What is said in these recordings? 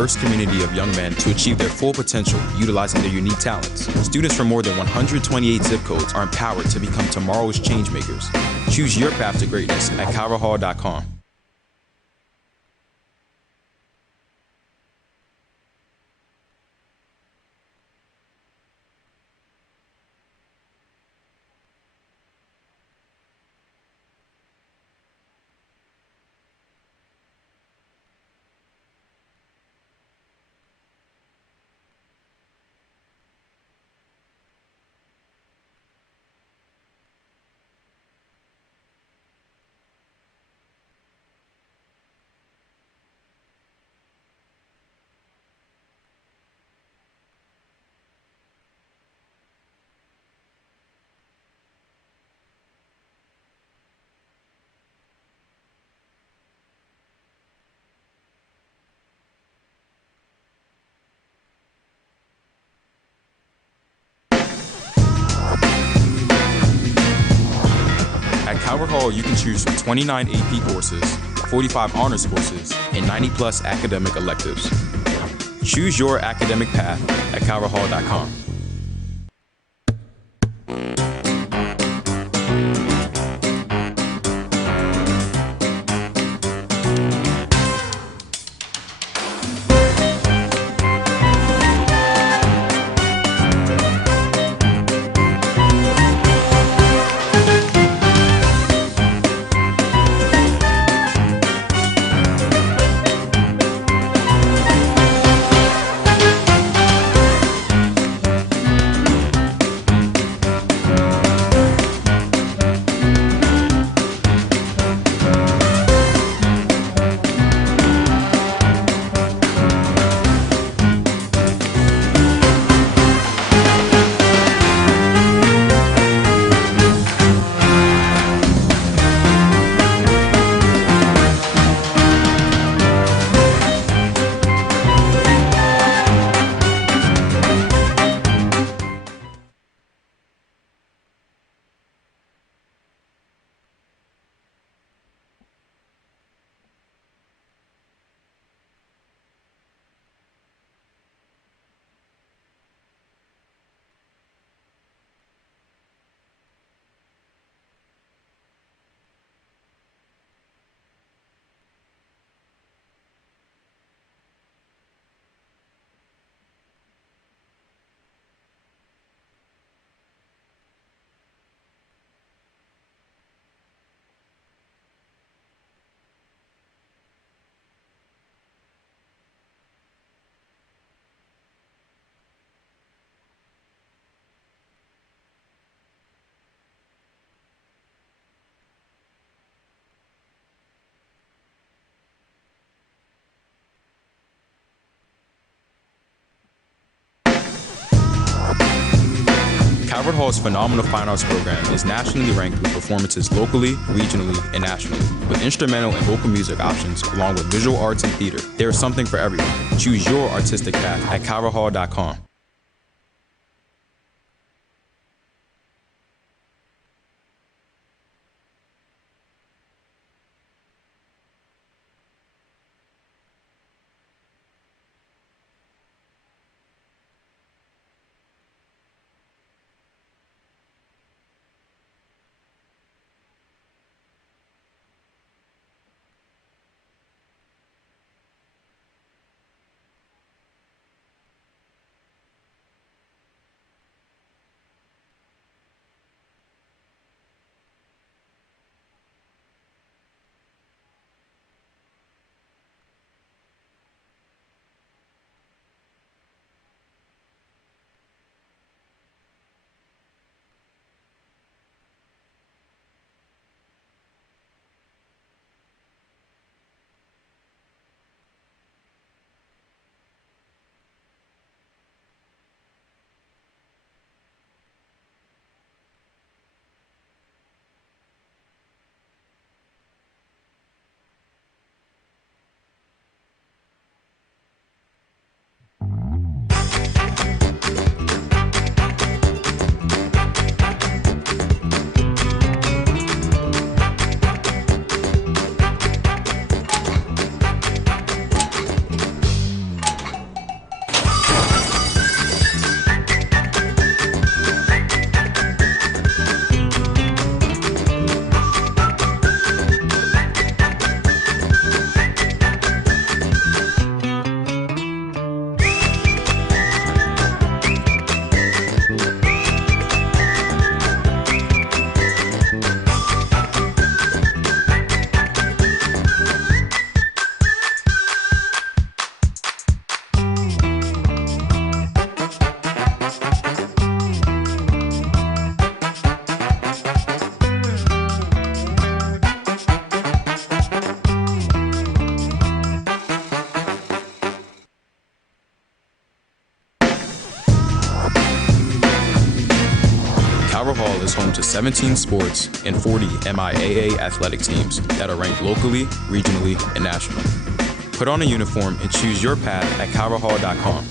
diverse community of young men to achieve their full potential utilizing their unique talents. Students from more than 128 zip codes are empowered to become tomorrow's changemakers. Choose your path to greatness at calverthall.com. At Calvert Hall, you can choose from 29 AP courses, 45 honors courses, and 90-plus academic electives. Choose your academic path at calverthall.com. Calvert Hall's phenomenal fine arts program is nationally ranked with performances locally, regionally, and nationally. With instrumental and vocal music options, along with visual arts and theater, there is something for everyone. Choose your artistic path at calverthall.com. Calvert Hall is home to 17 sports and 40 MIAA athletic teams that are ranked locally, regionally, and nationally. Put on a uniform and choose your path at calverthall.com.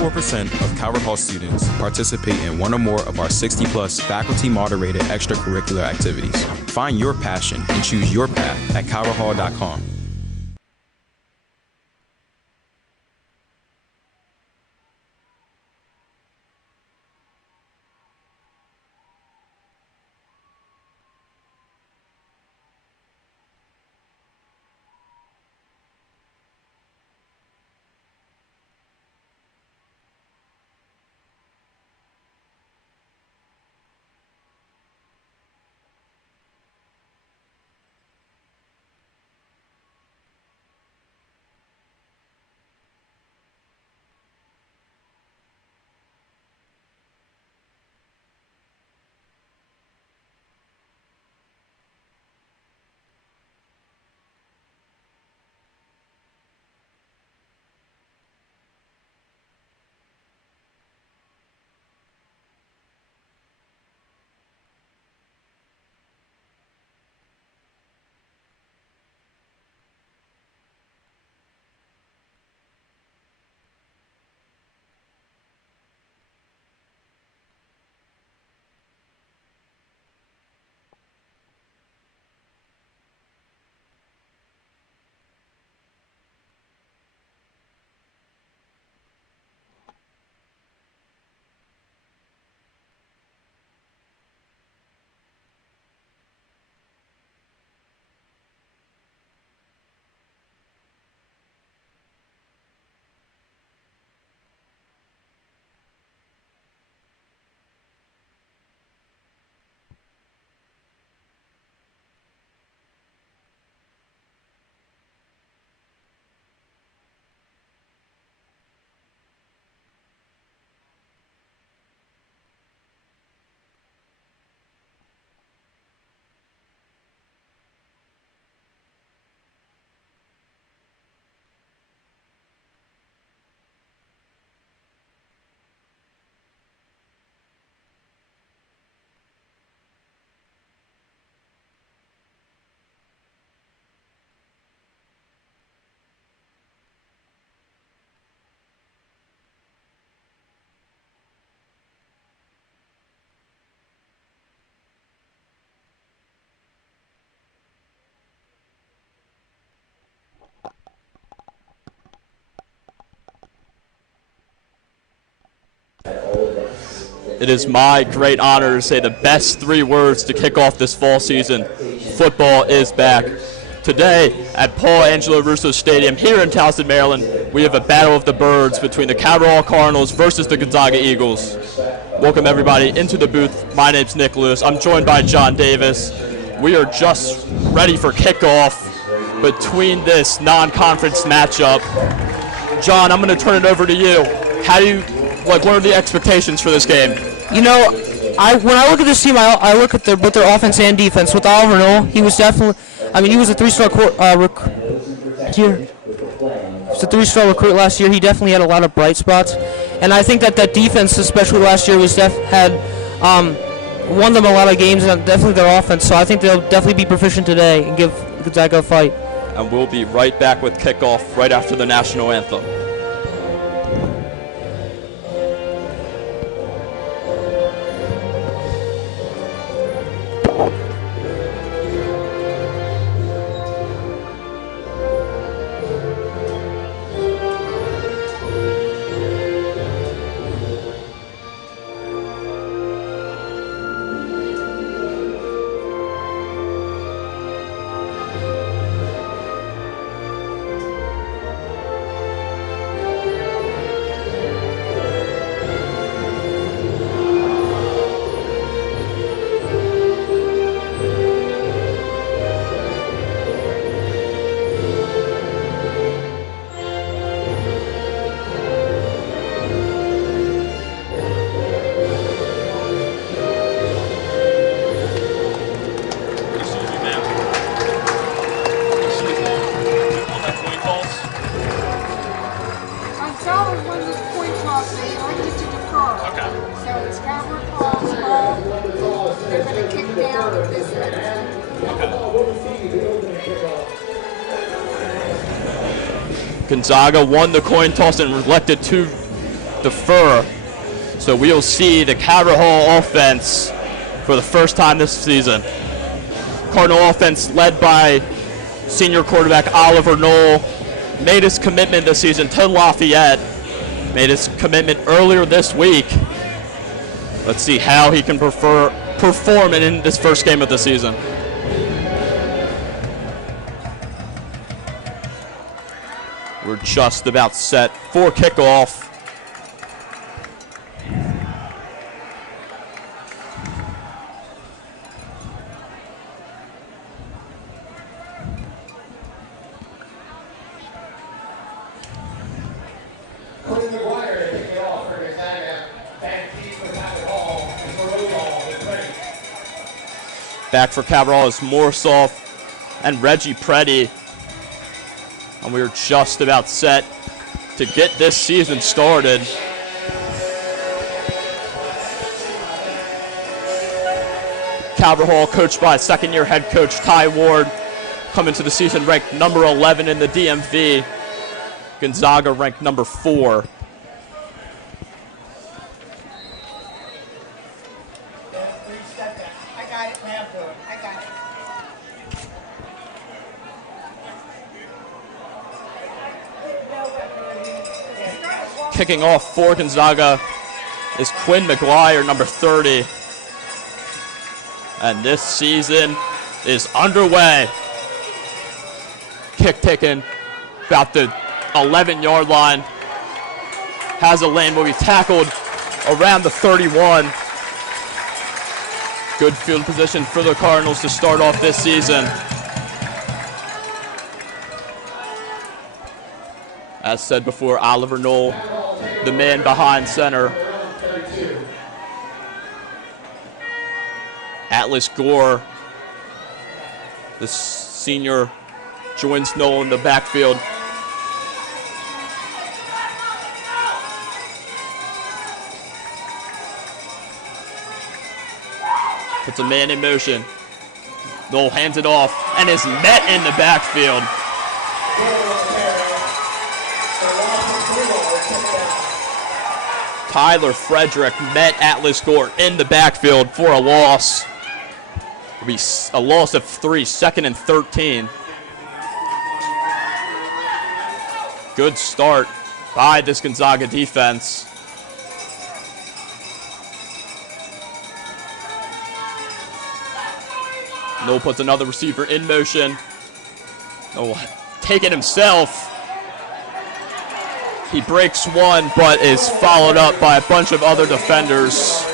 .4% of Calvert Hall students participate in one or more of our 60-plus faculty-moderated extracurricular activities. Find your passion and choose your path at calverthall.com. It is my great honor to say the best three words to kick off this fall season. Football is back. Today at Paul Angelo Russo Stadium here in Towson, Maryland, we have a battle of the birds between the Calvert Hall Cardinals versus the Gonzaga Eagles. Welcome everybody into the booth. My name's Nick Lewis. I'm joined by John Davis. We are just ready for kickoff between this non-conference matchup. John, I'm going to turn it over to you. What are the expectations for this game? You know, when I look at this team, I look at both their offense and defense. With Oliver Knoll, he was definitely, he was a three-star recruit last year. He definitely had a lot of bright spots, and I think that defense, especially last year, won them a lot of games, and definitely their offense. So I think they'll definitely be proficient today and give Gonzaga a fight. And we'll be right back with kickoff right after the national anthem. Gonzaga won the coin toss and elected to defer. So we'll see the Cabot Hall offense for the first time this season. Cardinal offense led by senior quarterback Oliver Knoll made his commitment this season to Lafayette. Made his commitment earlier this week. Let's see how he can perform in this first game of the season. We're just about set for kickoff. Back for Cabral is Morsoff and Reggie Preddy. And we're just about set to get this season started. Cabot Hall, coached by second-year head coach Ty Ward, coming to the season ranked number 11 in the DMV. Gonzaga ranked number 4. Kicking off for Gonzaga is Quinn McGuire, number 30. And this season is underway. Kick taken about the 11-yard line. Has a lane, will be tackled around the 31. Good field position for the Cardinals to start off this season. As said before, Oliver Knoll, the man behind center. Atlas Gore, the senior, joins Knoll in the backfield. Puts a man in motion. Knoll hands it off and is met in the backfield. Tyler Frederick met Atlas Gore in the backfield for a loss. It'll be a loss of 3, 2nd and 13. Good start by this Gonzaga defense. Knoll puts another receiver in motion. Knoll taking himself. He breaks one, but is followed up by a bunch of other defenders.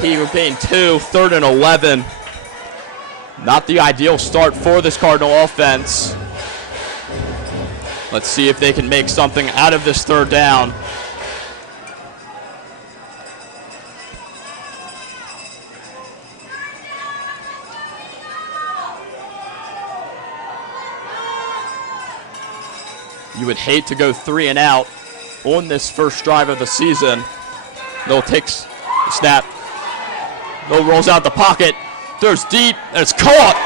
He will gain 2, 3rd and 11. Not the ideal start for this Cardinal offense. Let's see if they can make something out of this third down. You would hate to go 3 and out on this first drive of the season. They'll take the snap. They'll rolls out the pocket. Throws deep, and it's caught.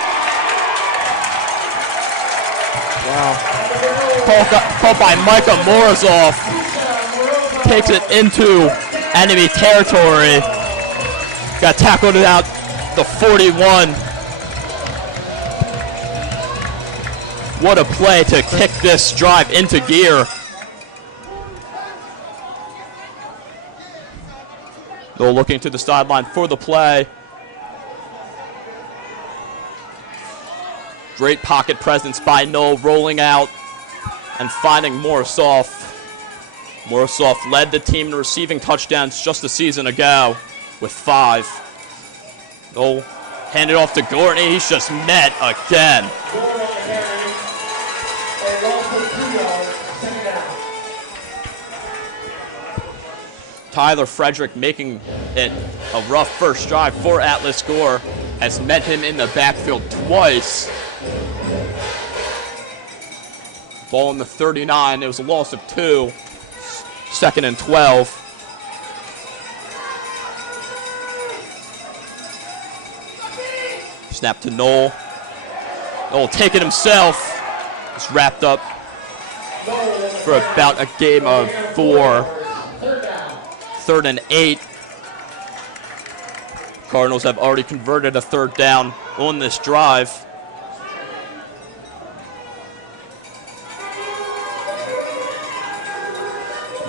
Wow. Caught by Micah Morozov. Takes it into enemy territory. Got tackled out the 41. What a play to kick this drive into gear. They're looking to the sideline for the play. Great pocket presence by Noel, rolling out and finding Morozov. Morozov led the team in receiving touchdowns just a season ago with 5. Noel handed off to Gortney. He's just met again. Tyler Frederick making it a rough first drive for Atlas Gore, has met him in the backfield twice. Ball in the 39. It was a loss of 2. 2nd and 12. Snap to Noel. Noel taking himself. It's wrapped up for about a game of 4. 3rd and 8. Cardinals have already converted a 3rd down on this drive.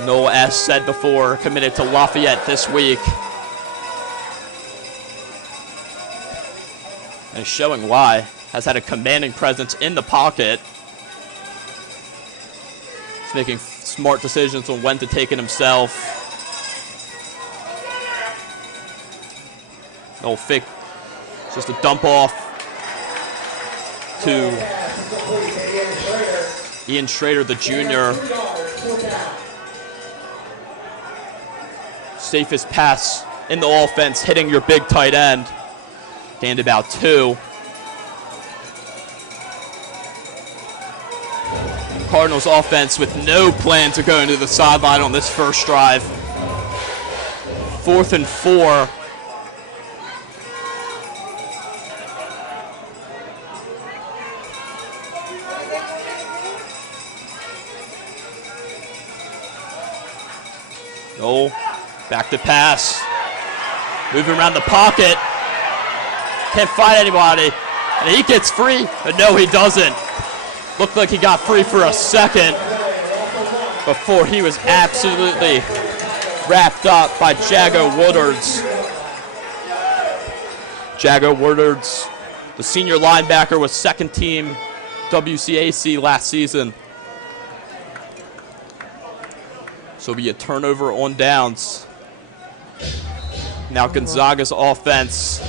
Noel, as said before, committed to Lafayette this week. And showing why. Has had a commanding presence in the pocket. He's making smart decisions on when to take it himself. No fake, just a dump off to Ian Schrader, the junior. Safest pass in the offense, hitting your big tight end. Gained about 2. Cardinals offense with no plan to go into the sideline on this first drive. 4th and 4. Noel, back to pass. Moving around the pocket. Can't find anybody. And he gets free, but no, he doesn't. Looked like he got free for a second before he was absolutely wrapped up by Jago Woodards. Jago Woodards, the senior linebacker, was 2nd team WCAC last season. So it'll be a turnover on downs. Now Gonzaga's offense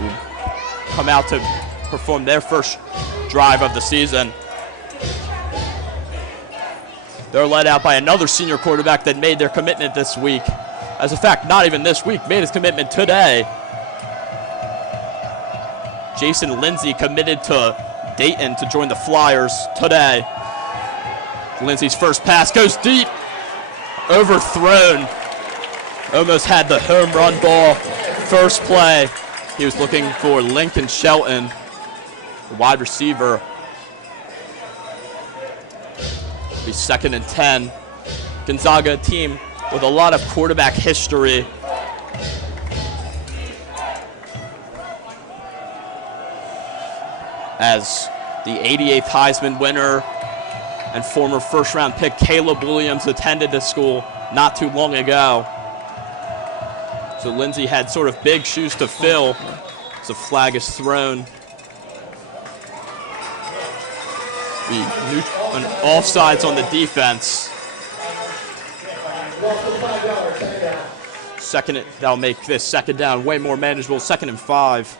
will come out to perform their first drive of the season. They're led out by another senior quarterback that made their commitment this week. As a fact, not even this week, made his commitment today. Jason Lindsay committed to Dayton to join the Flyers today. Lindsay's first pass goes deep. Overthrown. Almost had the home run ball. First play. He was looking for Lincoln Shelton, the wide receiver. It'll be 2nd and 10. Gonzaga, a team with a lot of quarterback history. As the 88th Heisman winner and former first-round pick Caleb Williams attended this school not too long ago. So Lindsay had sort of big shoes to fill as a flag is thrown. An offsides on the defense. That'll make this 2nd down way more manageable. 2nd and 5.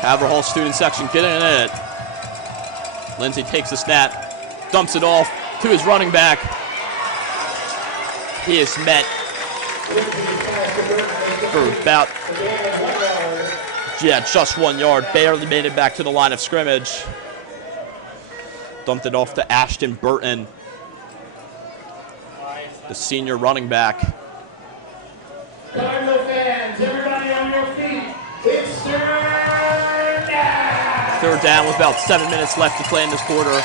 Haverhall student section getting in it. Lindsey takes the snap, dumps it off to his running back. He is met for about, just 1 yard. Barely made it back to the line of scrimmage. Dumped it off to Ashton Burton, the senior running back. Cardinal fans, everybody on your feet. It's third down. Third down with about 7 minutes left to play in this quarter.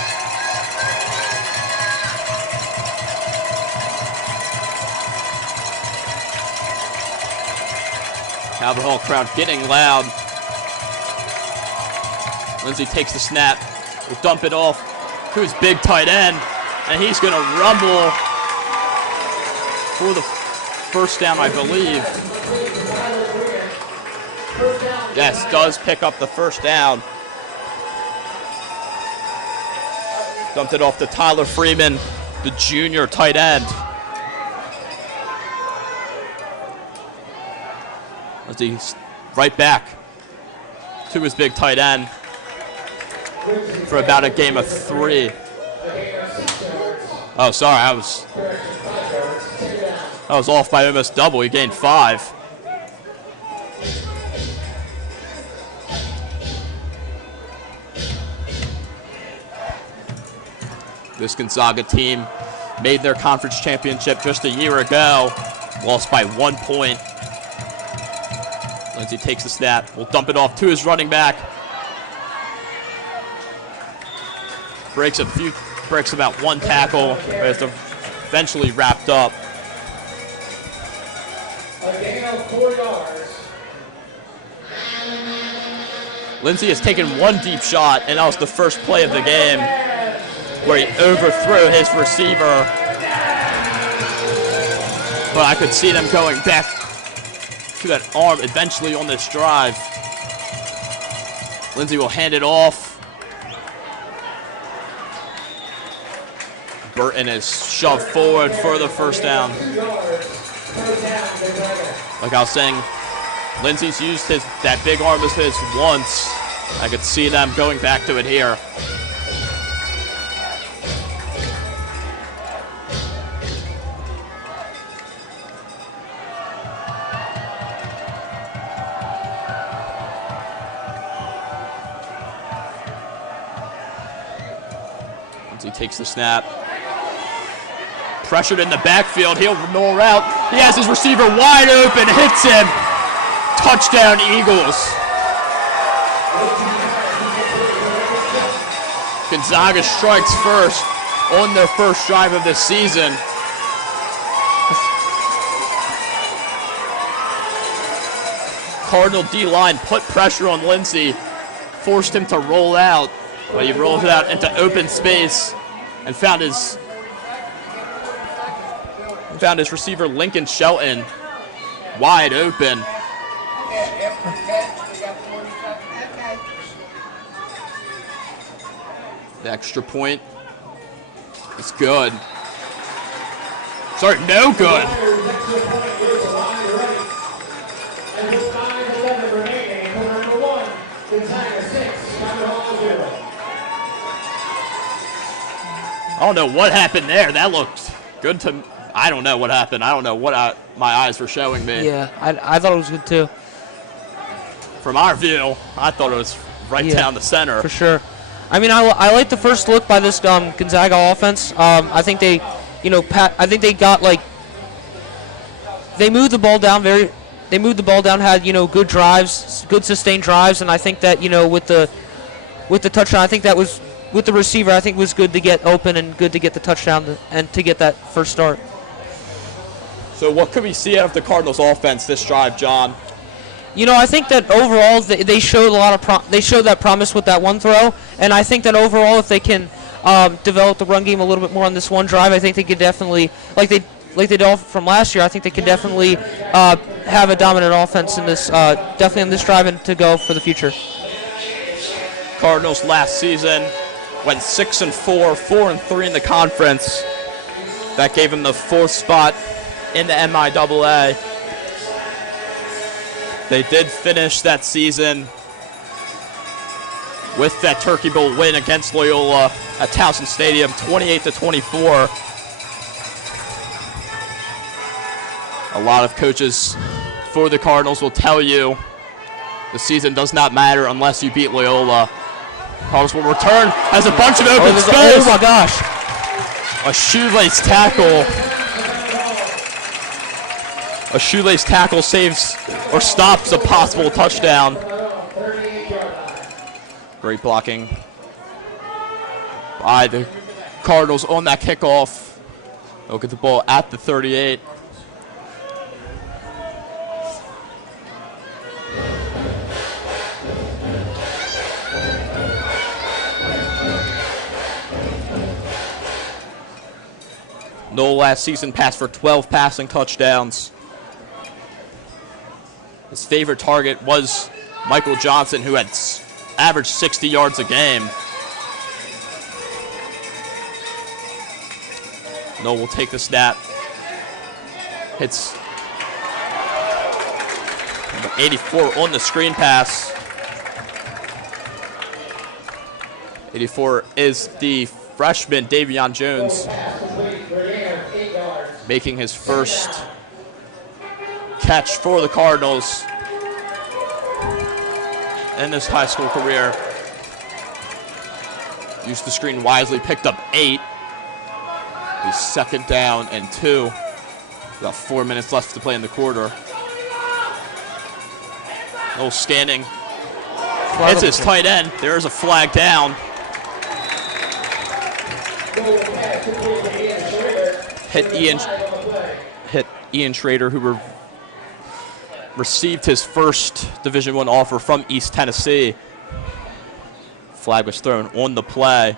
Haverhall crowd getting loud. Lindsey takes the snap, will dump it off to his big tight end, and he's going to rumble for the first down, I believe. Yes, does pick up the first down. Dumped it off to Tyler Freeman, the junior tight end. As he's right back to his big tight end for about a game of 3. Oh, sorry, I was off by almost double. He gained 5. This Gonzaga team made their conference championship just a year ago, lost by 1 point. Lindsey takes the snap, will dump it off to his running back. Breaks about 1 tackle, but it's eventually wrapped up. A gain of 4 yards. Lindsey has taken 1 deep shot, and that was the first play of the game, where he overthrew his receiver. But I could see them going back to that arm eventually on this drive. Lindsey will hand it off. Burton is shoved forward for the first down. Like I was saying, Lindsey's used that big arm of his once. I could see them going back to it here. Lindsey takes the snap. Pressured in the backfield, he'll roll out. He has his receiver wide open, hits him. Touchdown, Eagles. Gonzaga strikes first on their first drive of this season. Cardinal D-line put pressure on Lindsey, forced him to roll out, but he rolled it out into open space and found his receiver Lincoln Shelton wide open. The extra point is good. Sorry, no good. I don't know what happened there. That looked good to me. I don't know what happened. I don't know what my eyes were showing me. Yeah, I thought it was good too. From our view, I thought it was right down the center. For sure. I mean, I like the first look by this Gonzaga offense. I think they, I think they got they moved the ball down They moved the ball down, had good drives, good sustained drives, and I think that with the touchdown, I think that was with the receiver. I think it was good to get open and good to get the touchdown and to get that first start. So what could we see out of the Cardinals' offense this drive, John? I think that overall they showed they showed that promise with that one throw, and I think that overall if they can develop the run game a little bit more on this one drive, I think they could definitely, like they did all from last year, I think they could definitely have a dominant offense in this, definitely in this drive and to go for the future. Cardinals last season went 6-4, 4-3 in the conference. That gave them the 4th spot in the MIAA. They did finish that season with that Turkey Bowl win against Loyola at Towson Stadium, 28-24. A lot of coaches for the Cardinals will tell you the season does not matter unless you beat Loyola. Cardinals will return, has a bunch of open space. Oh my gosh. A shoelace tackle. A shoelace tackle saves or stops a possible touchdown. Great blocking by the Cardinals on that kickoff. They'll get the ball at the 38. Noel last season passed for 12 passing touchdowns. His favorite target was Michael Johnson, who had averaged 60 yards a game. Noel will take the snap. Hits number 84 on the screen pass. 84 is the freshman Davion Jones, making his first catch for the Cardinals in his high school career. Used the screen wisely, picked up 8. He's 2nd down and 2. About 4 minutes left to play in the quarter. No standing. It's his tight end. There's a flag down. Hit Ian Schrader, who received his first Division I offer from East Tennessee. Flag was thrown on the play.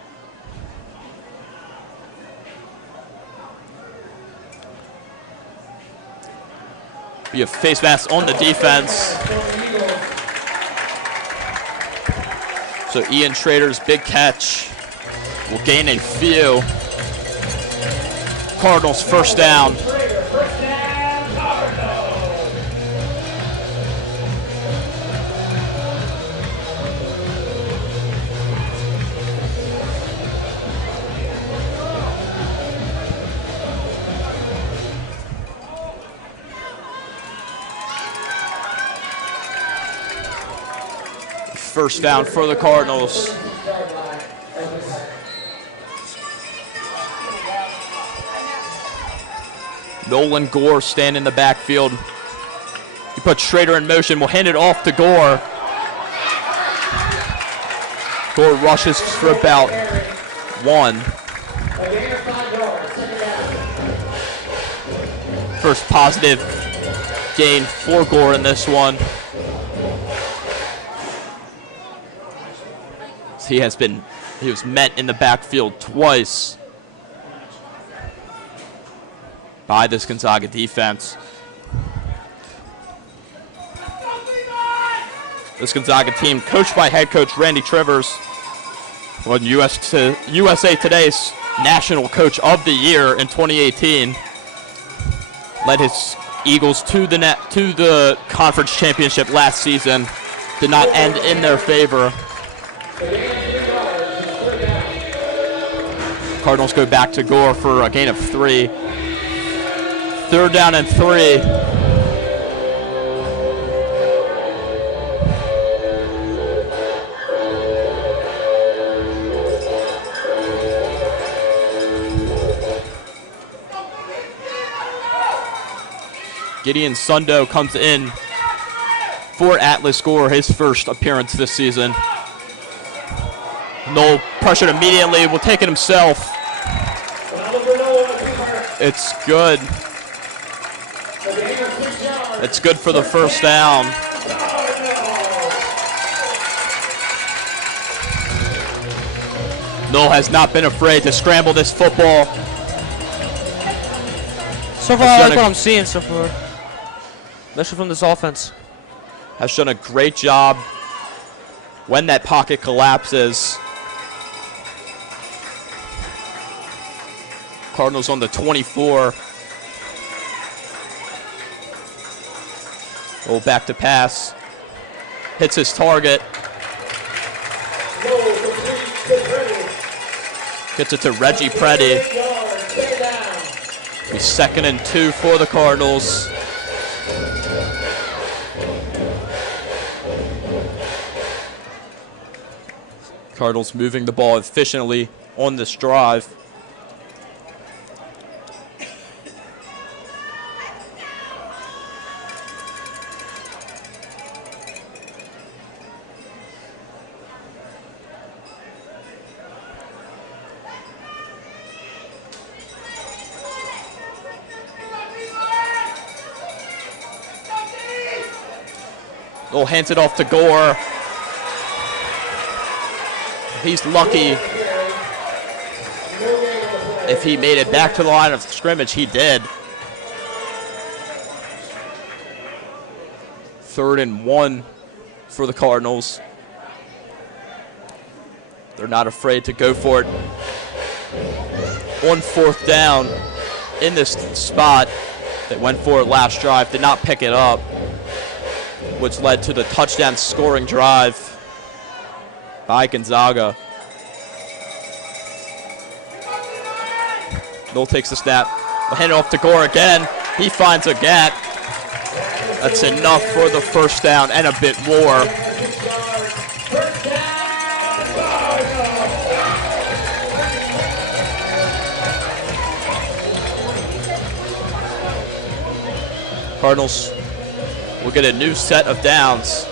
Be a face mask on the defense. So Ian Schrader's big catch will gain a few. Cardinals first down. First down for the Cardinals. Nolan Gore standing in the backfield. He puts Schrader in motion. Will hand it off to Gore. Gore rushes for about 1. First positive gain for Gore in this one. He was met in the backfield twice by this Gonzaga defense. This Gonzaga team, coached by head coach Randy Trivers, won USA Today's National Coach of the Year in 2018. Led his Eagles to the conference championship last season. Did not end in their favor. Cardinals go back to Gore for a gain of 3. 3rd down and 3. Gideon Sundo comes in for Atlas Gore, his first appearance this season. Noel pressured immediately, will take it himself. It's good. It's good for the first down. Noel has not been afraid to scramble this football. So far, I like what I'm seeing so far, especially from this offense. Has done a great job when that pocket collapses. Cardinals on the 24. Back to pass. Hits his target. Gets it to Reggie Preddy. Be 2nd and 2 for the Cardinals. Cardinals moving the ball efficiently on this drive. They'll hand it off to Gore. He's lucky. If he made it back to the line of scrimmage, he did. 3rd and 1 for the Cardinals. They're not afraid to go for it on 4th down in this spot. They went for it last drive, did not pick it up, which led to the touchdown scoring drive by Gonzaga. Noel takes the snap. We'll hand it off to Gore again. He finds a gap. That's enough for the 1st down and a bit more. Cardinals will get a new set of downs.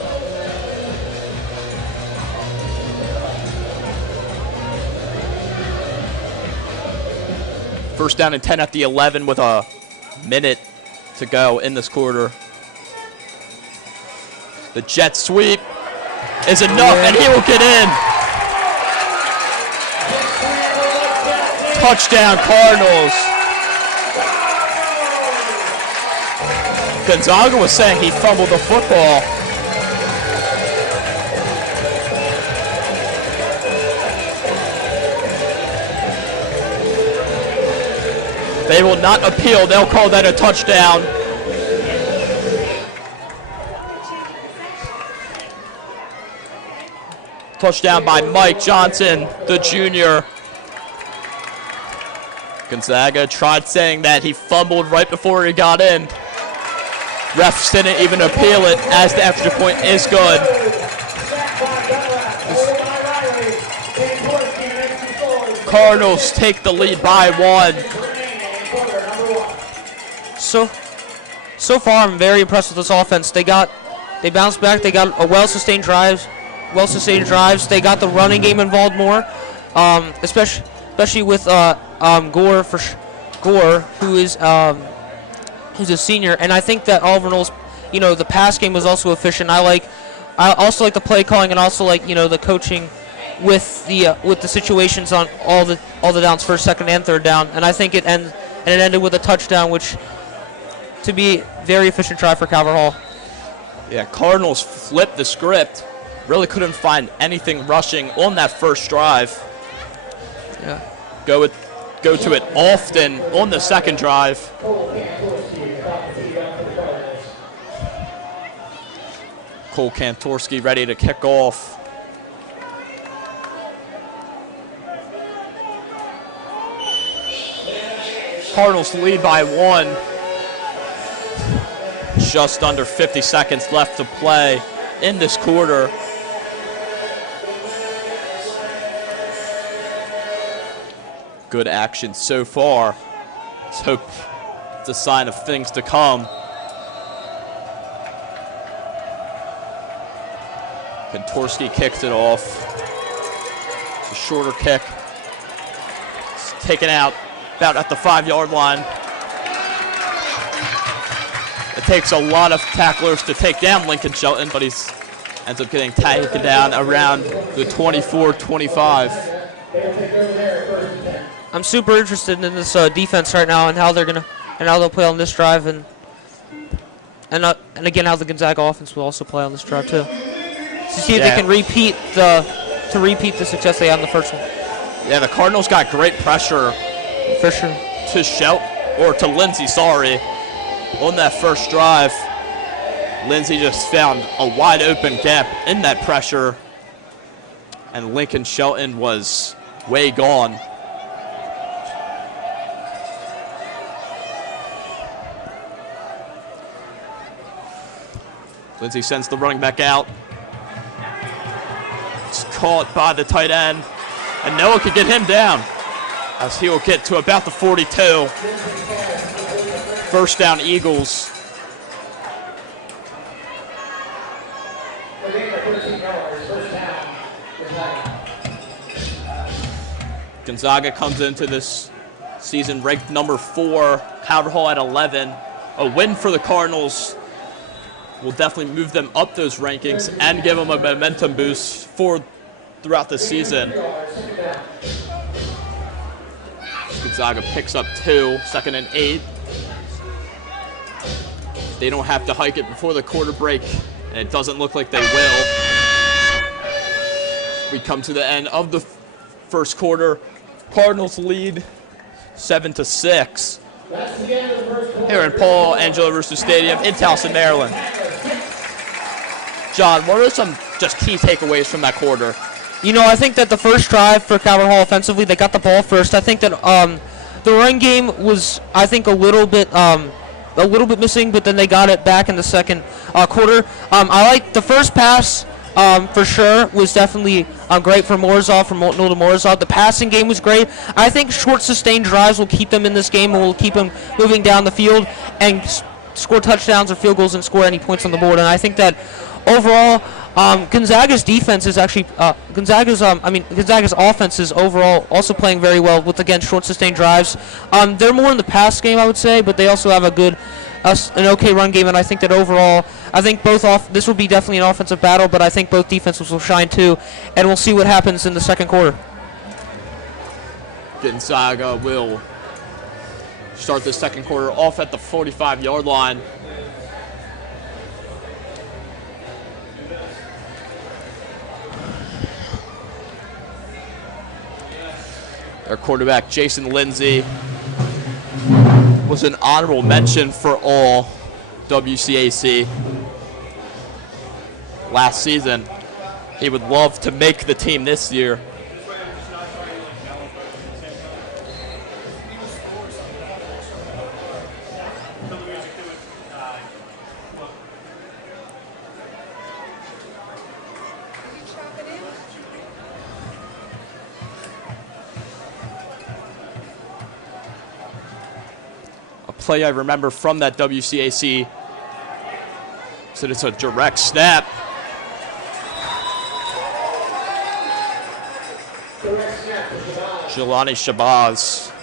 First down and 10 at the 11 with a minute to go in this quarter. The jet sweep is enough, and he will get in. Touchdown, Cardinals. Gonzaga was saying he fumbled the football. They will not appeal. They'll call that a touchdown. Touchdown by Mike Johnson, the junior. Gonzaga tried saying that he fumbled right before he got in. Refs didn't even appeal it, as the extra point is good. Cardinals take the lead by 1. So far, I'm very impressed with this offense. They bounced back. They got a well-sustained drives. They got the running game involved more, especially with Gore, who's a senior. And I think that Oliver Knowles, the pass game was also efficient. I also like the play calling, and also like the coaching with the situations on all the downs, 1st, 2nd, and 3rd down. And I think it ended with a touchdown, which to be very efficient drive for Calvert Hall. Yeah, Cardinals flipped the script. Really couldn't find anything rushing on that first drive. Yeah. Go to it often on the second drive. Cole Kantorski ready to kick off. Cardinals lead by 1. Just under 50 seconds left to play in this quarter. Good action so far. Let's hope it's a sign of things to come. Kantorski kicks it off. It's a shorter kick. It's taken out about at the 5-yard line. It takes a lot of tacklers to take down Lincoln Shelton, but he ends up getting taken down around the 24-25. I'm super interested in this defense right now and how they'll play on this drive, and again how the Gonzaga offense will also play on this drive too. To see if they can repeat the success they had in the first one. Yeah, the Cardinals got great pressure for sure to Lindsey, on that first drive. Lindsey just found a wide open gap in that pressure, and Lincoln Shelton was way gone. Lindsey sends the running back out. It's caught by the tight end, and Noah could get him down as he will get to about the 42. First down, Eagles. Gonzaga comes into this season ranked number 4, Calvert Hall at 11. A win for the Cardinals will definitely move them up those rankings and give them a momentum boost throughout the season. Gonzaga picks up 2, 2nd and 8. They don't have to hike it before the quarter break, and it doesn't look like they will. We come to the end of the first quarter. Cardinals lead 7-6 here in Paul Angelo Russo Stadium in Towson, Maryland. John, what are some just key takeaways from that quarter? I think that the first drive for Calvert Hall offensively, they got the ball first. I think that the run game was, a little bit missing, but then they got it back in the second quarter. I like the first pass. For sure, was definitely great for Morozov, from Noel to Morozov. The passing game was great. I think short, sustained drives will keep them in this game and will keep them moving down the field and score touchdowns or field goals and score any points on the board. And I think that overall, Gonzaga's defense is actually Gonzaga's offense is overall also playing very well with, again, short, sustained drives. They're more in the pass game, I would say, but they also have an okay run game, and I think that overall, this will be definitely an offensive battle, but I think both defenses will shine too, and we'll see what happens in the second quarter. Gonzaga will start the second quarter off at the 45-yard line. Their quarterback, Jason Lindsey, was an honorable mention for all WCAC last season. He would love to make the team this year. Play I remember from that WCAC. So it's a direct snap. Jelani Shabazz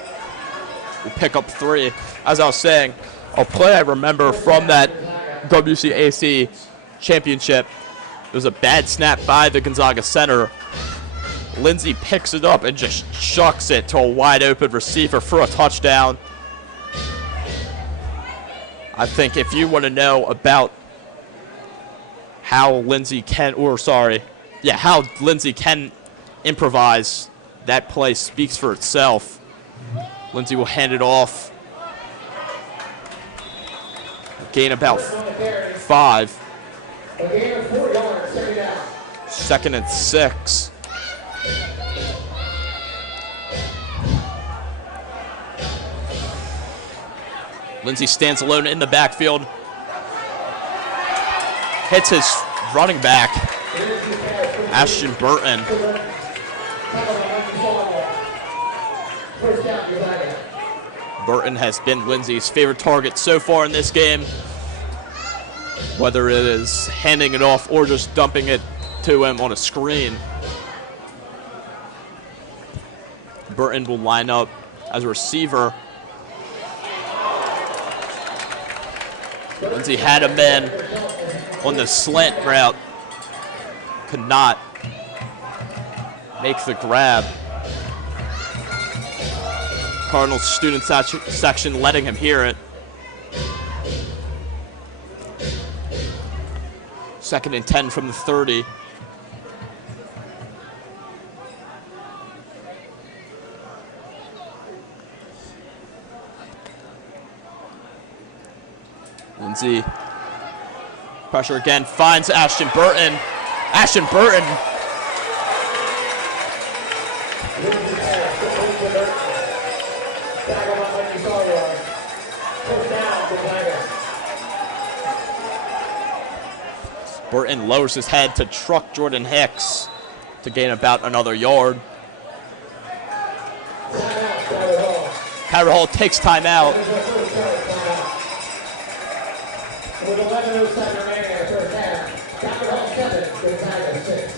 will pick up 3. As I was saying, a play I remember from that WCAC championship. It was a bad snap by the Gonzaga center. Lindsey picks it up and just chucks it to a wide open receiver for a touchdown. I think if you want to know about how Lindsey can improvise, that play speaks for itself. Lindsey will hand it off. Gain about 5. 2nd and 6. Lindsey stands alone in the backfield. Hits his running back, Ashton Burton. Burton has been Lindsey's favorite target so far in this game, whether it is handing it off or just dumping it to him on a screen. Burton will line up as a receiver. Lindsey had him in on the slant route. Could not make the grab. Cardinals student section letting him hear it. 2nd and 10 from the 30. Lindsey, pressure again, finds Ashton Burton. Ashton Burton Burton lowers his head to truck Jordan Hicks to gain about another yard. Howard Hall takes timeout. With 11:07 remaining in the first half, Howard Hall 7, Gonzaga 6.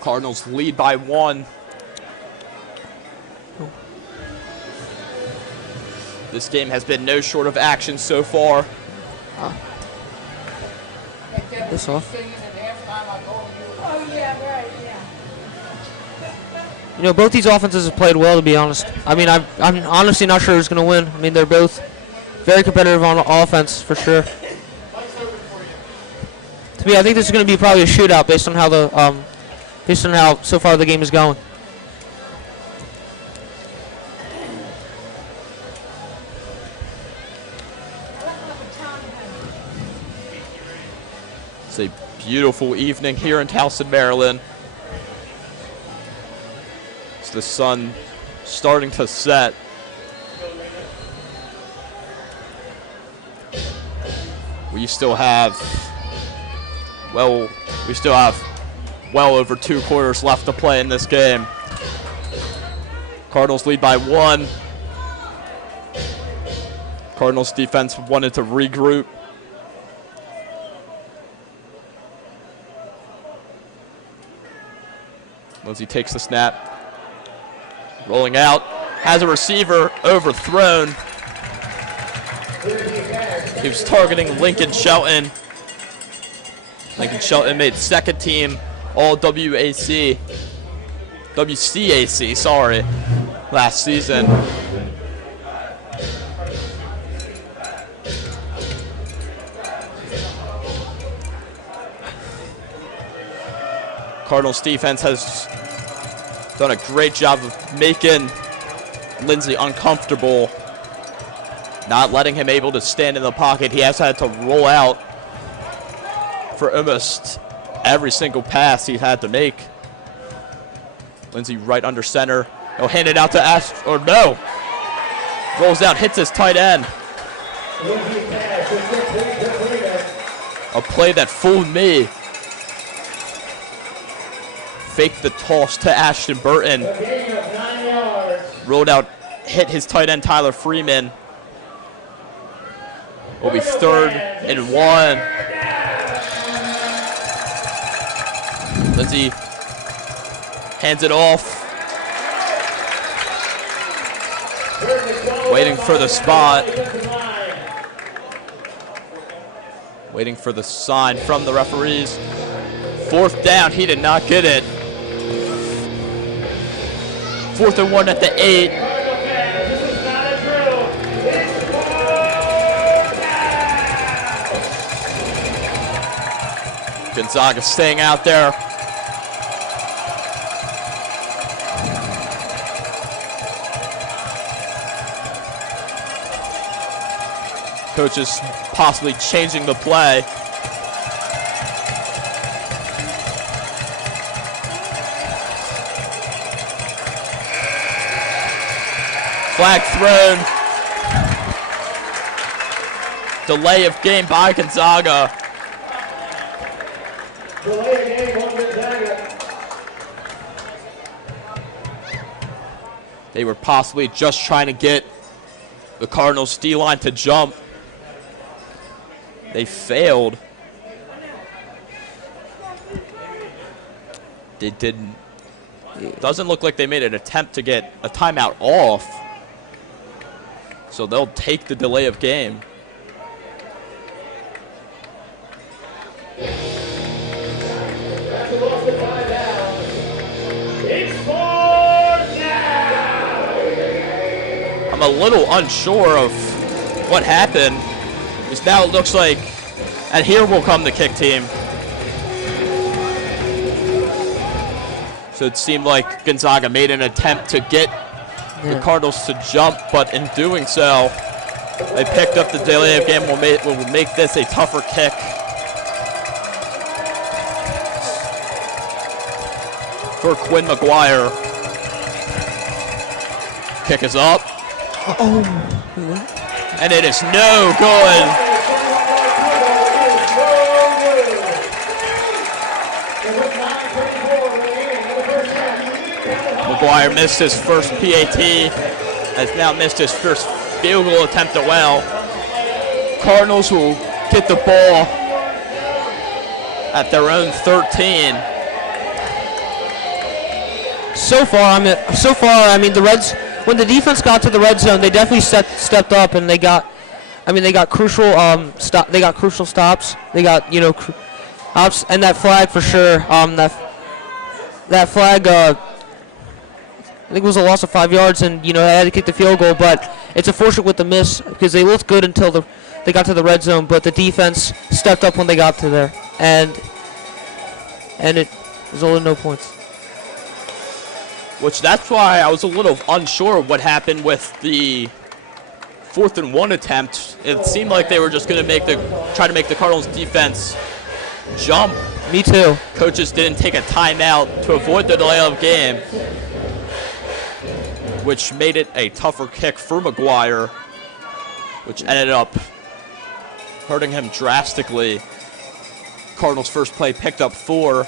Cardinals lead by 1. This game has been no short of action so far. This off. You know, both these offenses have played well, to be honest. I mean, I'm honestly not sure who's going to win. I mean, they're both very competitive on offense, for sure. To me, I think this is going to be probably a shootout based on how so far the game is going. It's a beautiful evening here in Towson, Maryland. It's the sun starting to set. We still have well over 2 quarters left to play in this game. Cardinals lead by 1. Cardinals defense wanted to regroup. Lindsey takes the snap. Rolling out. Has a receiver overthrown. He was targeting Lincoln Shelton. Lincoln Shelton made second team all WCAC, last season. Cardinals defense has done a great job of making Lindsey uncomfortable, not letting him able to stand in the pocket. He has had to roll out for almost every single pass he's had to make. Lindsey right under center. He'll hand it out to no. Rolls out, hits his tight end. A play that fooled me. Faked the toss to Ashton Burton. Rolled out, hit his tight end Tyler Freeman. Will be 3rd and 1. Lindsey hands it off. Waiting for the spot. Waiting for the sign from the referees. 4th down, he did not get it. 4th and 1 at the 8. Gonzaga staying out there. Coaches possibly changing the play. Flag thrown. Delay of game by Gonzaga. Delay of game on Gonzaga. They were possibly just trying to get the Cardinals' D-line to jump. They failed. They didn't. It doesn't look like they made an attempt to get a timeout off. So they'll take the delay of game. I'm a little unsure of what happened. Because now it looks like, and here will come the kick team. So it seemed like Gonzaga made an attempt to get the Cardinals to jump, but in doing so, they picked up the delay of game. Will make this a tougher kick. For Quinn McGuire. Kick is up. And it is no good. McGuire missed his first PAT, has now missed his first field goal attempt as well. Cardinals will get the ball at their own 13. So far, the Reds, when the defense got to the red zone, they definitely stepped up, and they got crucial crucial stops. They got ops, and that flag for sure. That flag, I think it was a loss of 5 yards, and they had to kick the field goal. But it's unfortunate with the miss because they looked good until they got to the red zone. But the defense stepped up when they got to there, and it resulted in no points. Which that's why I was a little unsure of what happened with the 4th and 1 attempt. It seemed like they were just going to try to make the Cardinals defense jump. Me too. Coaches didn't take a timeout to avoid the delay of game, which made it a tougher kick for McGuire, which ended up hurting him drastically. Cardinals' first play picked up 4.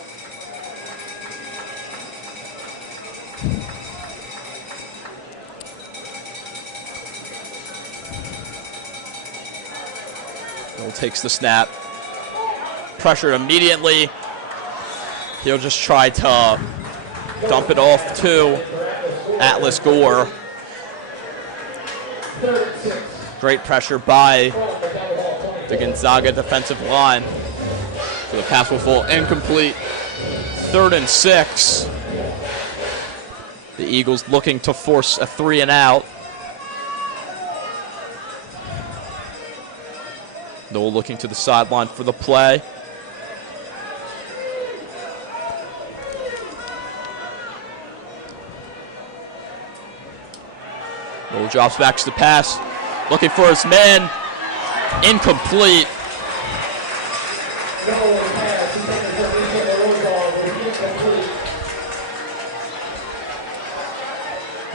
Hill takes the snap. Pressured immediately. He'll just try to dump it off to Atlas Gore. Great pressure by the Gonzaga defensive line. So the pass will fall incomplete. 3rd and 6. The Eagles looking to force a 3 and out. Noel looking to the sideline for the play. Noel drops back to the pass. Looking for his man. Incomplete.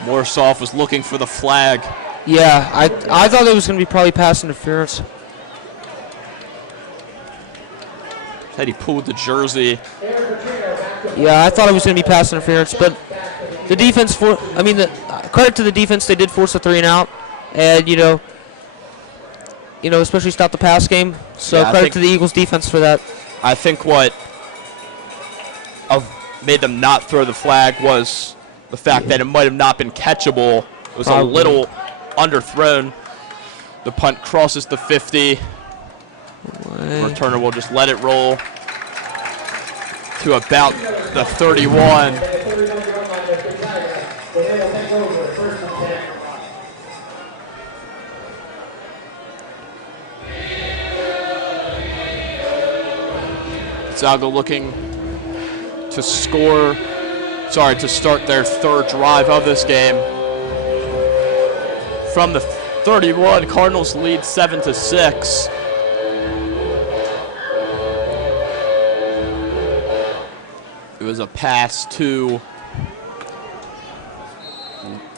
Morsoff was looking for the flag. Yeah, I thought it was going to be probably pass interference. Said he pulled the jersey. Yeah, I thought it was going to be pass interference, but the defense, credit to the defense, they did force a 3 and out, and especially stop the pass game. So yeah, credit to the Eagles defense for that. I think what made them not throw the flag was the fact that it might have not been catchable. It was Probably. a little underthrown. The punt crosses the 50. The returner will just let it roll to about the 31. Gonzaga looking to to start their 3rd drive of this game. From the 31, Cardinals lead 7-6. It was a pass to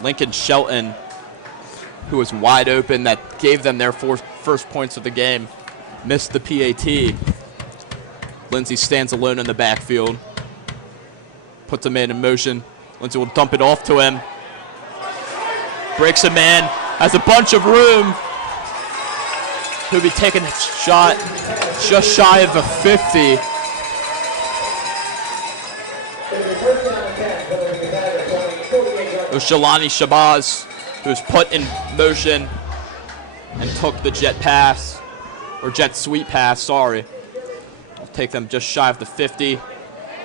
Lincoln Shelton, who was wide open, that gave them their first points of the game. Missed the PAT. Lindsey stands alone in the backfield. Puts a man in motion. Lindsey will dump it off to him. Breaks a man. Has a bunch of room. He'll be taking a shot just shy of the 50. It was Jelani Shabazz who was put in motion and took the jet sweep pass, sorry. It'll take them just shy of the 50.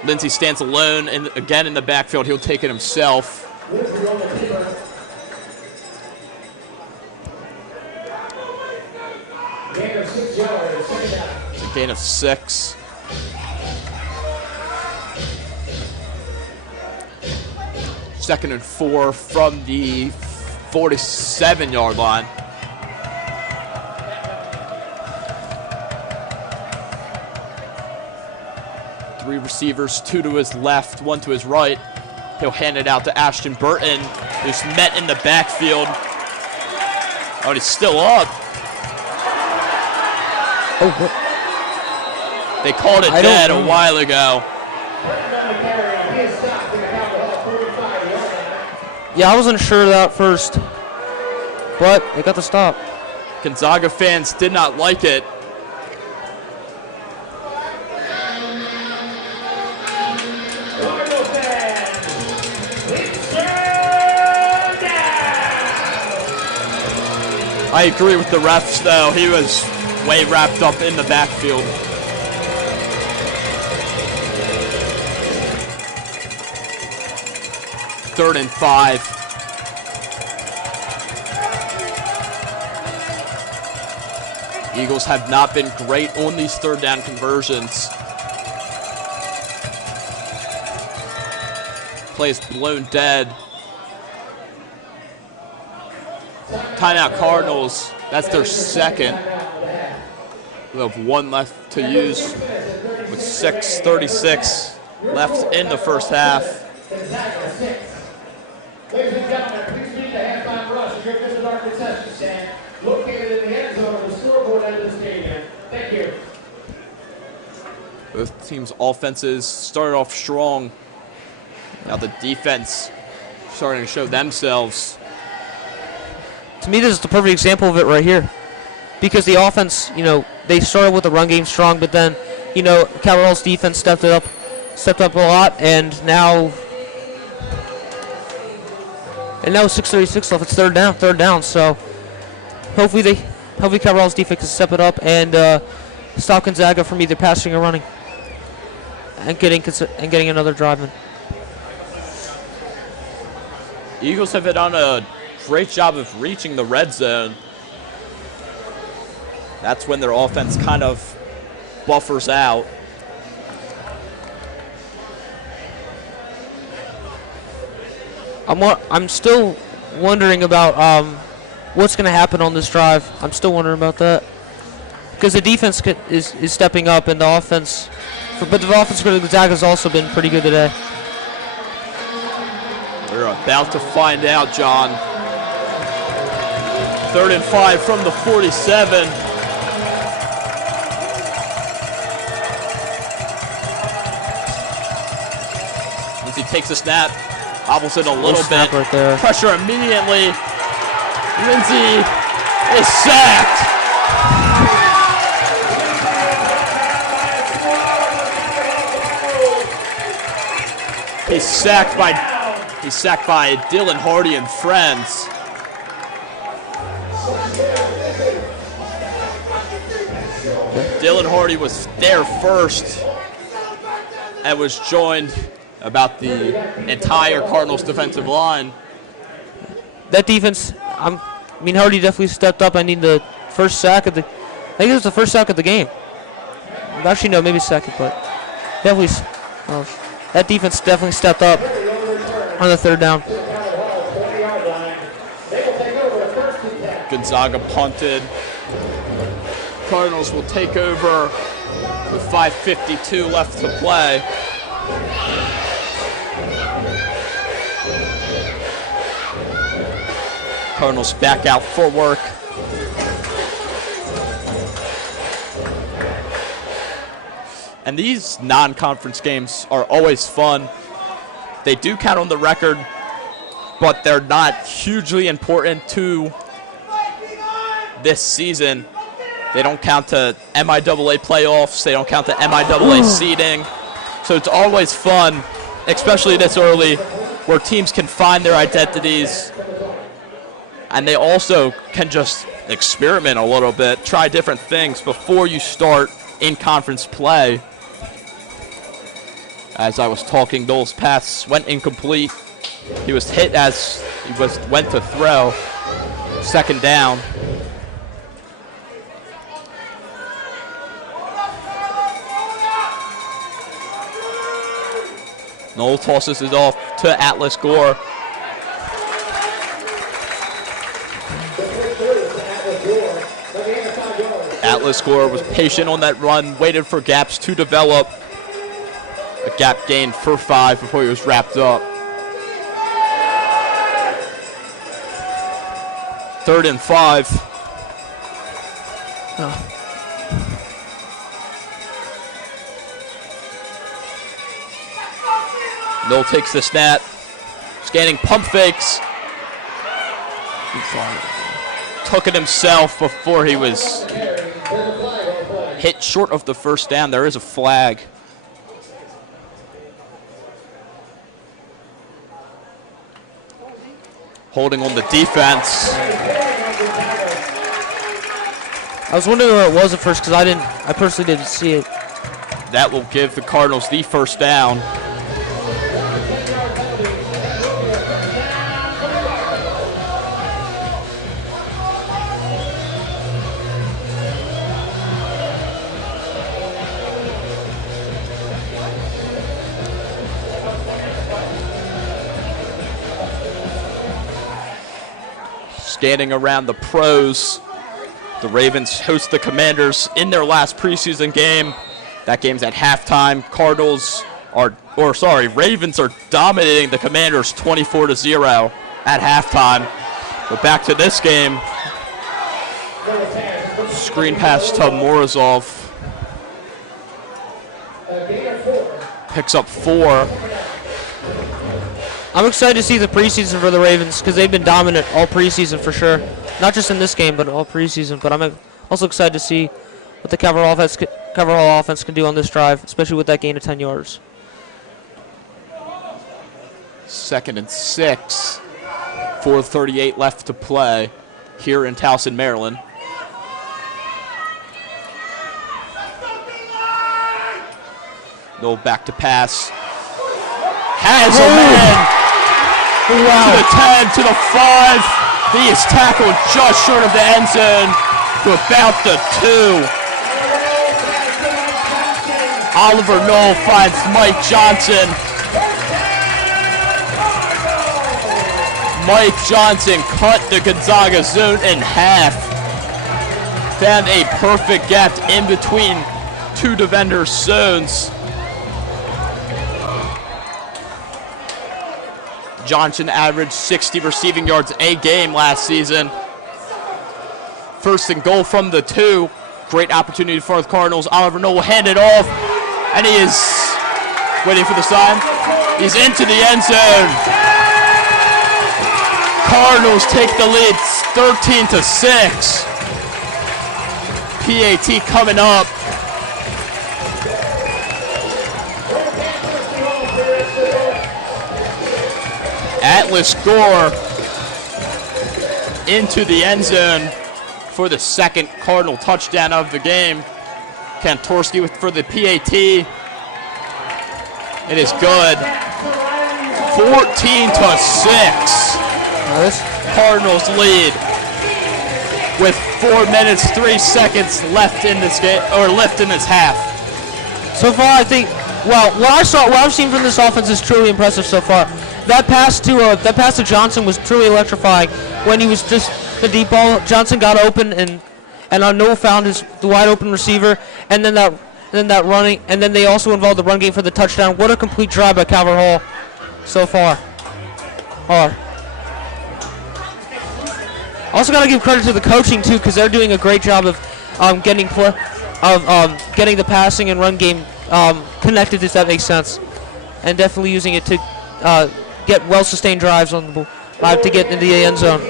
Lindsey stands alone, and again in the backfield, he'll take it himself. It's a gain of 6. Second and 4 from the 47-yard line. Three receivers, 2 to his left, 1 to his right. He'll hand it out to Ashton Burton, who's met in the backfield. Oh, and he's still up. Oh, what? They called it dead a while ago. Yeah, I wasn't sure of that first, but they got the stop. Gonzaga fans did not like it. I agree with the refs, though. He was way wrapped up in the backfield. Third and 5. Eagles have not been great on these third down conversions. Play is blown dead. Timeout Cardinals, that's their second. We have one left to use with 6:36 left in the first half. Ladies and gentlemen, please meet the halftime rush as your visit our concession stand located in the end zone of the scoreboard end of the stadium. Thank you. Both teams' offenses started off strong. Now the defense starting to show themselves. To me, this is the perfect example of it right here. Because the offense, they started with the run game strong, but then, Calverall's defense stepped up a lot, and now 6:36 left. It's third down. So hopefully Calverall's defense can step it up and stop Gonzaga from either passing or running, and getting another drive in. Eagles have done a great job of reaching the red zone. That's when their offense kind of buffers out. I'm still wondering about what's going to happen on this drive. I'm still wondering about that because the defense is stepping up and the offense, but the offense for Gonzaga has also been pretty good today. We're about to find out, John. 3rd and 5 from the 47. As he takes a snap, hobbles it a little bit. Right there. Pressure immediately. Lindsay is sacked. He's sacked by Dylan Hardy and friends. Dylan Hardy was there first and was joined about the entire Cardinals defensive line. That defense, Hardy definitely stepped up. I think it was the first sack of the game. Actually, no, maybe second, but definitely, that defense definitely stepped up on the third down. Gonzaga punted. Cardinals will take over with 5:52 left to play. Cardinals back out for work. And these non-conference games are always fun. They do count on the record, but they're not hugely important to this season. They don't count to MIAA playoffs. They don't count to MIAA seeding. So it's always fun, especially this early, where teams can find their identities. And they also can just experiment a little bit, try different things before you start in conference play. As I was talking, Noel's pass went incomplete. He was hit as he went to throw. 2nd down. Noel tosses it off to Atlas Gore. Atlas Gore was patient on that run, waited for gaps to develop. A gap gained for 5 before he was wrapped up. 3rd and 5. Oh. Noel takes the snap. Scanning pump fakes. Took it himself before he was hit short of the first down. There is a flag. Holding on the defense. I was wondering where it was at first because I personally didn't see it. That will give the Cardinals the first down. Scanning around the pros. The Ravens host the Commanders in their last preseason game. That game's at halftime. Ravens are dominating the Commanders 24-0 at halftime. But back to this game. Screen pass to Morozov. Picks up 4. I'm excited to see the preseason for the Ravens because they've been dominant all preseason for sure. Not just in this game, but all preseason. But I'm also excited to see what the Calvert Hall offense can do on this drive, especially with that gain of 10 yards. 2nd and 6. 4:38 left to play here in Towson, Maryland. No back to pass. Has a man. Wow. To the 10, to the 5. He is tackled just short of the end zone to about the 2. Oliver Knoll finds Mike Johnson. Mike Johnson cut the Gonzaga zone in half. Found a perfect gap in between 2 defenders' zones. Johnson averaged 60 receiving yards a game last season. 1st and goal from the 2. Great opportunity for the Cardinals. Oliver Knoll will hand it off, and he is waiting for the sign. He's into the end zone. Cardinals take the lead 13-6. PAT coming up. Atlas Gore into the end zone for the 2nd Cardinal touchdown of the game. Kantorski for the PAT. It is good. 14-6. Cardinals lead with 4 minutes 3 seconds left in this game, or left in this half. So far, I think. Well, what I've seen from this offense is truly impressive so far. That pass to Johnson was truly electrifying. When he was just the deep ball, Johnson got open and Noel found the wide open receiver, and then that running, and then they also involved the run game for the touchdown. What a complete drive by Calvert Hall so far. Also got to give credit to the coaching too, because they're doing a great job of getting the passing and run game connected, if that makes sense, and definitely using it to get well-sustained drives on the to get into the end zone.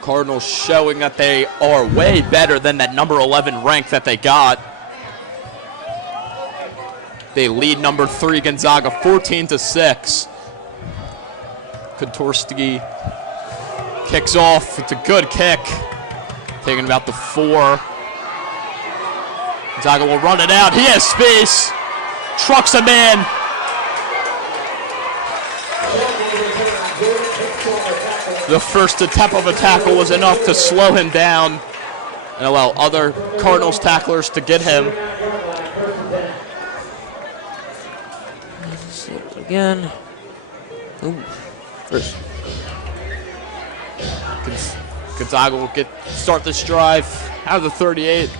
Cardinals showing that they are way better than that number 11 rank that they got. They lead number 3 Gonzaga 14-6. Kantorski kicks off. It's a good kick. Taking about the 4. Gonzaga will run it out. He has space. Trucks him in. The first attempt of a tackle was enough to slow him down and allow other Cardinals tacklers to get him. Let's see it again. Ooh. First. Gonzaga will start this drive out of the 38.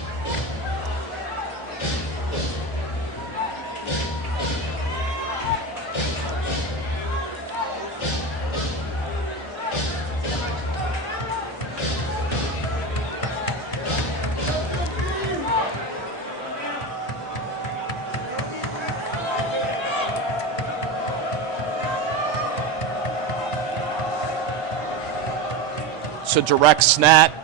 It's a direct snap.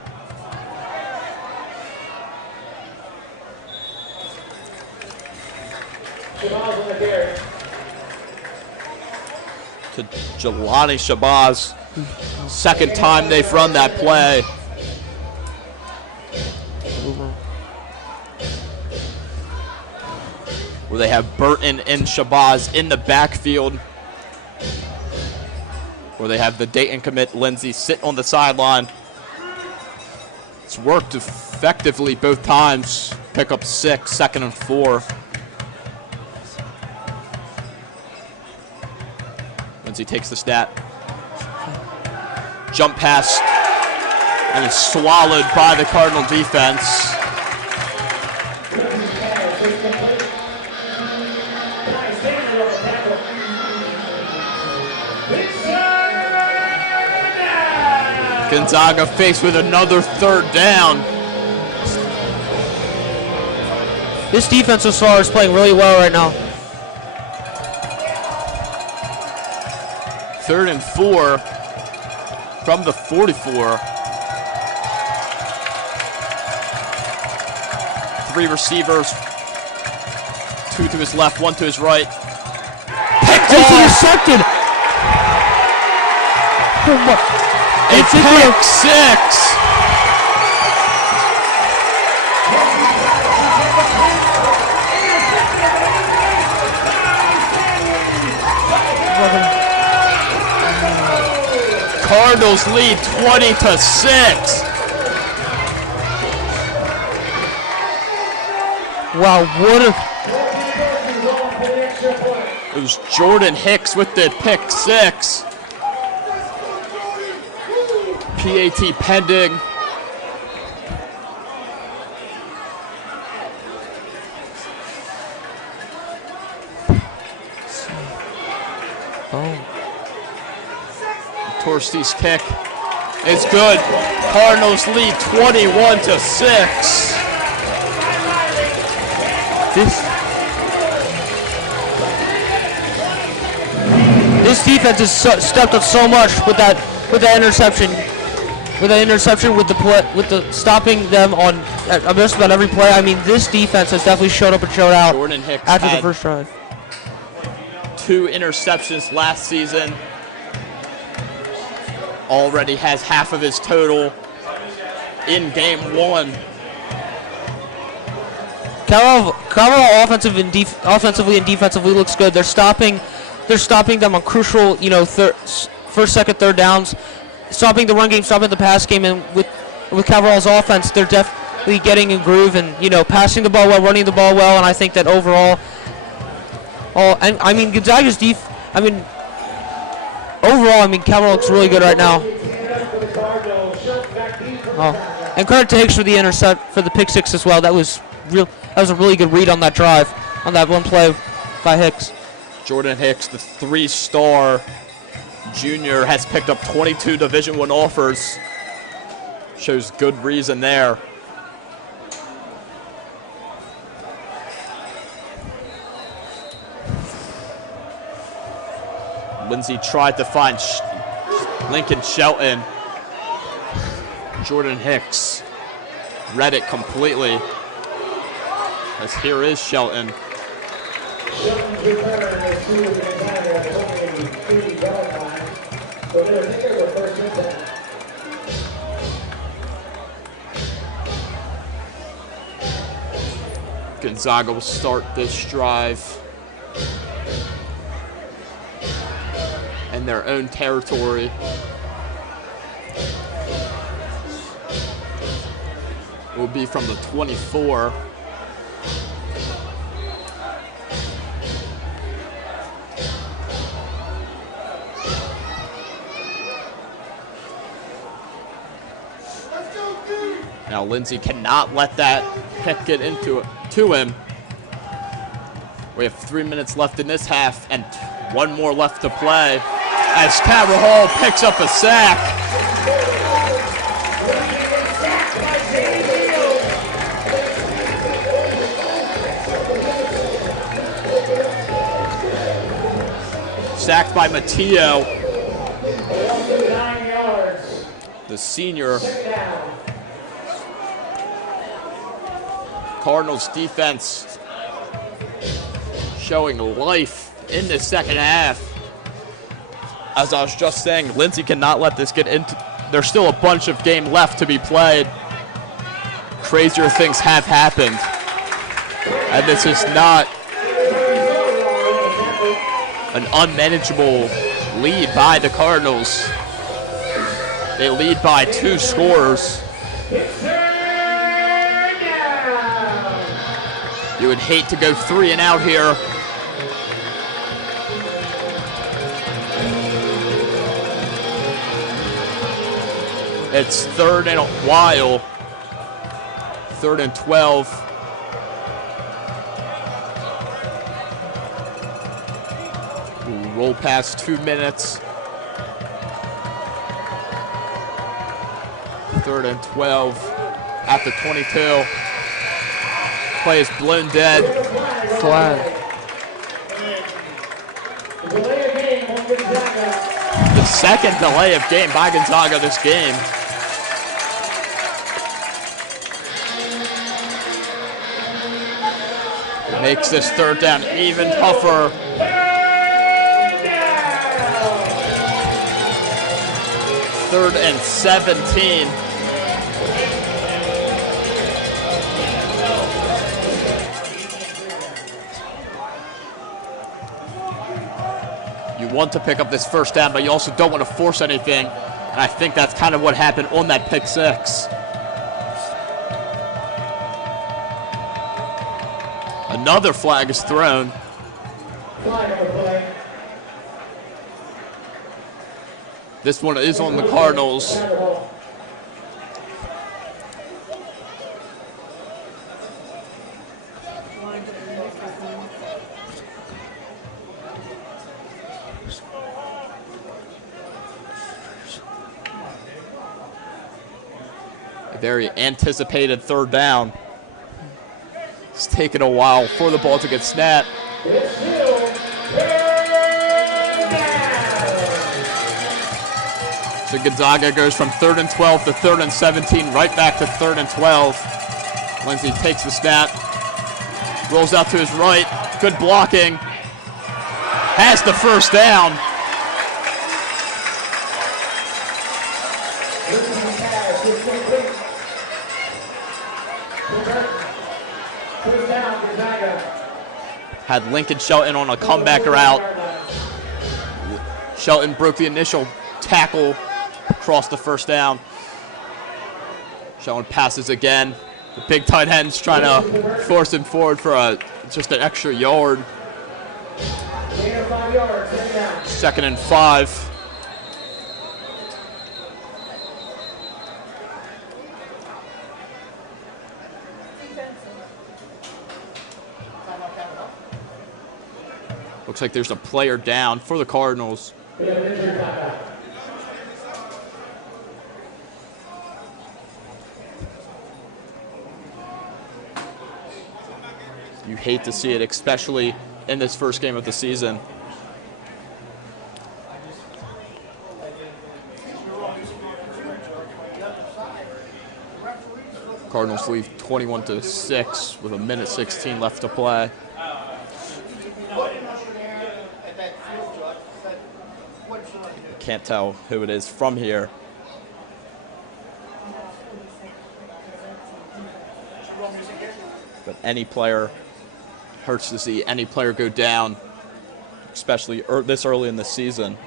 To Jelani Shabazz. Second time they've run that play. Where they have Burton and Shabazz in the backfield. Where they have the Dayton commit Lindsey sit on the sideline. It's worked effectively both times. Pick up 6, 2nd and 4. Lindsey takes the snap. Jump pass. And it's swallowed by the Cardinal defense. Gonzaga faced with another 3rd down. This defensive star is playing really well right now. 3rd and 4 from the 44. 3 receivers. 2 to his left, 1 to his right. Picked off. Intercepted. Oh my. It's pick 6. Cardinals lead 20-6. Wow, what a... It was Jordan Hicks with the pick 6. PAT pending. Oh. Torsty's kick is good. Cardinals lead 21-6. This defense has stepped up so much with that interception. With the stopping them on just about every play. I mean, this defense has definitely showed up and showed out Jordan Hicks after the first drive. 2 interceptions last season. Already has half of his total in game 1. Colorado offensively and defensively looks good. They're stopping them on crucial, first, second, third downs. Stopping the run game, stopping the pass game, and with Cavall's offense, they're definitely getting in groove and passing the ball well, running the ball well, and I think that overall, Gonzaga's Cavall looks really good right now. Oh, and credit to Hicks for the pick 6 as well. That was a really good read on that drive, on that one play by Hicks. Jordan Hicks, the 3-star junior, has picked up 22 Division I offers. Shows good reason there. Lindsey tried to find Lincoln Shelton. Jordan Hicks read it completely. As here is Shelton. Shelton's return is to Gonzaga at the 3-yard line. So they're taking the first impact. Gonzaga will start this drive in their own territory. It will be from the 24. Now Lindsey cannot let that pick get to him. We have 3 minutes left in this half and 1 more left to play as Cabral picks up a sack. Sacked by Matteo. The the senior. Cardinals defense showing life in the second half. As I was just saying, Lindsay cannot let this get into. There's still a bunch of game left to be played. Crazier things have happened. And this is not an unmanageable lead by the Cardinals. They lead by 2 scores. You would hate to go 3 and out here. It's 3rd and a while. 3rd and 12. We'll roll past 2 minutes. 3rd and 12 at the 22. Play is blown dead. Flag. The second delay of game by Gonzaga this game. Makes this 3rd down even tougher. 3rd and 17. You want to pick up this 1st down, but you also don't want to force anything. And I think that's kind of what happened on that pick 6. Another flag is thrown. This one is on the Cardinals. A very anticipated 3rd down. It's taken a while for the ball to get snapped. So Gonzaga goes from 3rd and 12 to 3rd and 17, right back to 3rd and 12. Lindsay takes the snap, rolls out to his right, good blocking, has the 1st down. Had Lincoln Shelton on a comeback route. Shelton broke the initial tackle across the 1st down. Shelton passes again. The big tight end's trying to force him forward for just an extra yard. 2nd and 5. Looks like there's a player down for the Cardinals. You hate to see it, especially in this 1st game of the season. Cardinals lead 21-6 with 1:16 left to play. Can't tell who it is from here. But any player, hurts to see any player go down, especially this early in the season.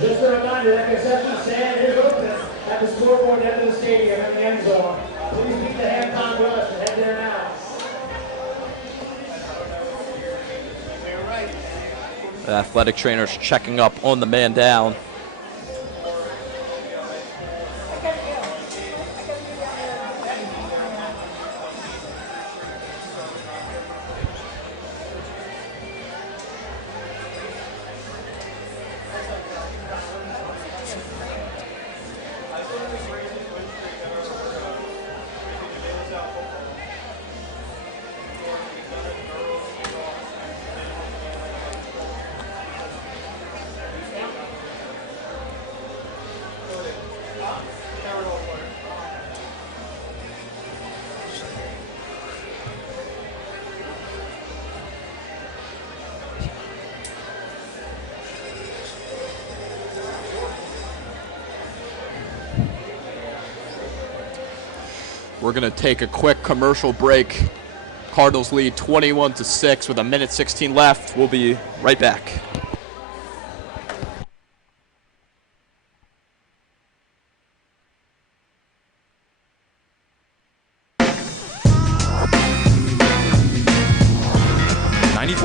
Just a reminder that concession stand is open at the scoreboard end of the stadium in the end zone. Please meet the halftime with us and head there now. The athletic trainers checking up on the man down. We're going to take a quick commercial break. Cardinals lead 21-6 with 1:16 left. We'll be right back.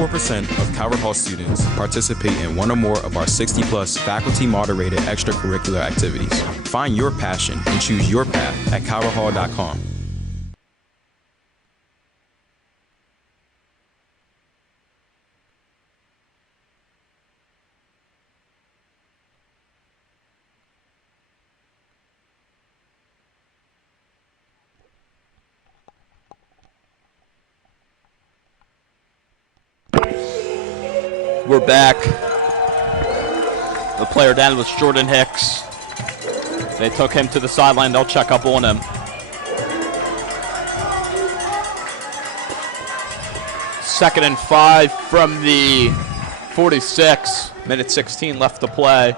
Percent of Calvert Hall students participate in one or more of our 60-plus faculty-moderated extracurricular activities. Find your passion and choose your path at calverthall.com. We're back. The player down was Jordan Hicks. They took him to the sideline. They'll check up on him. Second and 5 from the 46. 1:16 left to play.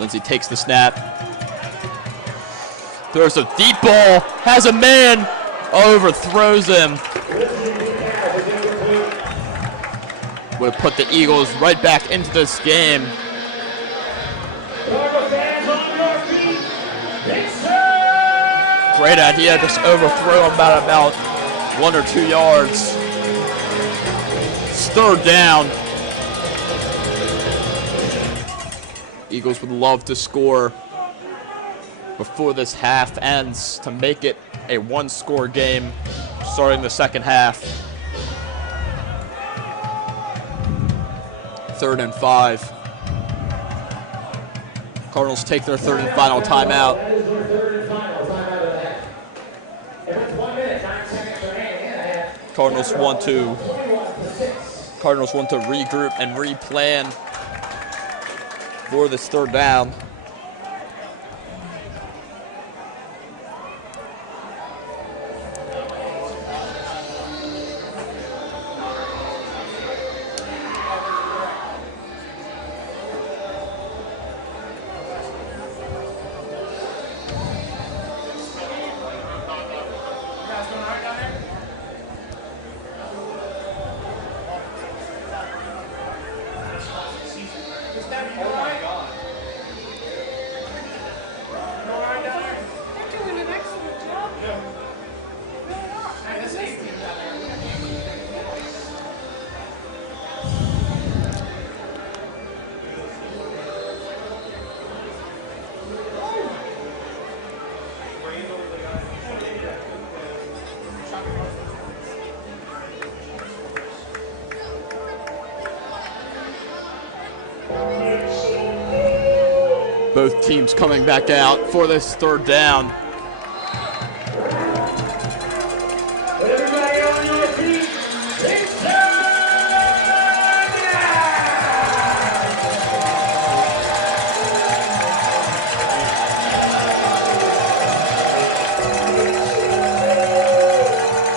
Lindsey takes the snap. Throws a deep ball. Has a man. Overthrows him. Would have put the Eagles right back into this game. Great idea, just overthrow him about 1 or 2 yards. It's third down. Eagles would love to score before this half ends to make it a one-score game starting the second half. 3rd and 5. Cardinals take their 3rd and final timeout. Cardinals want to regroup and replan for this 3rd down. Both teams coming back out for this 3rd down. Everybody on your feet, it's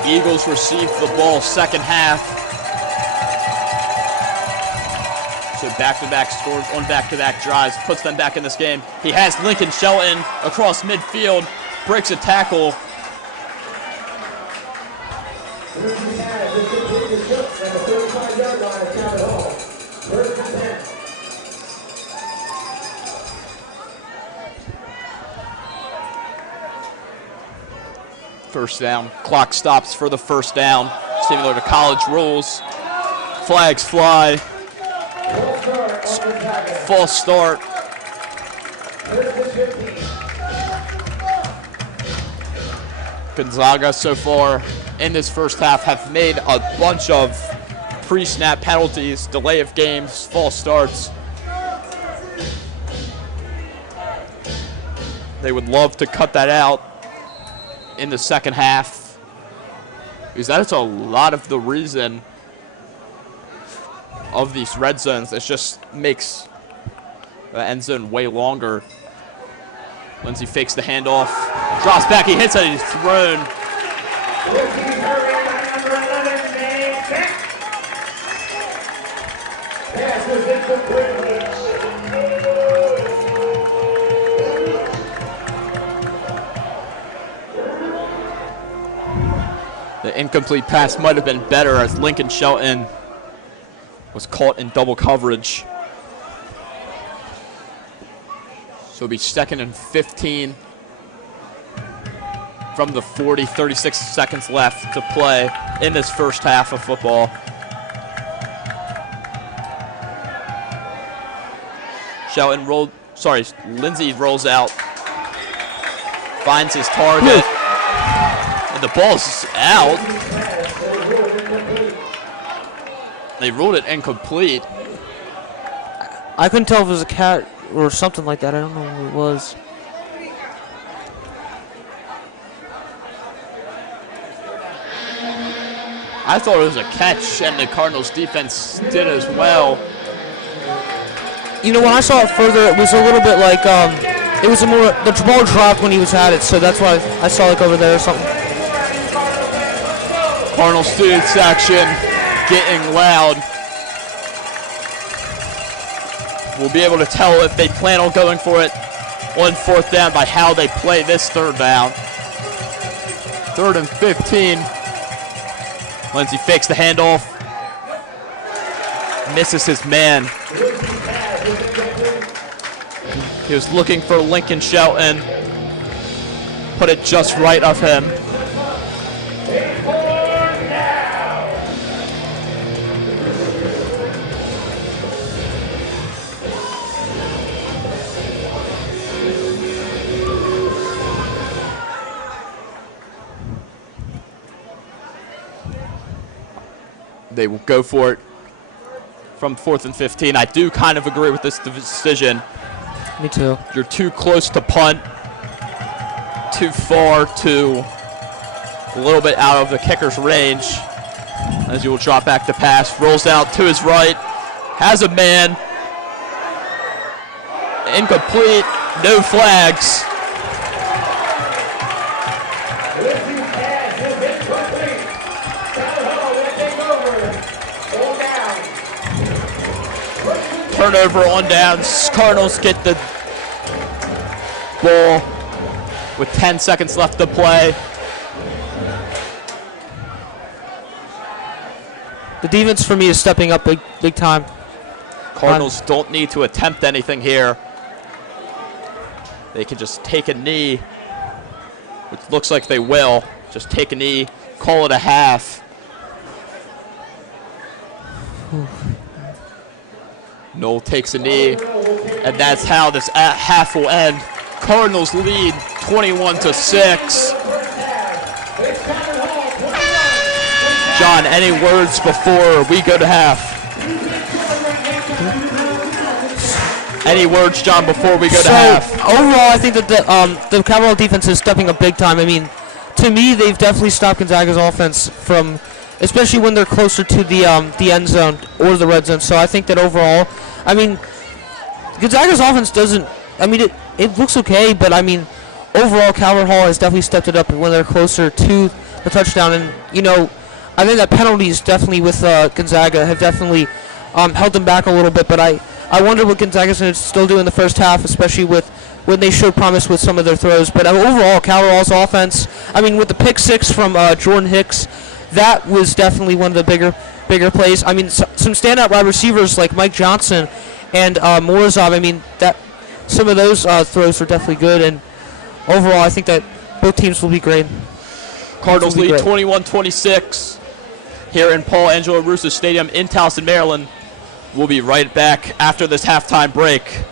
Eagles receive the ball second half. So back-to-back scores on back-to-back drives, puts them back in this game. He has Lincoln Shelton across midfield, breaks a tackle. First down, clock stops for the first down, similar to college rules. Flags fly. False start. Gonzaga so far in this first half have made a bunch of pre-snap penalties, delay of games, false starts. They would love to cut that out in the second half, because that is a lot of the reason of these red zones. It just makes the end zone way longer. Lindsey fakes the handoff, drops back, he hits it, he's thrown. incomplete pass might have been better as Lincoln Shelton was caught in double coverage. So it'll be 2nd and 15 from the 40, 36 seconds left to play in this first half of football. Lindsey rolls out, finds his target, and the ball's out. They ruled it incomplete. I couldn't tell if it was a cat or something like that. I don't know what it was. I thought it was a catch, and the Cardinals defense did as well. You know, when I saw it further, it was a little bit like, it was the ball dropped when he was at it, so that's why I saw like over there or something. Cardinal student section getting loud. We'll be able to tell if they plan on going for it on 4th down by how they play this 3rd down. 3rd and 15. Lindsey fakes the handoff. Misses his man. He was looking for Lincoln Shelton. Put it just right of him. They will go for it from 4th and 15. I do kind of agree with this decision. Me too. You're too close to punt, too far to a little bit out of the kicker's range. As you will drop back to pass, rolls out to his right, has a man, incomplete, no flags. Turnover on downs. Cardinals get the ball with 10 seconds left to play. The defense for me is stepping up big time. Cardinals don't need to attempt anything here. They can just take a knee, which looks like they will. Just take a knee, call it a half. Noel takes a knee, and that's how this half will end. Cardinals lead 21-6. John, any words before we go to half? Any words, John, before we go to half? Overall, I think that the Cavalier defense is stepping up big time. I mean, to me, they've definitely stopped Gonzaga's offense from, especially when they're closer to the end zone or the red zone. So I think that overall, I mean, Gonzaga's offense doesn't, I mean, it looks okay, but I mean, overall, Calvert Hall has definitely stepped it up when they're closer to the touchdown. And, you know, I think that penalties definitely with Gonzaga have definitely held them back a little bit, but I wonder what Gonzaga's going to still do in the first half, especially with when they showed promise with some of their throws. But overall, Calvert Hall's offense, I mean, with the pick six from Jordan Hicks, that was definitely one of the bigger plays. I mean, some standout wide receivers like Mike Johnson and Morozov, I mean, that some of those throws were definitely good. And overall, I think that both teams will be great. Cardinals lead 21-26 here in Paul Angelo Russo Stadium in Towson, Maryland. We'll be right back after this halftime break.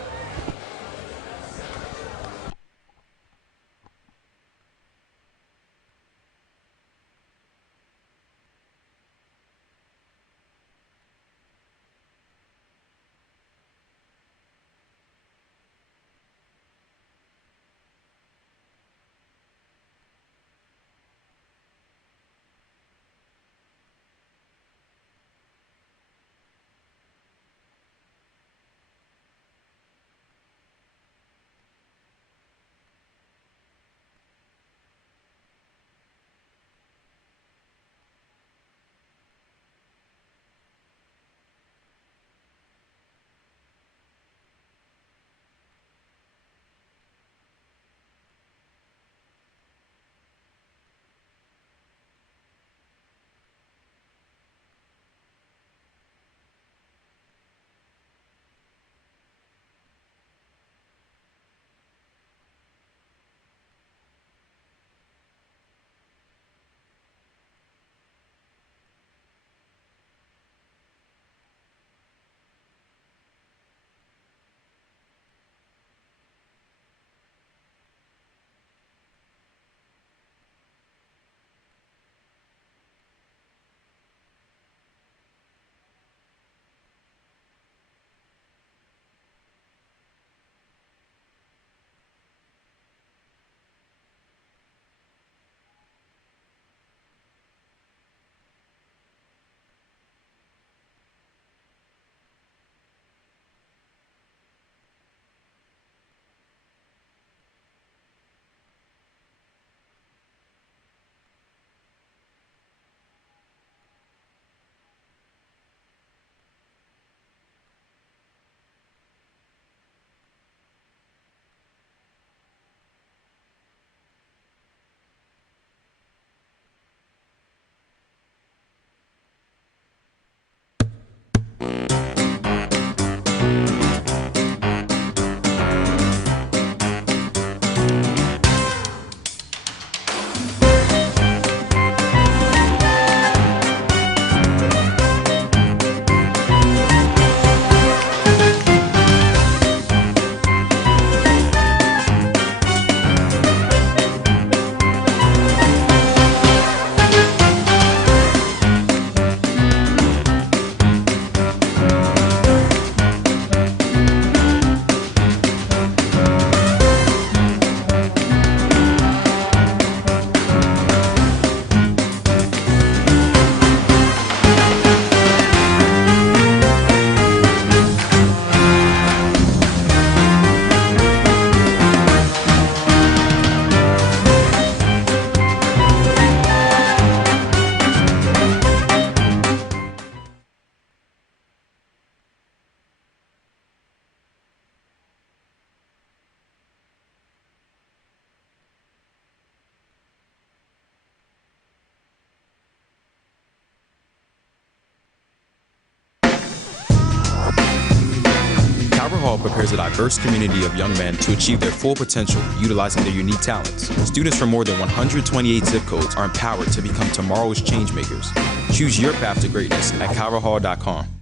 prepares a diverse community of young men to achieve their full potential, utilizing their unique talents. Students from more than 128 zip codes are empowered to become tomorrow's changemakers. Choose your path to greatness at calverthall.com.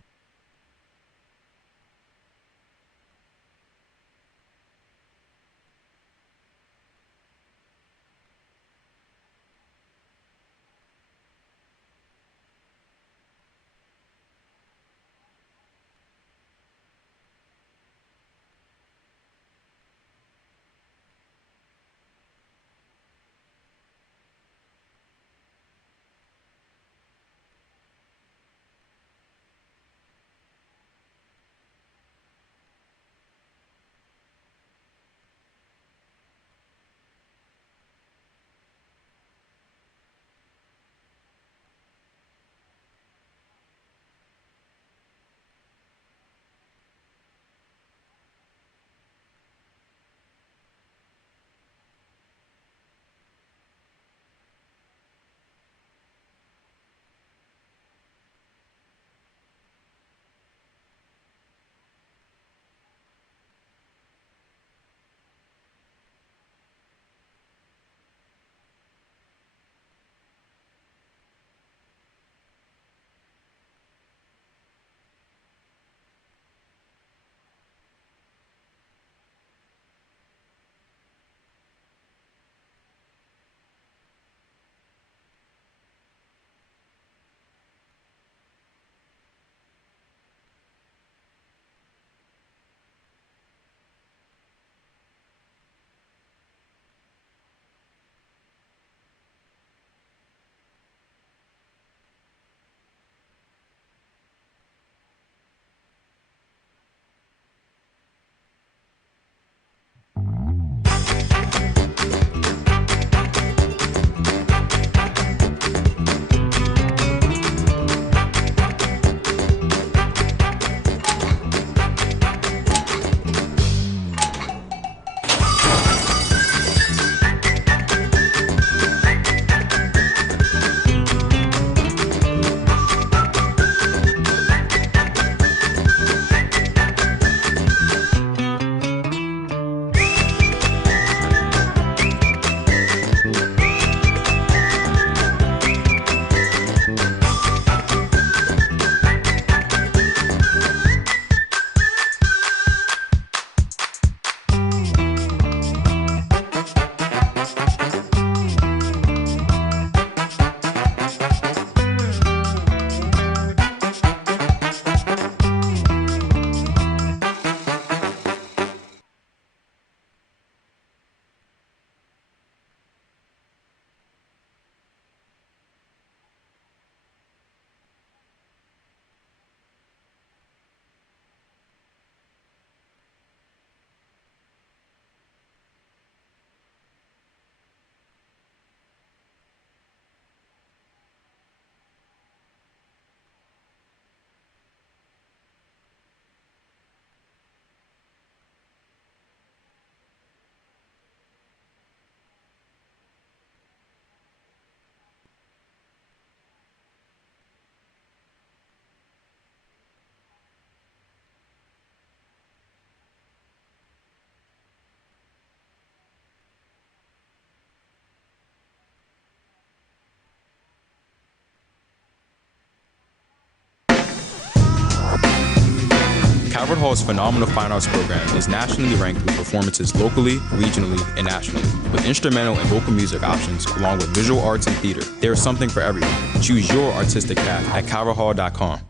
Calvert Hall's phenomenal fine arts program is nationally ranked with performances locally, regionally, and nationally. With instrumental and vocal music options, along with visual arts and theater, there is something for everyone. Choose your artistic path at calverthall.com.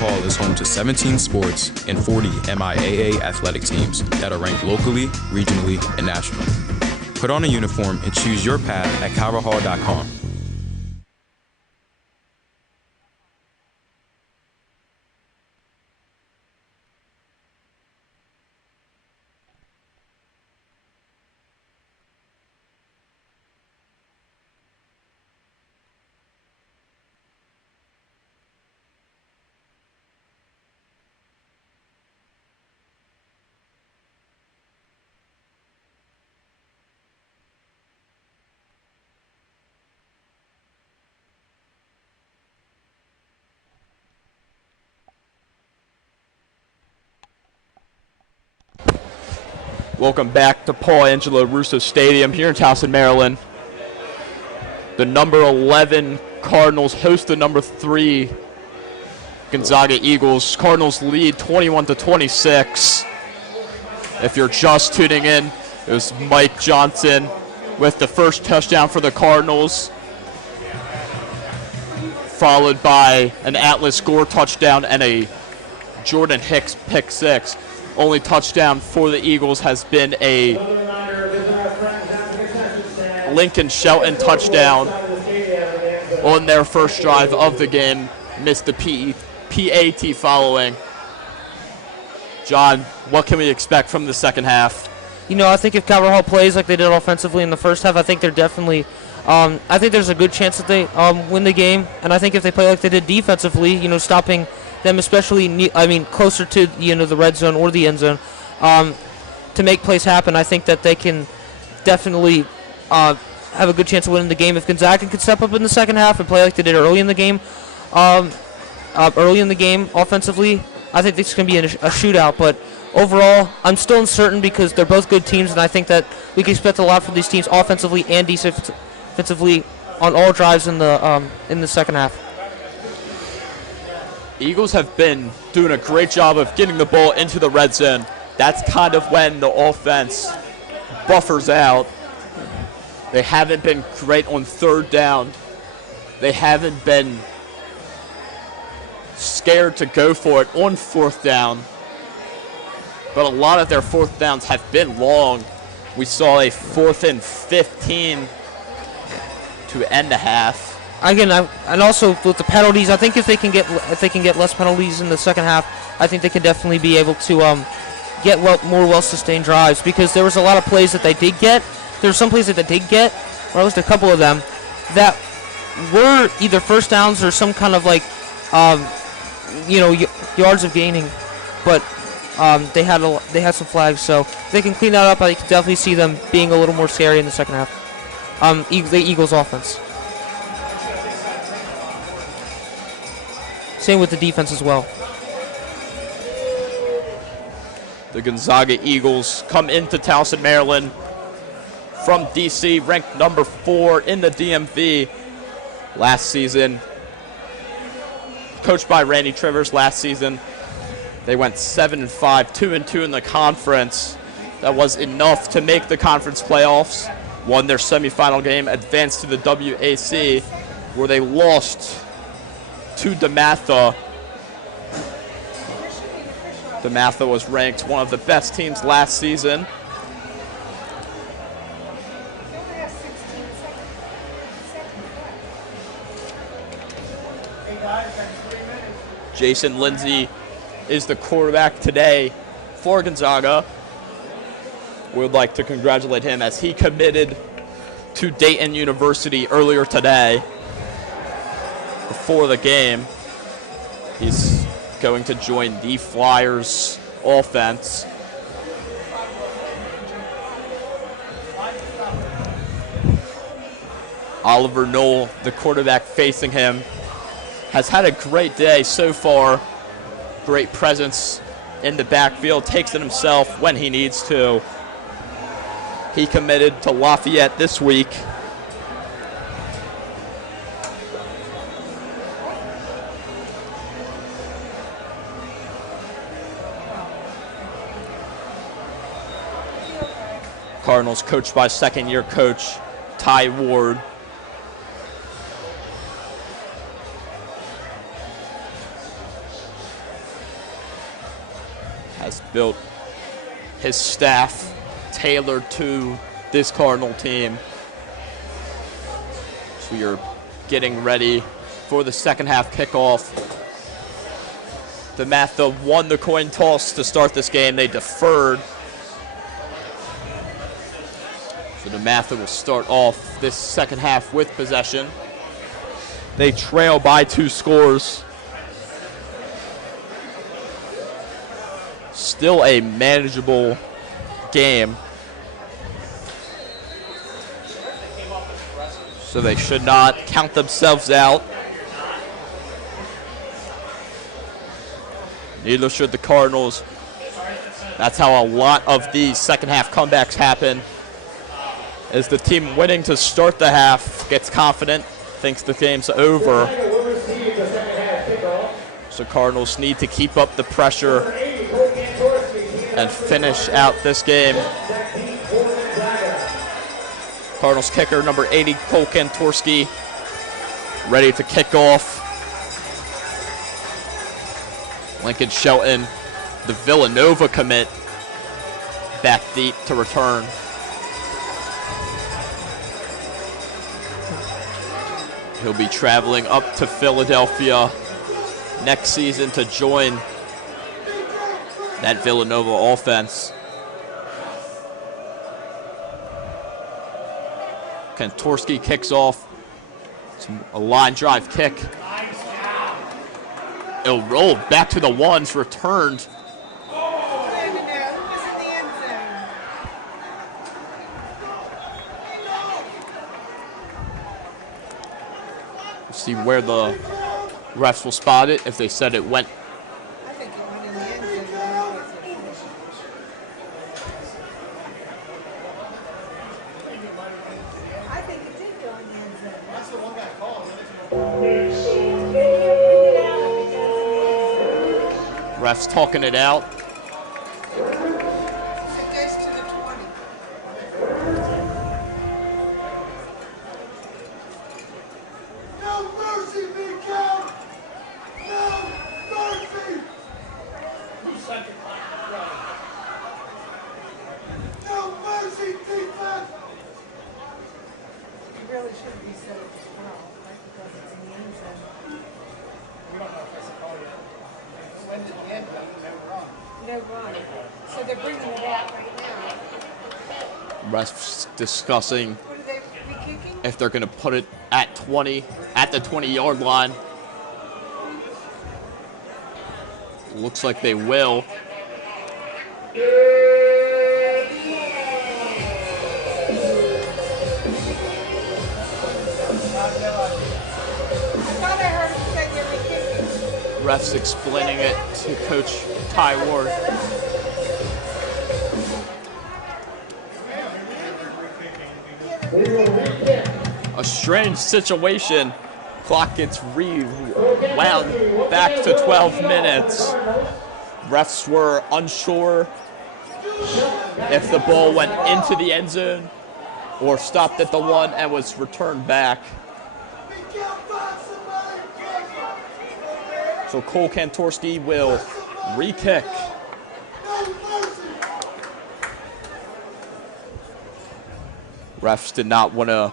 Hall is home to 17 sports and 40 MIAA athletic teams that are ranked locally, regionally, and nationally. Put on a uniform and choose your path at calverthall.com. Welcome back to Paul Angelo Russo Stadium here in Towson, Maryland. The number 11 Cardinals host the number 3 Gonzaga Eagles. Cardinals lead 21-26. If you're just tuning in, it was Mike Johnson with the first touchdown for the Cardinals, followed by an Atlas Gore touchdown and a Jordan Hicks pick six. Only touchdown for the Eagles has been a Lincoln Shelton touchdown on their first drive of the game. Missed the PAT following. John, what can we expect from the second half? You know, I think if Calvert Hall plays like they did offensively in the first half, I think they're definitely I think there's a good chance that they win the game. And I think if they play like they did defensively, you know, stopping them, especially, closer to, the red zone or the end zone, to make plays happen, I think that they can definitely have a good chance of winning the game. If Gonzaga can step up in the second half and play like they did early in the game offensively, I think this is going to be a shootout. But overall, I'm still uncertain because they're both good teams, and I think that we can expect a lot from these teams offensively and defensively on all drives in the second half. Eagles have been doing a great job of getting the ball into the red zone. That's kind of when the offense buffers out. They haven't been great on third down. They haven't been scared to go for it on fourth down. But a lot of their fourth downs have been long. We saw a 4th and 15 to end the half. Again, and also with the penalties, I think if they can get less penalties in the second half, I think they can definitely be able to get more well-sustained drives, because there was a lot of plays that they did get. There were some plays that they did get, or at least a couple of them, that were either first downs or some kind of yards of gaining, but they had some flags. So if they can clean that up, I can definitely see them being a little more scary in the second half. The Eagles' offense. Same with the defense as well. The Gonzaga Eagles come into Towson, Maryland from D.C., ranked number 4 in the DMV last season. Coached by Randy Trivers last season, they went 7-5, 2-2 in the conference. That was enough to make the conference playoffs. Won their semifinal game, advanced to the WAC, where they lost to DeMatha. DeMatha was ranked one of the best teams last season. Jason Lindsay is the quarterback today for Gonzaga. We would like to congratulate him as he committed to Dayton University earlier today. Before the game, he's going to join the Flyers offense. Oliver Knoll, the quarterback facing him, has had a great day so far. Great presence in the backfield, takes it himself when he needs to. He committed to Lafayette this week. Cardinals coached by second-year coach Ty Ward. has built his staff tailored to this Cardinal team. So we are getting ready for the second half kickoff. The Matha won the coin toss to start this game. They deferred. So the Matha will start off this second half with possession. They trail by 2 scores. Still a manageable game. So they should not count themselves out. Neither should the Cardinals. That's how a lot of these second half comebacks happen. As the team winning to start the half gets confident, thinks the game's over. So Cardinals need to keep up the pressure and finish out this game. Cardinals kicker number 80, Cole Kantorski, ready to kick off. Lincoln Shelton, the Villanova commit, back deep to return. He'll be traveling up to Philadelphia next season to join that Villanova offense. Kantorski kicks off. It's a line drive kick. It'll roll back to the ones, returned. We'll see where the refs will spot it. If they said it went. I think it went in the end zone. I think it did go in the end zone. That's the one that called. Refs talking it out. It goes to the 20. No mercy, big cow! No mercy! No mercy, defense! It really should be set at 12, right? Because it's in the end zone. We don't know if it's a call yet. When did the end zone? No run. So they're bringing it out right now. Refs discussing What are they re-kicking? if they're going to put it at 20, at the 20-yard line. Looks like they will. I thought I heard him say they're re-kicking. Refs explaining it to Coach Ty Ward. A strange situation. Clock gets rewound back to 12 minutes. Refs were unsure if the ball went into the end zone or stopped at the 1 and was returned back. So Cole Kantorski will re-kick. Refs did not want to,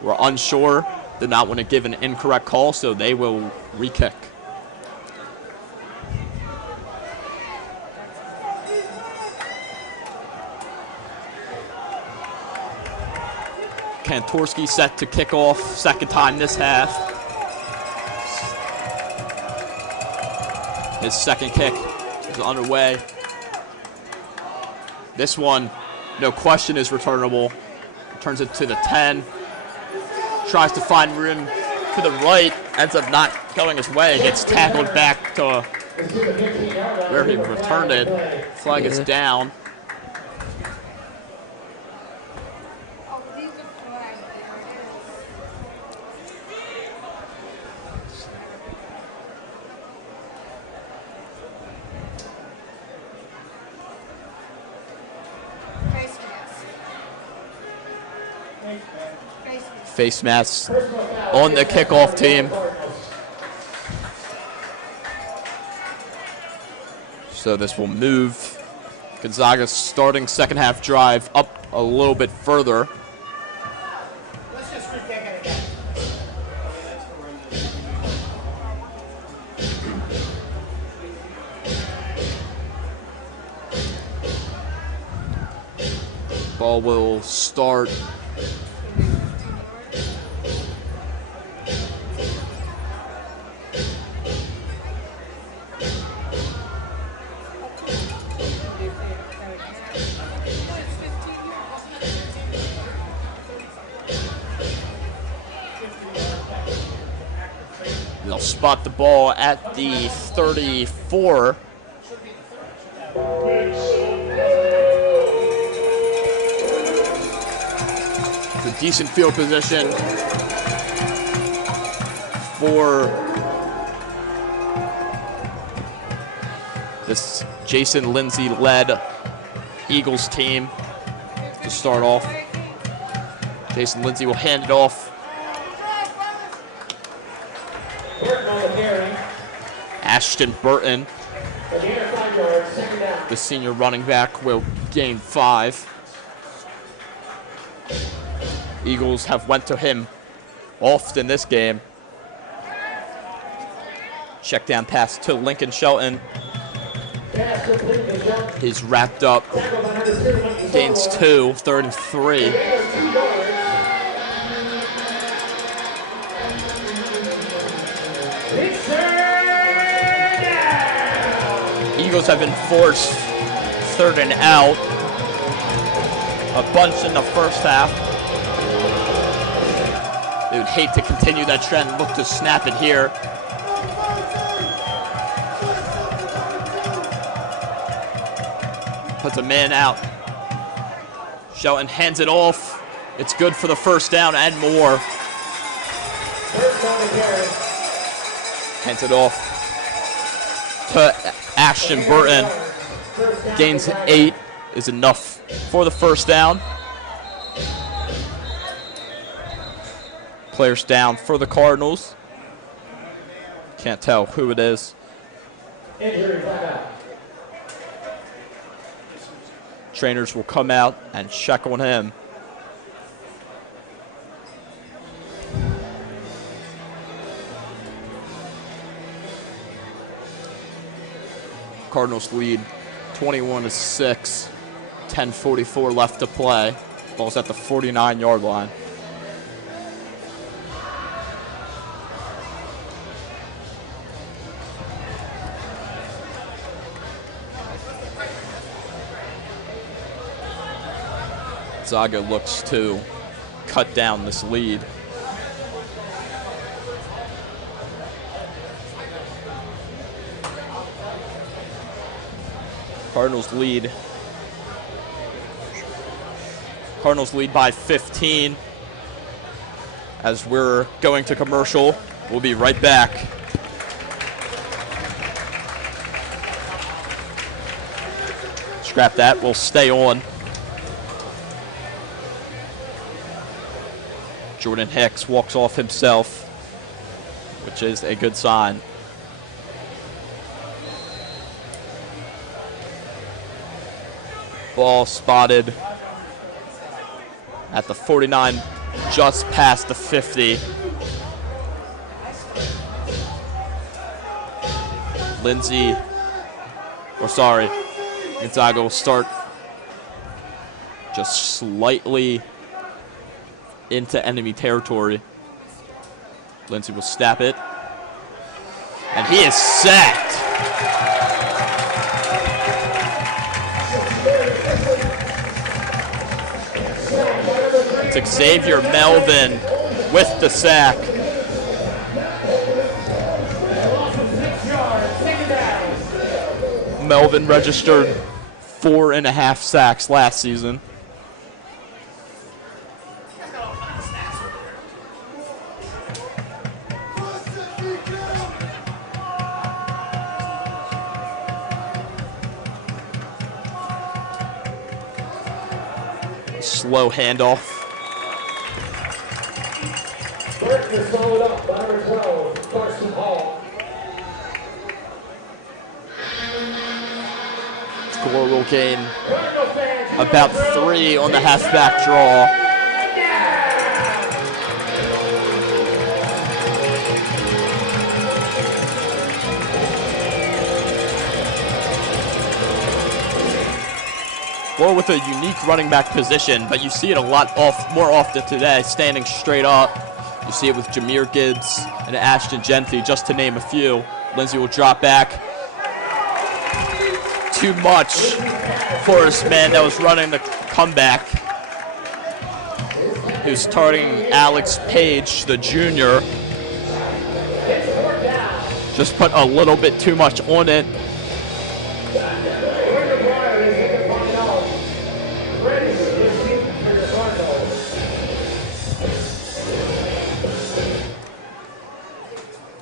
were unsure, did not want to give an incorrect call, so they will re-kick. Kantorski set to kick off, second time this half. His second kick is underway. This one, no question, is returnable. Turns it to the 10. Tries to find room to the right. Ends up not going his way. Gets tackled back to where he returned it. Flag is down. Oh, these are flags. Face mask. Face mask. Face masks on the kickoff team. So this will move Gonzaga's starting second half drive up a little bit further. Let's just retake it again. Ball will start. They'll spot the ball at the 34. It's a decent field position for this Jason Lindsay-led Eagles team to start off. Jason Lindsay will hand it off. Ashton Burton, the senior running back, will gain 5. Eagles have went to him often this game. Check down pass to Lincoln Shelton. He's wrapped up. Gains 2, 3rd and 3. Eagles have been forced 3rd and out a bunch in the first half. They would hate to continue that trend, look to snap it here. Puts a man out. Shelton hands it off. It's good for the first down and more. Hands it off to Ashton Burton. Gains 8 is enough for the first down. Players down for the Cardinals. Can't tell who it is. Trainers will come out and check on him. Cardinals lead 21-6. 10:44 left to play. Ball's at the 49-yard line. Gonzaga looks to cut down this lead. Cardinals lead by 15 as we're going to commercial. We'll be right back. Scrap that, we'll stay on. Jordan Hicks walks off himself, which is a good sign. Ball spotted at the 49, just past the 50. Gonzaga will start just slightly into enemy territory. Lindsay will snap it, and he is sacked. It's Xavier Melvin with the sack. Melvin registered 4.5 sacks last season. Slow handoff. Burton is followed up by number 12, Carson Hall. or will gain about 3 on the halfback draw. Or with a unique running back position, but you see it a lot more often today, standing straight up. You see it with Jameer Gibbs and Ashton Gentry, just to name a few. Lindsay will drop back. Too much for his man that was running the comeback. He was targeting Alex Page, the junior. Just put a little bit too much on it.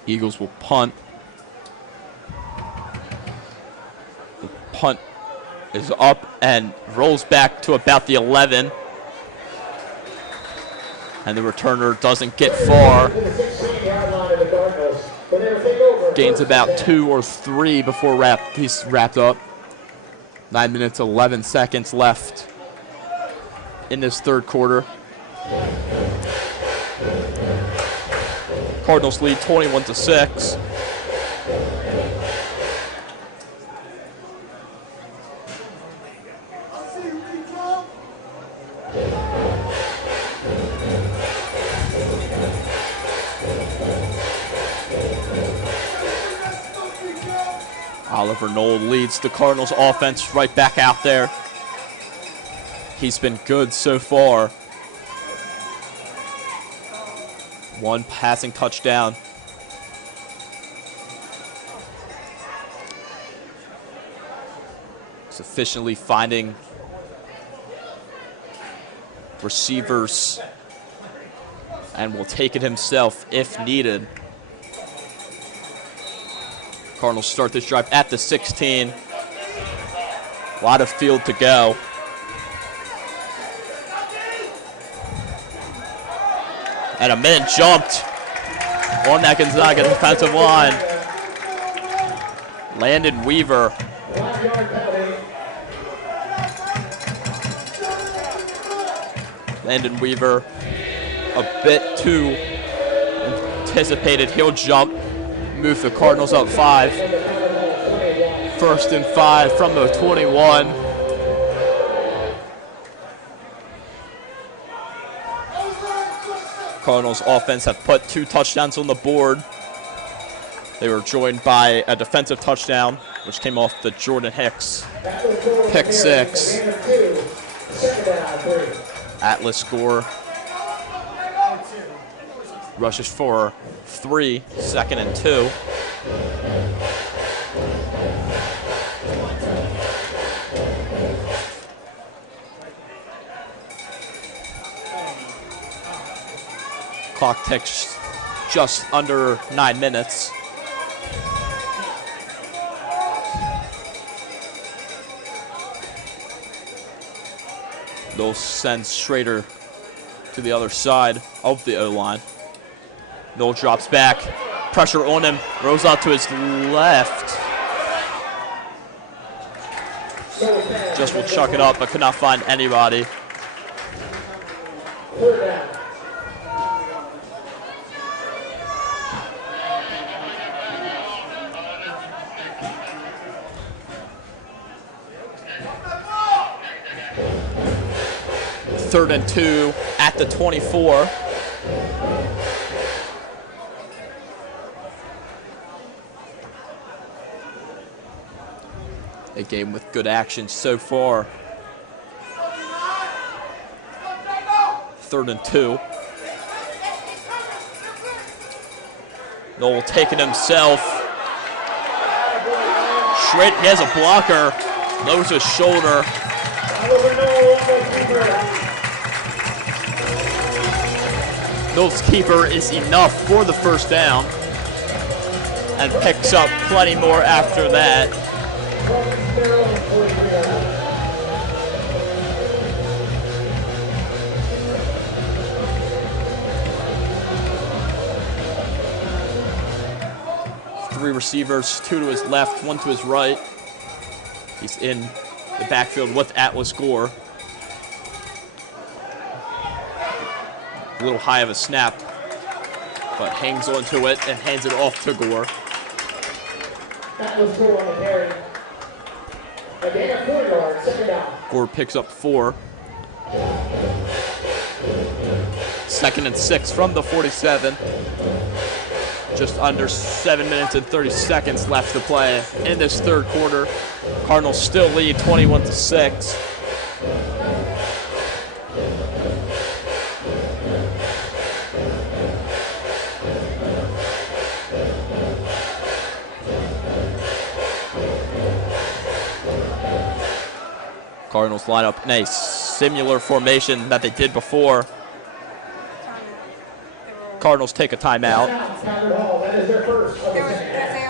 Eagles will punt. The punt is up and rolls back to about the 11. And the returner doesn't get far. Gains about 2 or 3 before he's wrapped up. 9 minutes, 11 seconds left in this third quarter. Cardinals lead 21-6. Oliver Knoll leads the Cardinals offense right back out there. He's been good so far. 1 passing touchdown. Sufficiently finding receivers and will take it himself if needed. Cardinals start this drive at the 16. A lot of field to go. And a man jumped on that Gonzaga defensive line. Landon Weaver. Landon Weaver, a bit too anticipated. He'll jump, move the Cardinals up 5. 1st and 5 from the 21. Cardinals offense have put 2 touchdowns on the board. They were joined by a defensive touchdown, which came off the Jordan Hicks pick 6. Atlas score. Rushes for 3, 2nd and 2. Clock ticks just under 9 minutes. They'll send Schrader to the other side of the O-line. Noel drops back, pressure on him, rolls out to his left. Just will chuck it up, but could not find anybody. Third and 2 at the 24. A game with good action so far. 3rd and 2. Noel taking himself. Straight, he has a blocker. Lowers his shoulder. Noel's keeper is enough for the 1st down and picks up plenty more after that. Three receivers, 2 to his left, 1 to his right. He's in the backfield with Atlas Gore. A little high of a snap, but hangs onto it and hands it off to Gore. Atlas Gore on the carry. Again, 4 yards, second down. Gore picks up 4. 2nd and 6 from the 47. Just under 7 minutes and 30 seconds left to play in this third quarter. Cardinals still lead 21-6. Cardinals line up in a similar formation that they did before. Cardinals take a timeout. That is their first. They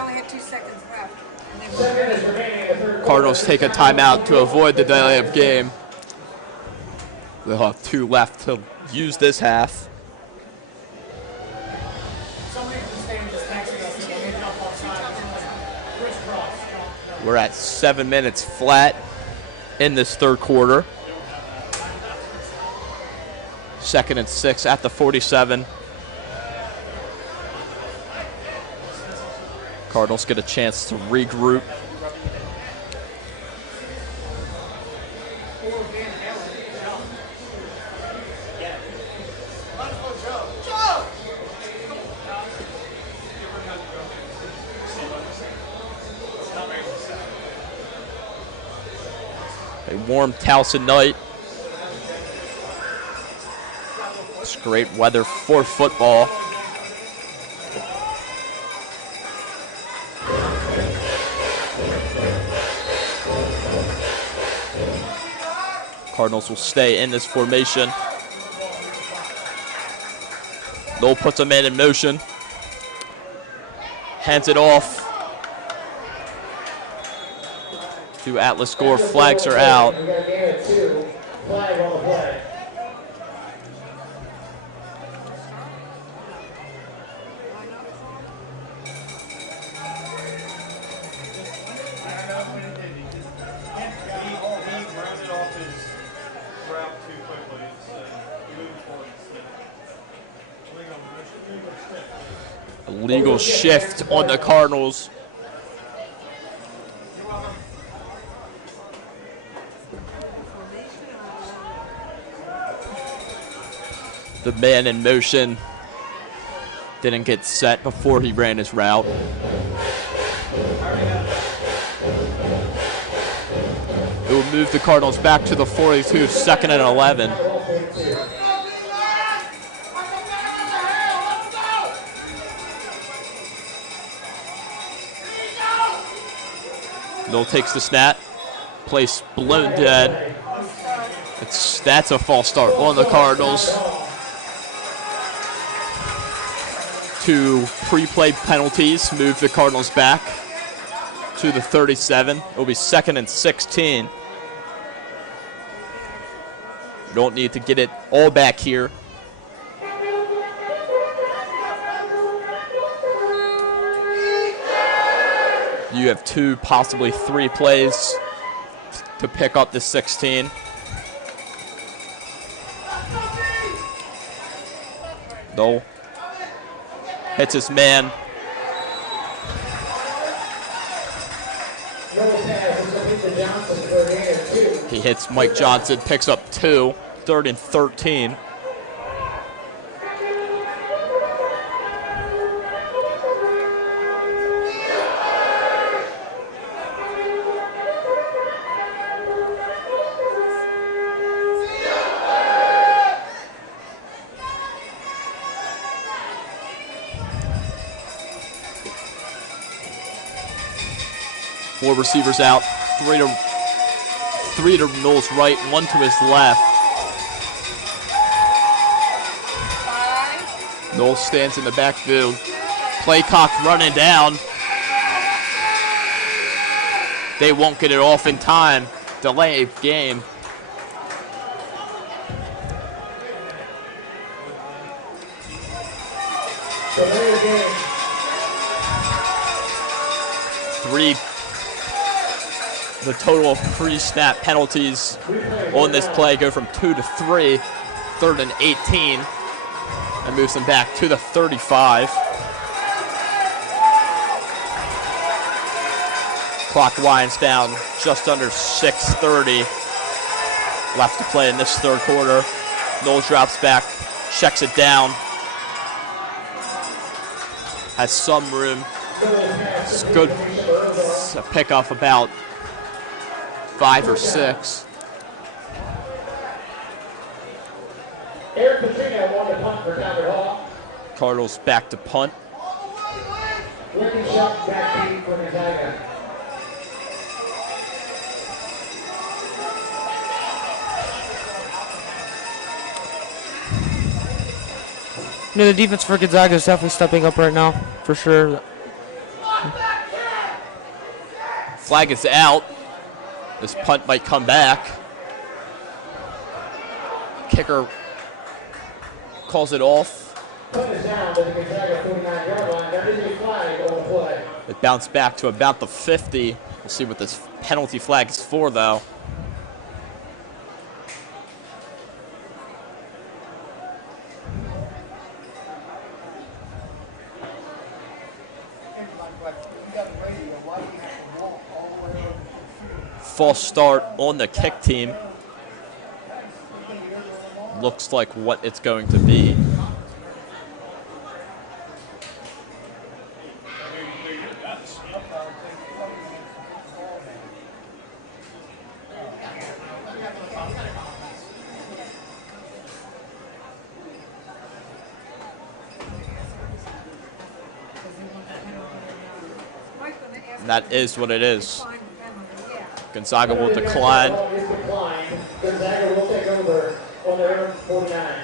only had 2 seconds left. And they 7 minutes remaining in the third quarter. Cardinals take a timeout to avoid the delay of game. They'll have 2 left to use this half. Somebody from the stadium just texted us. They need to jump offside. Crisscross. We're at 7 minutes flat in this third quarter. 2nd and 6 at the 47. Cardinals get a chance to regroup. A warm Towson night. It's great weather for football. Cardinals will stay in this formation. Noel puts a man in motion. Hands it off to Atlas Gore. Flags are out. We got a gain of 2. Flag on the play. He rounded off his route too quickly. He moved forward instead. Illegal shift on the Cardinals. The man in motion didn't get set before he ran his route. It will move the Cardinals back to the 42, 2nd and 11. Noel takes the snap. Place blown dead. That's a false start on the Cardinals. 2 pre-play penalties move the Cardinals back to the 37. It will be 2nd and 16. Don't need to get it all back here. You have 2, possibly 3 plays to pick up the 16. Noel hits his man. He hits Mike Johnson, picks up 2, 3rd and 13. Four receivers out, three to Noel's right, 1 to his left. Noel stands in the backfield. Play clock running down. They won't get it off in time. Delay of game. Delay of game. 3 The total of pre-snap penalties on this play go from 2 to 3, 3rd and 18, and moves them back to the 35. Clock winds down just under 6:30 left to play in this third quarter. Knowles drops back, checks it down, has some room. It's good. It's a pickoff about 5 or 6. Eric Petrino won the punt for Calvert Hall. Cardinals back to punt. Working shot back deep for Gonzaga. The defense for Gonzaga is definitely stepping up right now, for sure. Flag is out. This punt might come back. Kicker calls it off. Punt is down to the Gonzaga 49-yard line. There is a flag on the play. It bounced back to about the 50. We'll see what this penalty flag is for, though. False start on the kick team. Looks like what it's going to be. And that is what it is. Gonzaga will decline. Gonzaga will take over on their 49.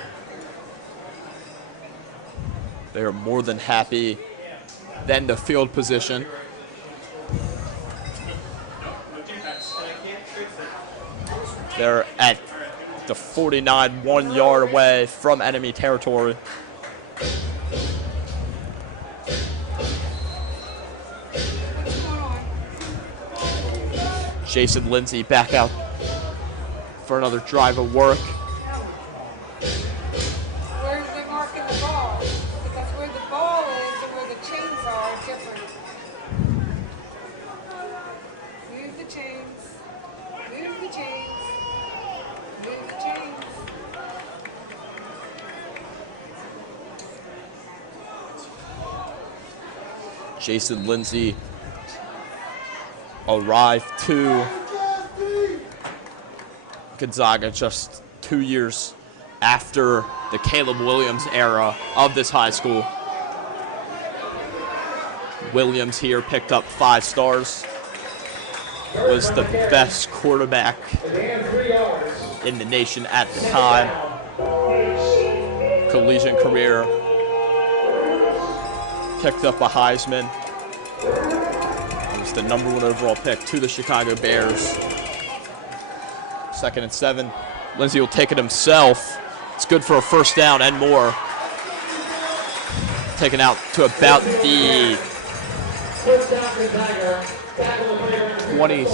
They are more than happy than the field position. They're at the 49, 1 yard away from enemy territory. Jason Lindsay back out for another drive of work. Where are they marking the ball? Because where the ball is and where the chains are different. Move the chains. Move the chains. Move the chains. Jason Lindsay arrived to Gonzaga just 2 years after the Caleb Williams era of this high school. Williams here picked up 5 stars, was the best quarterback in the nation at the time. Collegiate career, picked up a Heisman. The number 1 overall pick to the Chicago Bears. 2nd and 7. Lindsay will take it himself. It's good for a first down and more. Taken out to about the 20.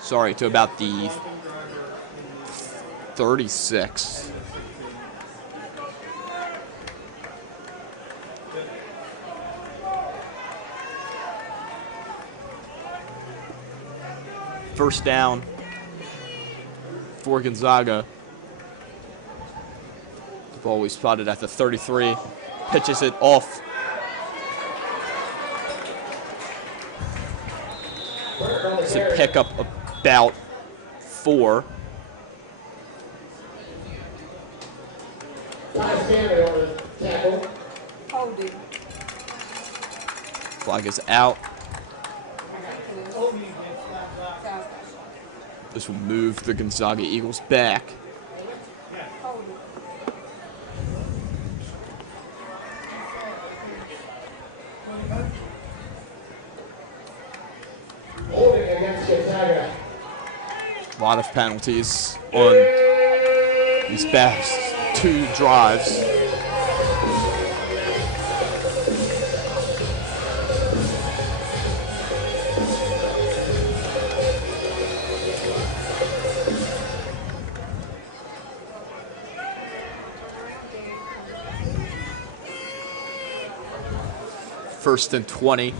Sorry, to about the 36. First down for Gonzaga. The ball we spotted at the 33. Pitches it off. To pick up about 4. Holding. Flag is out. This will move the Gonzaga Eagles back. Holding against Gonzaga. A lot of penalties on these past 2 drives. 1st and 20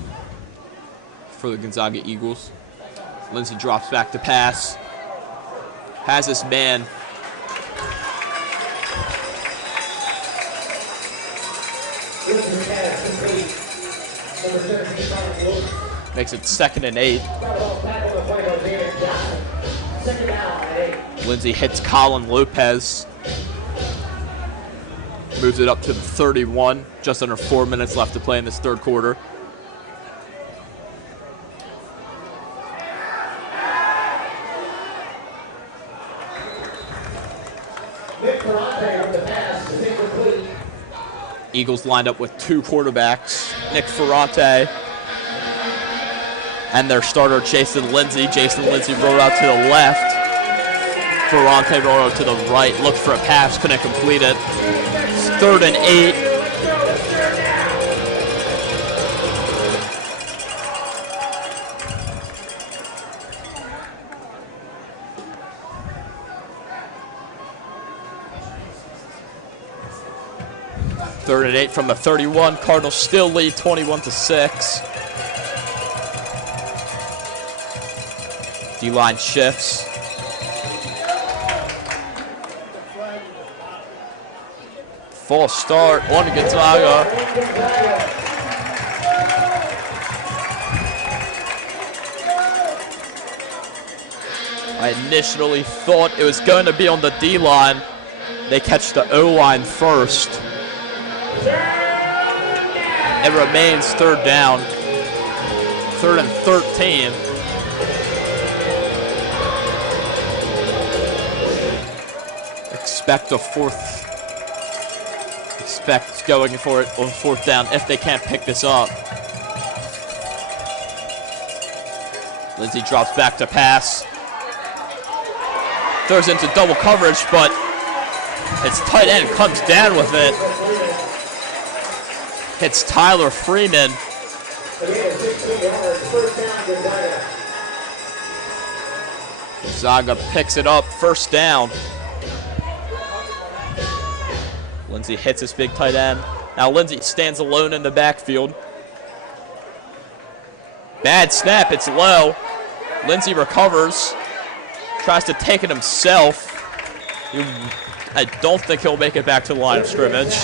for the Gonzaga Eagles. Lindsey drops back to pass. Has his man. Makes it 2nd and 8. Lindsey hits Colin Lopez. Moves it up to the 31. Just under 4 minutes left to play in this 3rd quarter. Eagles lined up with 2 quarterbacks, Nick Ferrante and their starter, Jason Lindsey. Jason Lindsey rolled out to the left. Ferrante rolled out to the right, looked for a pass, couldn't complete it. It's 3rd and 8. Third and 8 from the 31. Cardinals still lead 21-6. D-line shifts. False start on Gonzaga. I initially thought it was going to be on the D-line. They catch the O-line first. It remains 3rd down. 3rd and 13. Expect going for it on 4th down if they can't pick this up. Lindsey drops back to pass. Throws into double coverage, but its tight end comes down with it. Hits Tyler Freeman. Gonzaga picks it up, 1st down. Lindsey hits his big tight end. Now Lindsey stands alone in the backfield. Bad snap, it's low. Lindsey recovers. Tries to take it himself. I don't think he'll make it back to the line of scrimmage.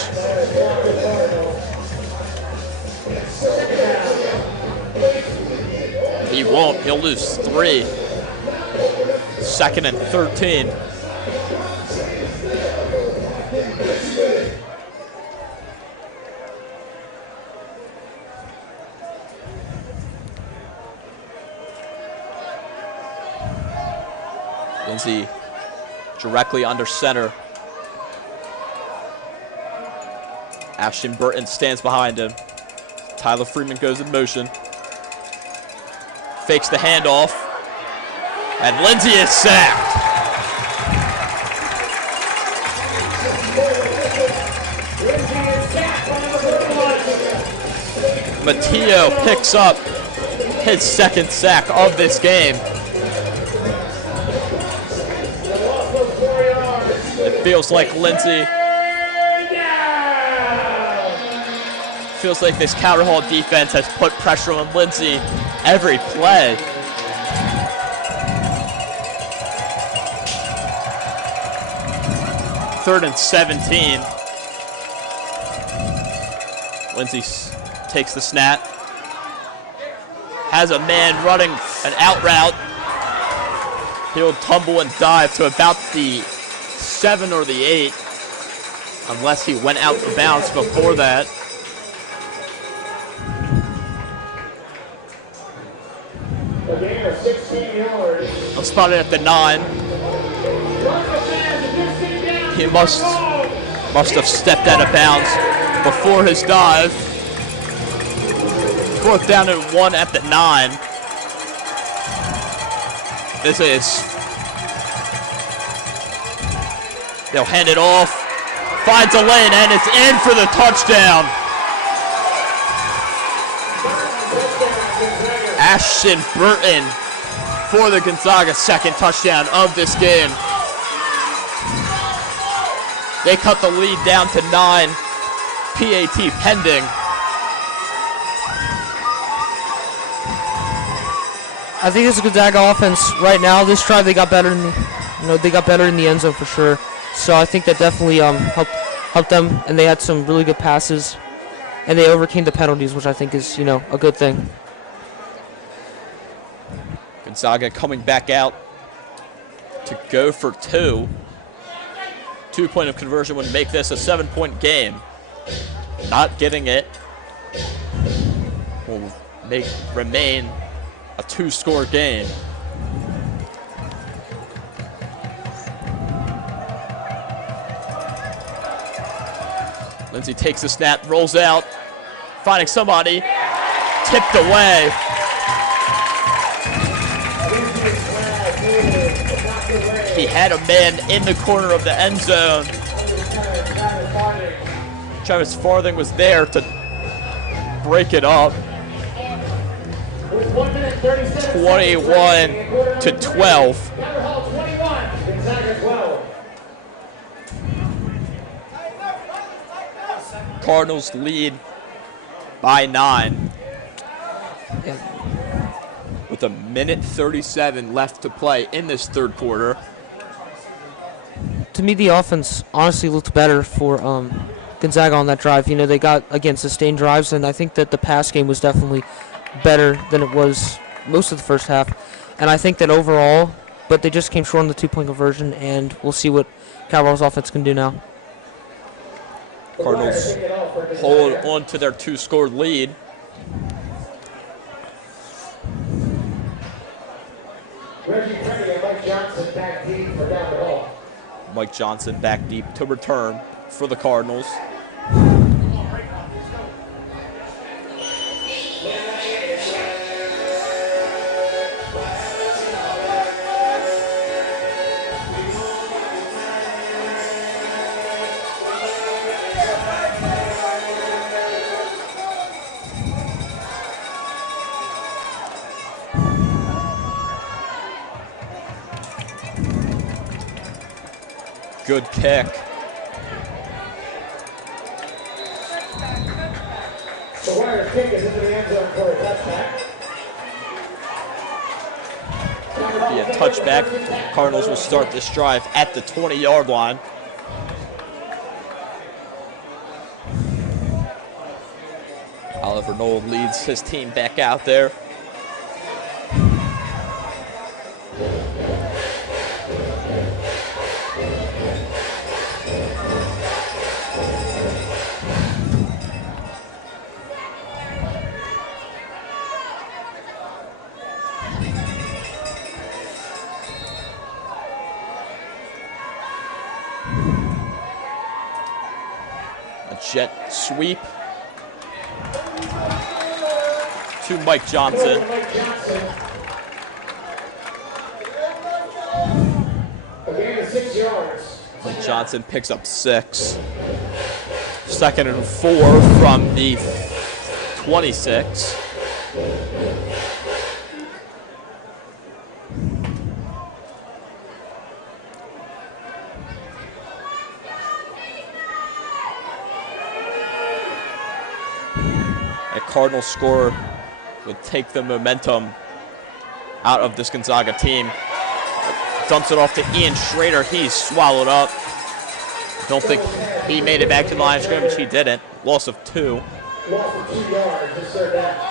He won't. He'll lose 3. 2nd and 13. Lindsey directly under center. Ashton Burton stands behind him. Tyler Freeman goes in motion. Fakes the handoff. And Lindsey is sacked. Matteo picks up his 2nd sack of this game. It feels like Lindsey. Feels like this Coward Hall defense has put pressure on Lindsey every play. Third and 17. Lindsey takes the snap. Has a man running an out route. He'll tumble and dive to about the 7 or the 8, unless he went out of bounds before that. I'll spot it at the 9. He must have stepped out of bounds before his dive. 4th down and 1 at the 9. This is. They'll hand it off. Finds a lane and it's in for the touchdown. Ashton Burton for the Gonzaga 2nd touchdown of this game. They cut the lead down to 9. PAT pending. I think it's a Gonzaga offense right now. This drive they got better in the end zone for sure. So I think that definitely helped them, and they had some really good passes, and they overcame the penalties, which I think is a good thing. Gonzaga coming back out to go for 2. 2-point of conversion would make this a 7-point game. Not getting it will remain a 2-score game. Lindsay takes a snap, rolls out, finding somebody, tipped away. He had a man in the corner of the end zone. Travis Farthing was there to break it up. 21-12. Cardinals lead by 9. With a minute 37 left to play in this third quarter. To me, the offense honestly looked better for Gonzaga on that drive. They got, again, sustained drives, and I think that the pass game was definitely better than it was most of the first half. And I think that overall, but they just came short on the 2-point conversion, and we'll see what Cal-Poly's offense can do now. Cardinals hold on to their 2-score lead. Mike Johnson back deep to return for the Cardinals. Good kick. The Warriors kick is into the end zone for a touchback. It'll be a touchback. Cardinals will start this drive at the 20-yard line. Oliver Knoll leads his team back out there. Jet sweep to Mike Johnson. Mike Johnson picks up 6. 2nd and 4 from the 26. Cardinal score would take the momentum out of this Gonzaga team. Dumps it off to Ian Schrader. He's swallowed up. Don't think he made it back to the line of scrimmage. He didn't. Loss of 2. Loss of 2 yards. Just said that.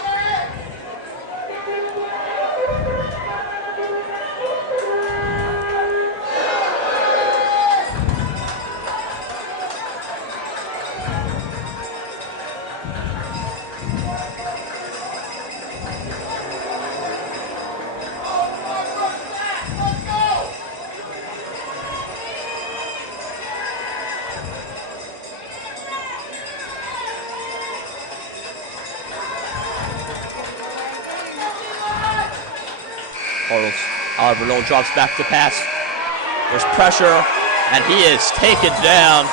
Oliver Knoll drops back to pass. There's pressure, and he is taken down.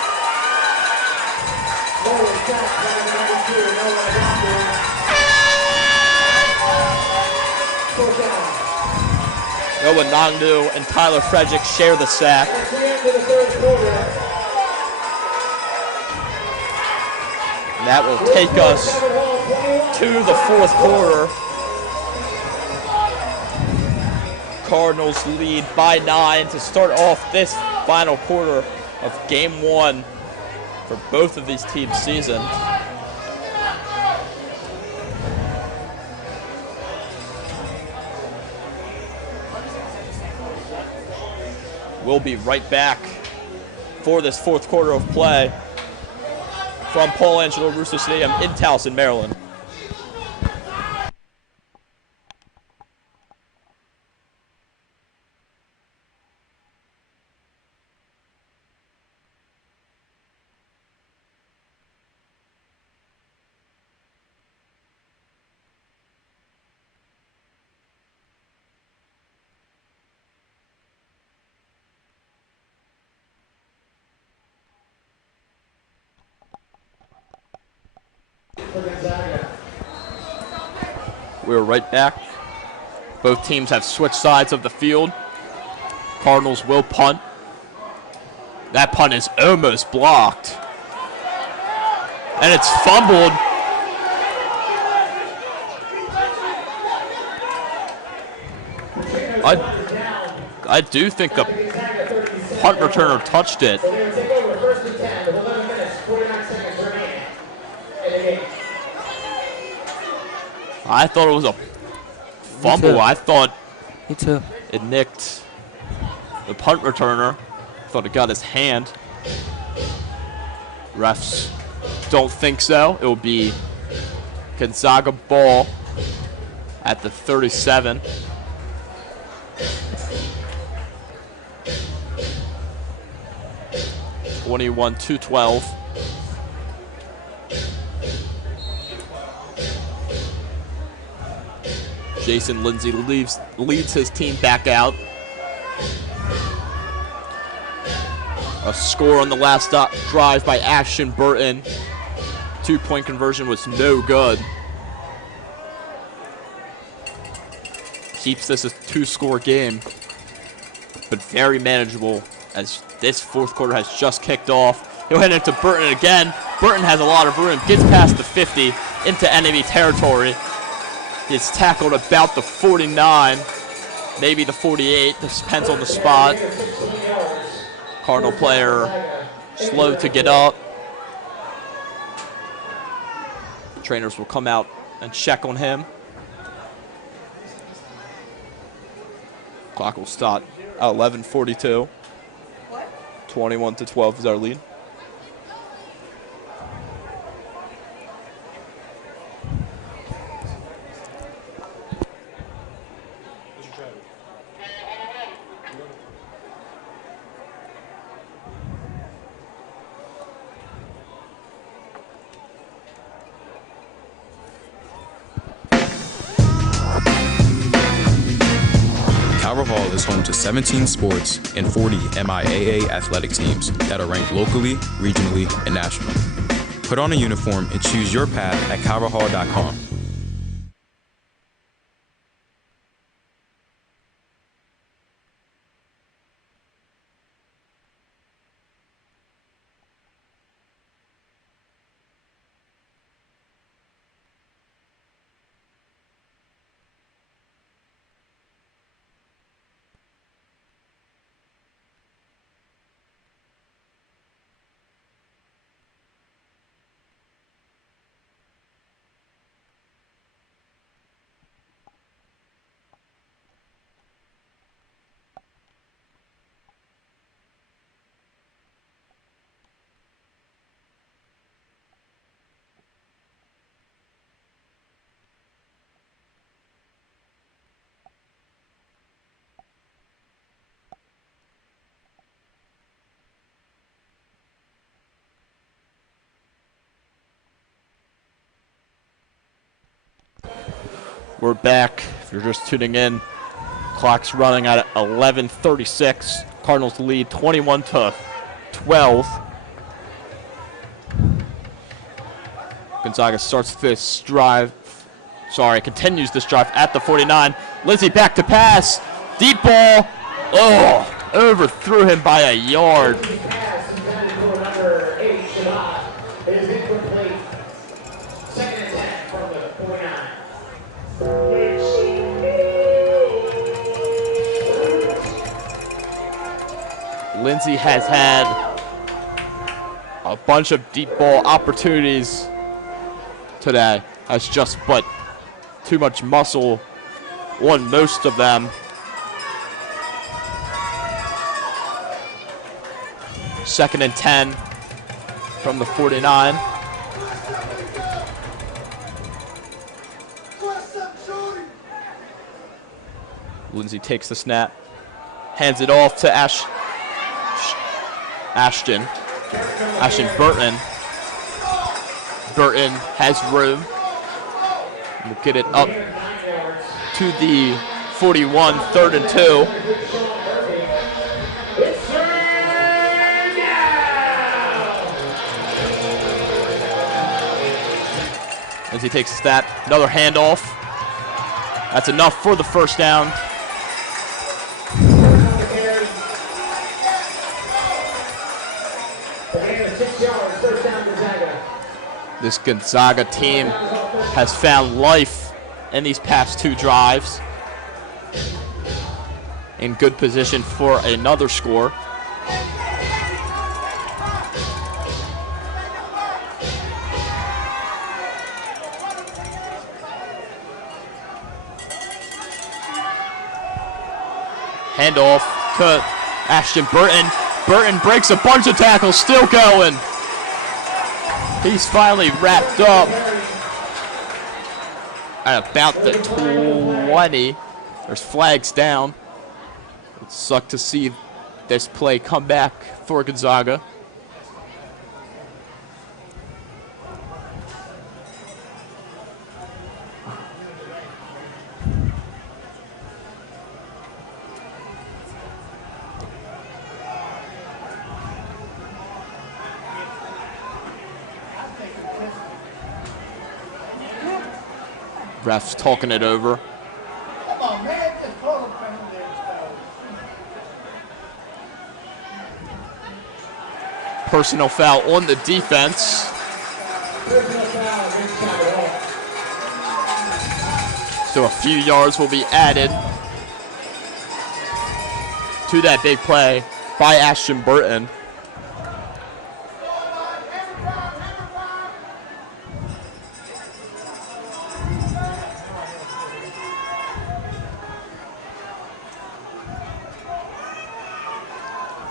Noah Nongdu and Tyler Frederick share the sack. And that will take us to the fourth quarter. Cardinals lead by 9 to start off this final quarter of game 1 for both of these teams' season. We'll be right back for this fourth quarter of play from Paul Angelo Russo Stadium in Towson, Maryland. We're right back. Both teams have switched sides of the field. Cardinals will punt. That punt is almost blocked. And it's fumbled. I do think the punt returner touched it. I thought it was a fumble. I thought it nicked the punt returner. Thought it got his hand. Refs don't think so. It will be Gonzaga ball at the 37. (21-12). Jason Lindsay leads his team back out. A score on the last drive by Ashton Burton. 2-point conversion was no good. Keeps this a 2-score game, but very manageable as this fourth quarter has just kicked off. He'll head into Burton again. Burton has a lot of room, gets past the 50 into enemy territory. He's tackled about the 49, maybe the 48. This depends on the spot. Cardinal player slow to get up. Trainers will come out and check on him. Clock will start at 11:42. 21-12 is our lead. Calvert Hall is home to 17 sports and 40 MIAA athletic teams that are ranked locally, regionally, and nationally. Put on a uniform and choose your path at calverthall.com. We're back. If you're just tuning in, clock's running at 11:36. Cardinals lead 21-12. Gonzaga starts this drive. Continues this drive at the 49. Lindsay back to pass. Deep ball. Oh, overthrew him by a yard. Lindsay has had a bunch of deep ball opportunities today. Has just but too much muscle on most of them. Second and 10 from the 49. Lindsay takes the snap, hands it off to Ashton Burton. Burton has room. We'll get it up to the 41, 3rd and 2. As he takes a snap, another handoff. That's enough for the first down. This Gonzaga team has found life in these past 2 drives. In good position for another score. Handoff to Ashton Burton. Burton breaks a bunch of tackles, still going. He's finally wrapped up at about the 20. There's flags down. It sucked to see this play come back for Gonzaga. Ref's talking it over. Come on, man, just call him from there. Personal foul on the defense. So a few yards will be added to that big play by Ashton Burton.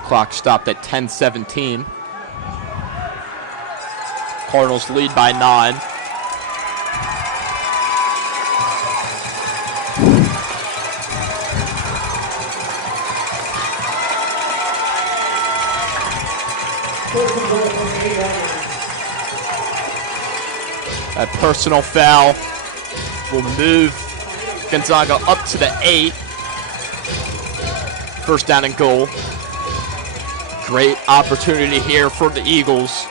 Clock stopped at 10:17. Cardinals lead by 9. A personal foul will move Gonzaga up to the 8. First down and goal. Great opportunity here for the Eagles.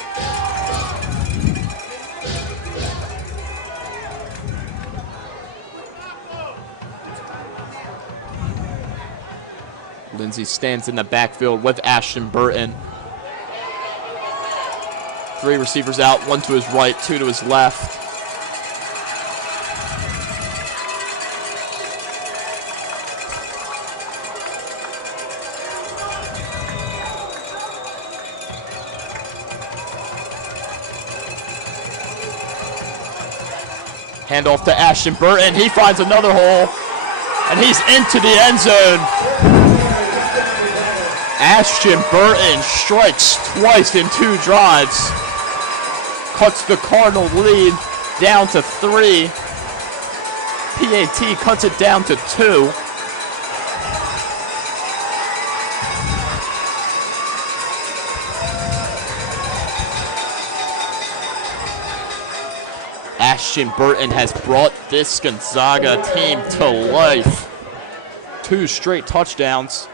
Lindsay stands in the backfield with Ashton Burton. 3 receivers out, 1 to his right, 2 to his left. Handoff to Ashton Burton. He finds another hole, and he's into the end zone. Ashton Burton strikes twice in 2 drives. Cuts the Cardinal lead down to 3. PAT cuts it down to 2. Ashton Burton has brought this Gonzaga team to life. 2 straight touchdowns.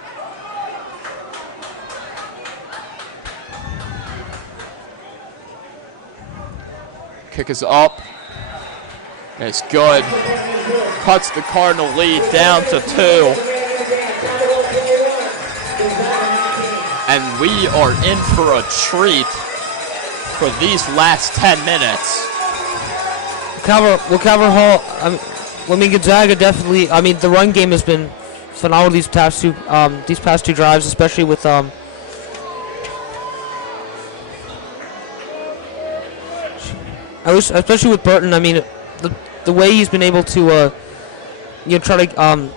Kick is up. It's good. Cuts the Cardinal lead down to 2. And we are in for a treat for these last 10 minutes. Calvert Hall, Gonzaga definitely, the run game has been phenomenal these past two drives, especially with especially with Burton. I mean, the way he's been able to try to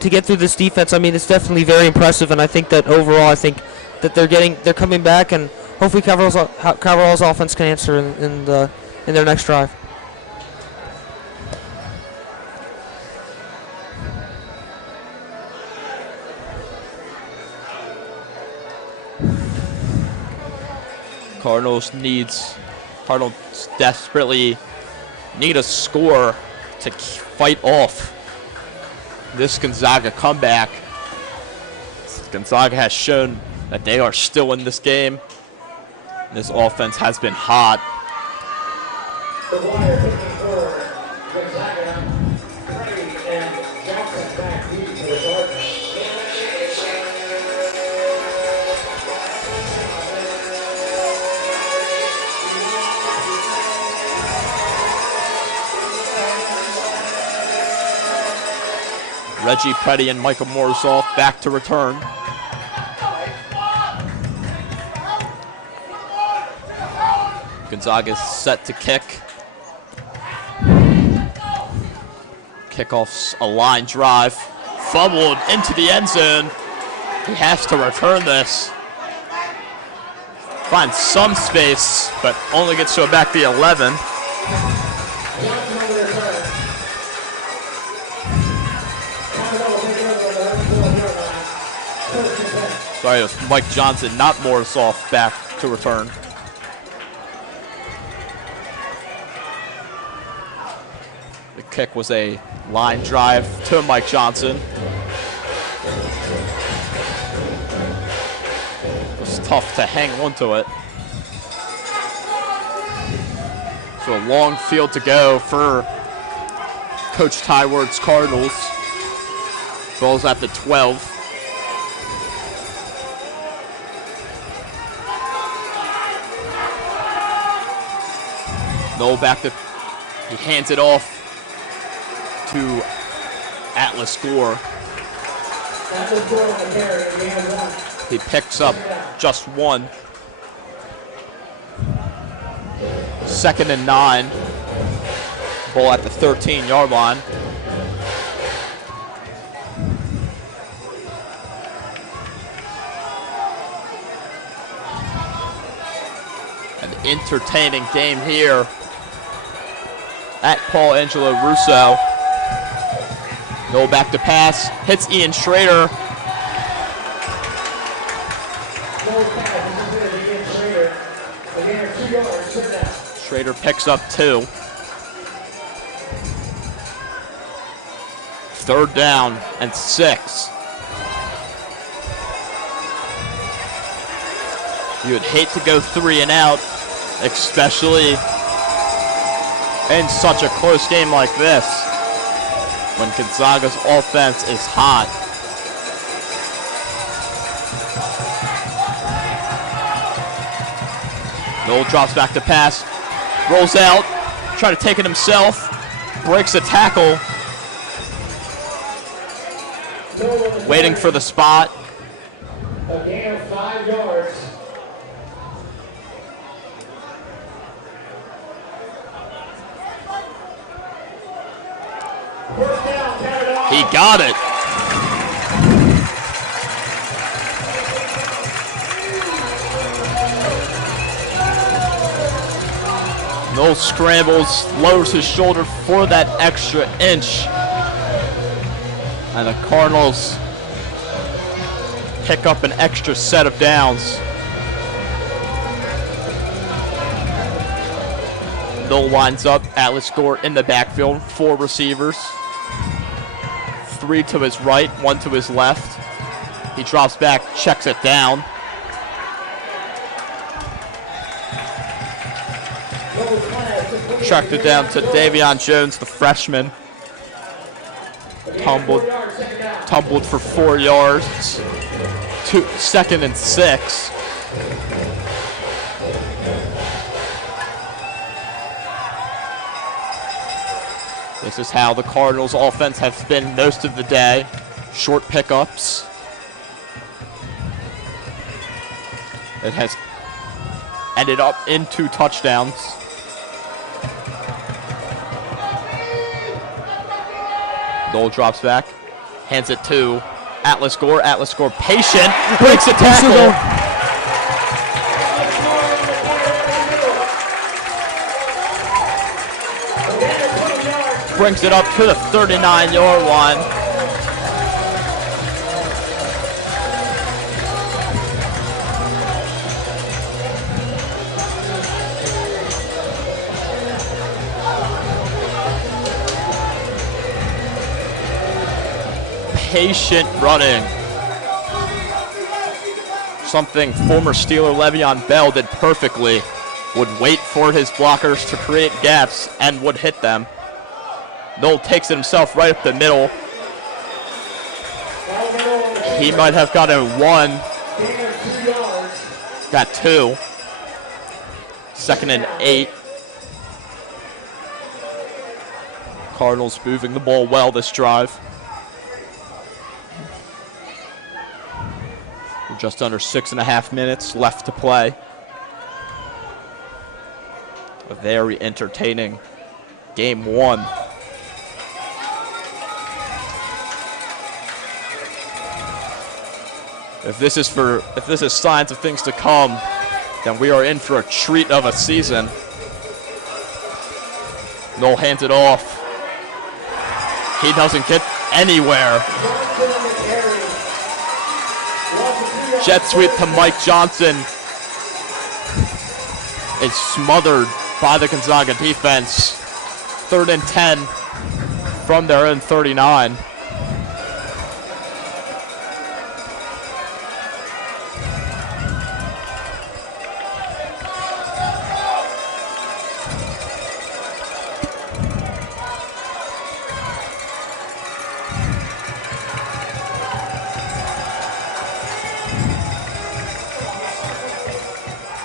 get through this defense. I mean, it's definitely very impressive, and I think that overall, I think that they're coming back, and hopefully Calverall's offense can answer in their next drive. Cardinals desperately need a score to fight off this Gonzaga comeback. Gonzaga has shown that they are still in this game. This offense has been hot. The wire looking for Gonzaga, Freddie and Johnson back deep to the Cardinals. Reggie Petty and Michael Morzoff back to return. Gonzaga is set to kick. Kickoff's a line drive. Fumbled into the end zone. He has to return this. Finds some space, but only gets to back the 11. Sorry, it was Mike Johnson, not Morzoff, back to return. The kick was a line drive to Mike Johnson. It was tough to hang onto it. So a long field to go for Coach Tyward's Cardinals. Ball's at the 12. Noel back to, he hands it off to Atlas Gore. He picks up just one. 2nd and 9. Ball at the 13-yard line. An entertaining game here at Paul Angelo Russo. Noel back to pass, hits Ian Schrader. Schrader picks up 2. 3rd down and 6. You would hate to go 3 and out, especially in such a close game like this, when Gonzaga's offense is hot. Noel drops back to pass, rolls out, trying to take it himself, breaks a tackle, waiting for the spot. A gain of 5 yards. He got it. Noel scrambles, lowers his shoulder for that extra inch. And the Cardinals pick up an extra set of downs. Noel winds up, Atlas Gore in the backfield, 4 receivers. 3 to his right, 1 to his left. He drops back, checks it down. Tracked it down to Davion Jones, the freshman. Tumbled for 4 yards. 2nd and 6. This is how the Cardinals' offense has been most of the day. Short pickups. It has ended up in 2 touchdowns. Noel drops back, hands it to Atlas Gore. Atlas Gore patient, breaks the tackle. Brings it up to the 39-yard line. Patient running. Something former Steeler Le'Veon Bell did perfectly. Would wait for his blockers to create gaps and would hit them. Noel takes it himself right up the middle. He might have gotten 1. Got 2. 2nd and 8. Cardinals moving the ball well this drive. We're just under 6.5 minutes left to play. A very entertaining game 1. If this is signs of things to come, then we are in for a treat of a season. Noel hands it off. He doesn't get anywhere. Jet sweep to Mike Johnson. Is smothered by the Gonzaga defense. 3rd and 10 from their own 39.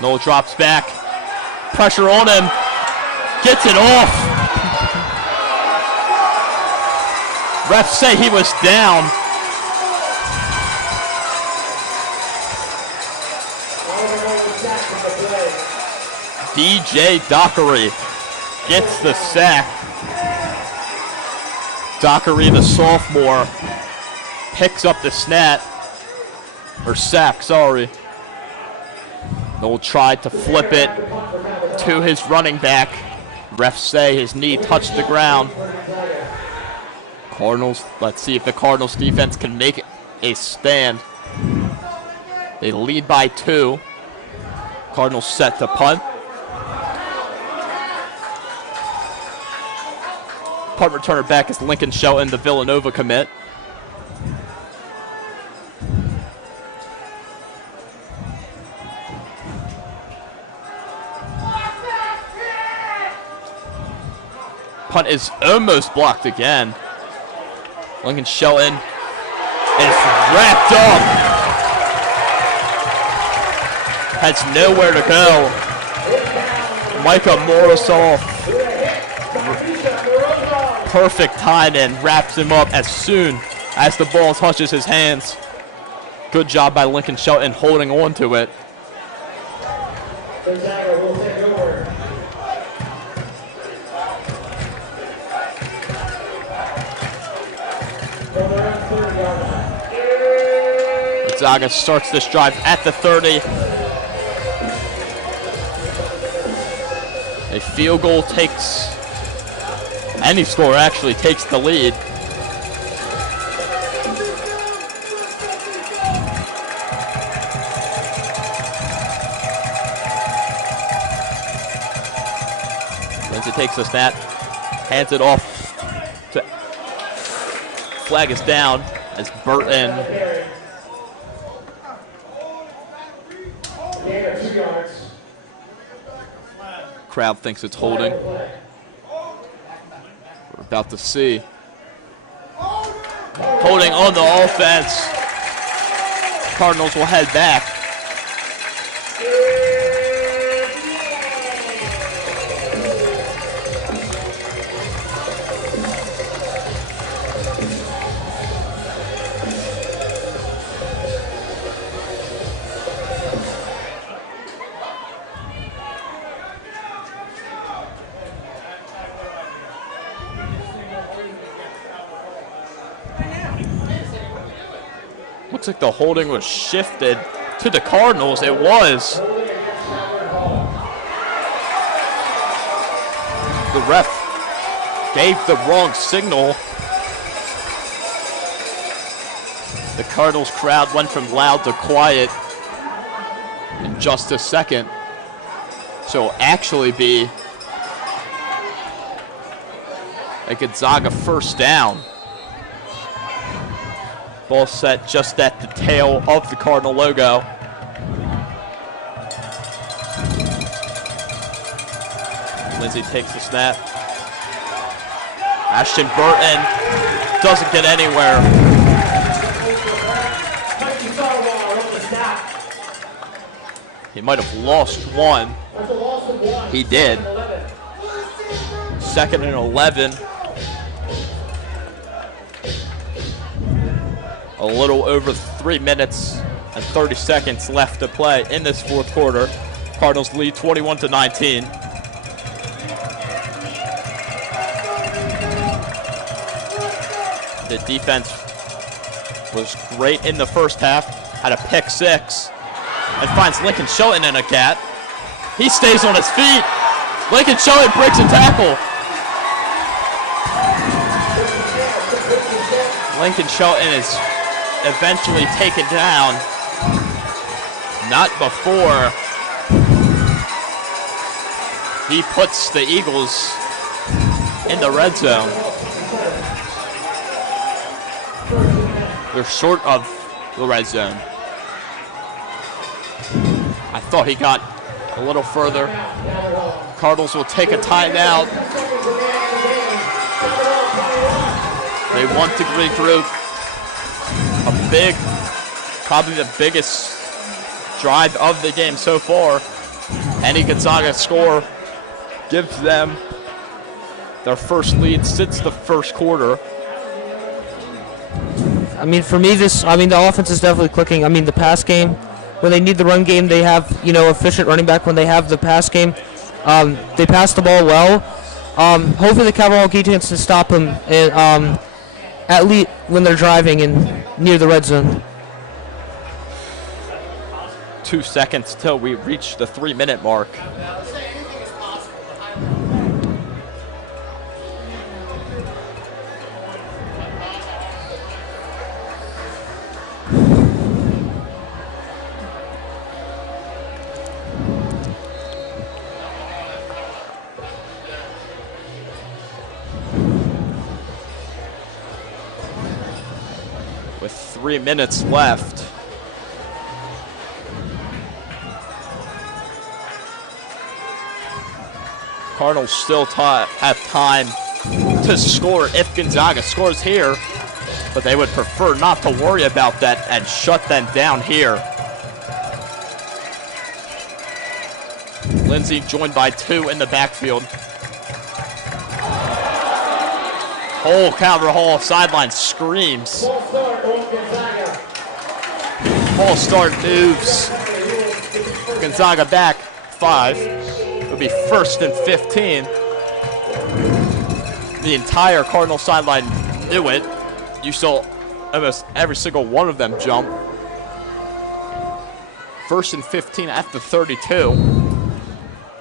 Noel drops back. Pressure on him. Gets it off. Refs say he was down. DJ Dockery gets the sack. Dockery, the sophomore, picks up the sack, sorry. Noel tried to flip it to his running back. Refs say his knee touched the ground. Cardinals, let's see if the Cardinals defense can make a stand. They lead by 2. Cardinals set to punt. Punt returner back is Lincoln Shelton, the Villanova commit. Punt is almost blocked again. Lincoln Shelton is wrapped up. Has nowhere to go. Micah Morrisall, perfect timing, wraps him up as soon as the ball touches his hands. Good job by Lincoln Shelton holding on to it. Gonzaga starts this drive at the 30. A field goal takes, any score actually takes the lead. Lindsay takes the snap, hands it off to, flag is down as Burton crowd thinks it's holding. We're about to see. Holding on the offense. Cardinals will head back. Looks like the holding was shifted to the Cardinals. It was. The ref gave the wrong signal. The Cardinals crowd went from loud to quiet in just a second. So it'll actually be a Gonzaga first down. Ball set just at the tail of the Cardinal logo. Lindsay takes the snap. Ashton Burton doesn't get anywhere. He might have lost one. He did. 2nd and 11. A little over 3 minutes and 30 seconds left to play in this fourth quarter. Cardinals lead 21-19. The defense was great in the first half, had a pick 6, and finds Lincoln Shelton in a gap. He stays on his feet. Lincoln Shelton breaks a tackle. Lincoln Shelton is eventually taken down. Not before he puts the Eagles in the red zone. They're short of the red zone. I thought he got a little further. Cardinals will take a timeout. They want to regroup. A big, probably the biggest drive of the game so far. Any Gonzaga score gives them their first lead since the first quarter. I mean, for me, the offense is definitely clicking. I mean, the pass game, when they need the run game, they have, efficient running back. When they have the pass game, they pass the ball well. Hopefully the Cavalry Gates can stop them at least when they're driving and near the red zone. 2 seconds till we reach the 3-minute mark. With 3 minutes left. Cardinals still have time to score if Gonzaga scores here, but they would prefer not to worry about that and shut them down here. Lindsay joined by 2 in the backfield. Calvert-Hall sideline screams. False start moves Gonzaga back 5. It'll be 1st and 15. The entire Cardinal sideline knew it. You saw almost every single one of them jump. 1st and 15 at the 32.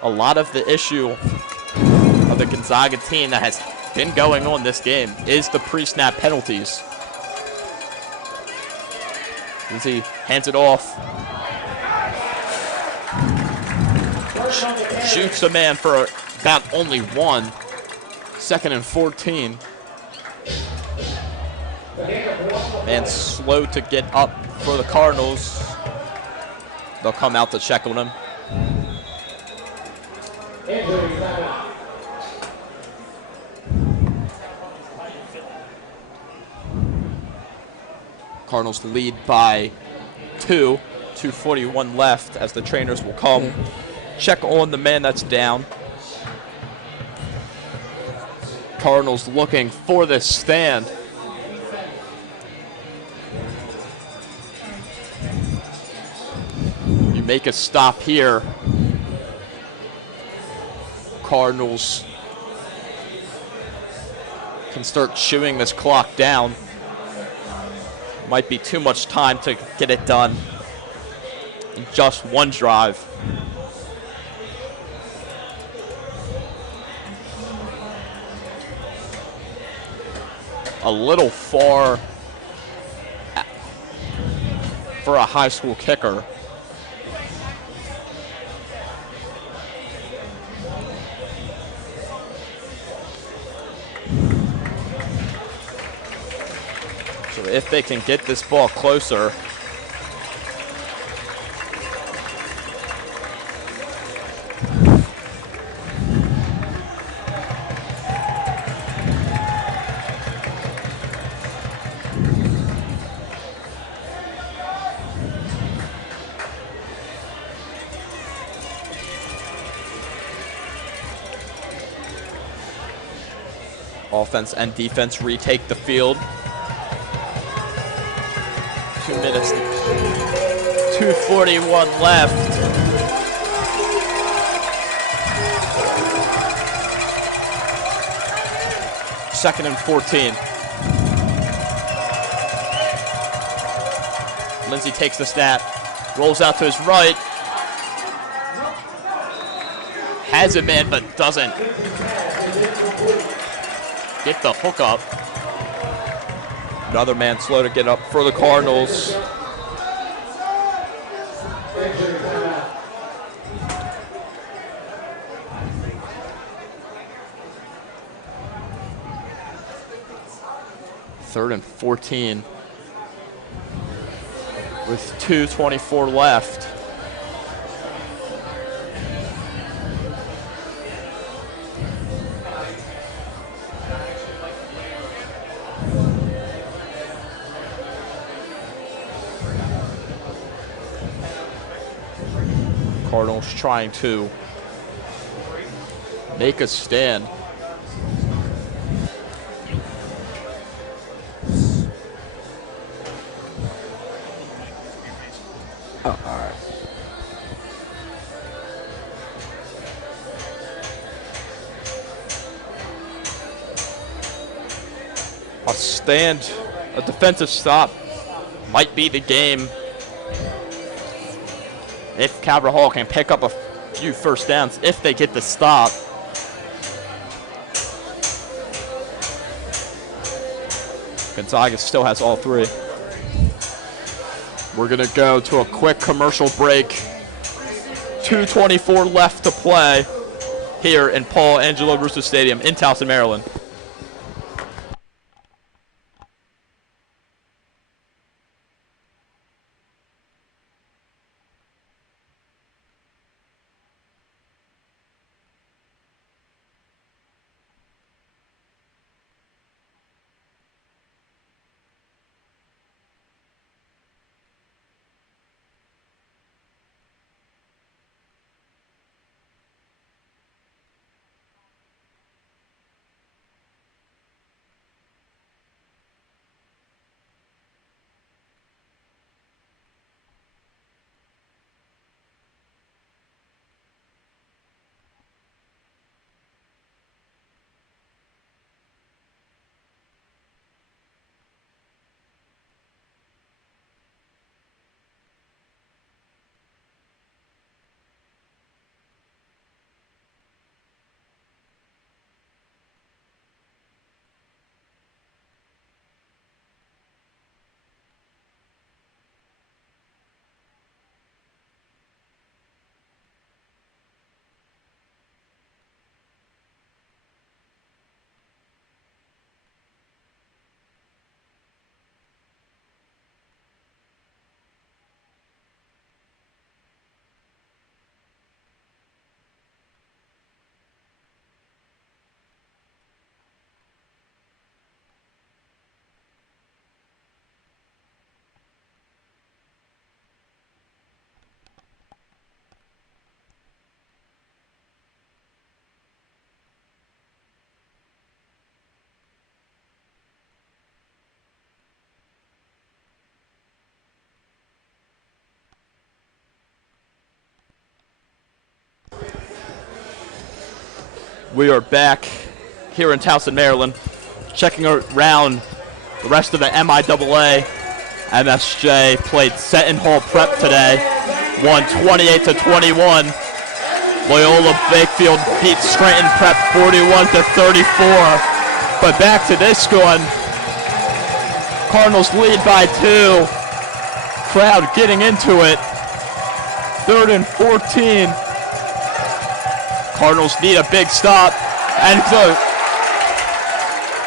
A lot of the issue of the Gonzaga team that has been going on this game is the pre-snap penalties. Lindsay hands it off. Shoots a man for about only 1. 2nd and 14. Man slow to get up for the Cardinals. They'll come out to check on him. Cardinals lead by 2. 2:41 left as the trainers will come check on the man that's down. Cardinals looking for this stand. You make a stop here. Cardinals can start chewing this clock down. Might be too much time to get it done in just one drive. A little far for a high school kicker. So if they can get this ball closer, offense and defense retake the field. 2 minutes, 2:41 left. Second and 14. Lindsey takes the snap, rolls out to his right. Has a man, but doesn't get the hook up. Another man slow to get up for the Cardinals. Third and 14 with 2:24 left. Cardinals trying to make a stand. Oh, all right. A stand, a defensive stop might be the game. If Calvert Hall can pick up a few first downs, if they get the stop. Gonzaga still has all three. We're gonna go to a quick commercial break. 2:24 left to play here in Paul Angelo Russo Stadium in Towson, Maryland. We are back here in Towson, Maryland, checking around the rest of the MIAA MSJ played Seton Hall Prep today, won 28-21. Loyola Bakefield beat Scranton Prep 41-34. But back to this one. Cardinals lead by 2. Crowd getting into it. 3rd and 14. Cardinals need a big stop. And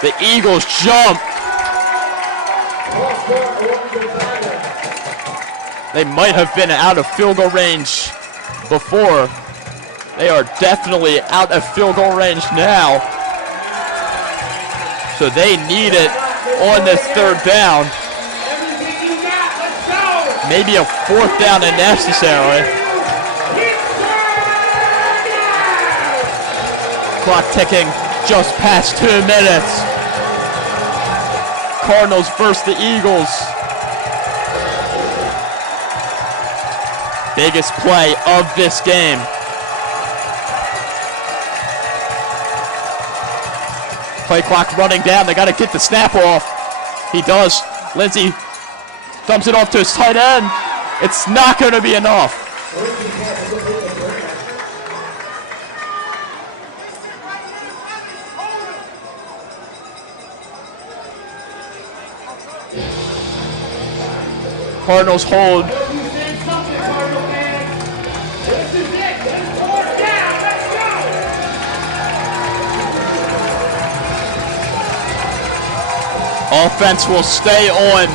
the Eagles jump. They might have been out of field goal range before. They are definitely out of field goal range now. So they need it on this 3rd down. Maybe a 4th down if necessary. Clock ticking just past 2 minutes. Cardinals versus the Eagles. Biggest play of this game. Play clock running down. They got to get the snap off. He does. Lindsey dumps it off to his tight end. It's not going to be enough. Cardinals hold. Offense will stay on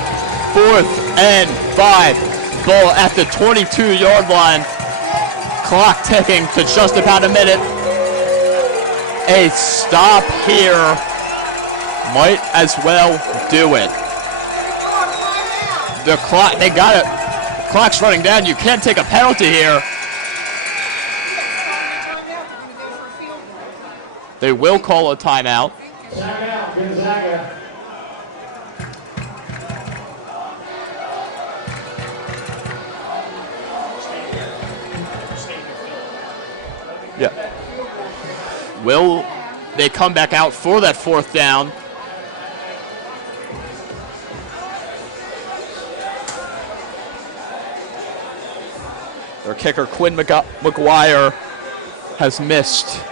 4th and 5. Ball at the 22-yard line. Clock ticking to just about a minute. A stop here might as well do it. The clock, they got it. Clock's running down. You can't take a penalty here. They will call a timeout. Timeout, Gonzaga. Yeah. Will they come back out for that 4th down? Their kicker, Quinn McGuire, has missed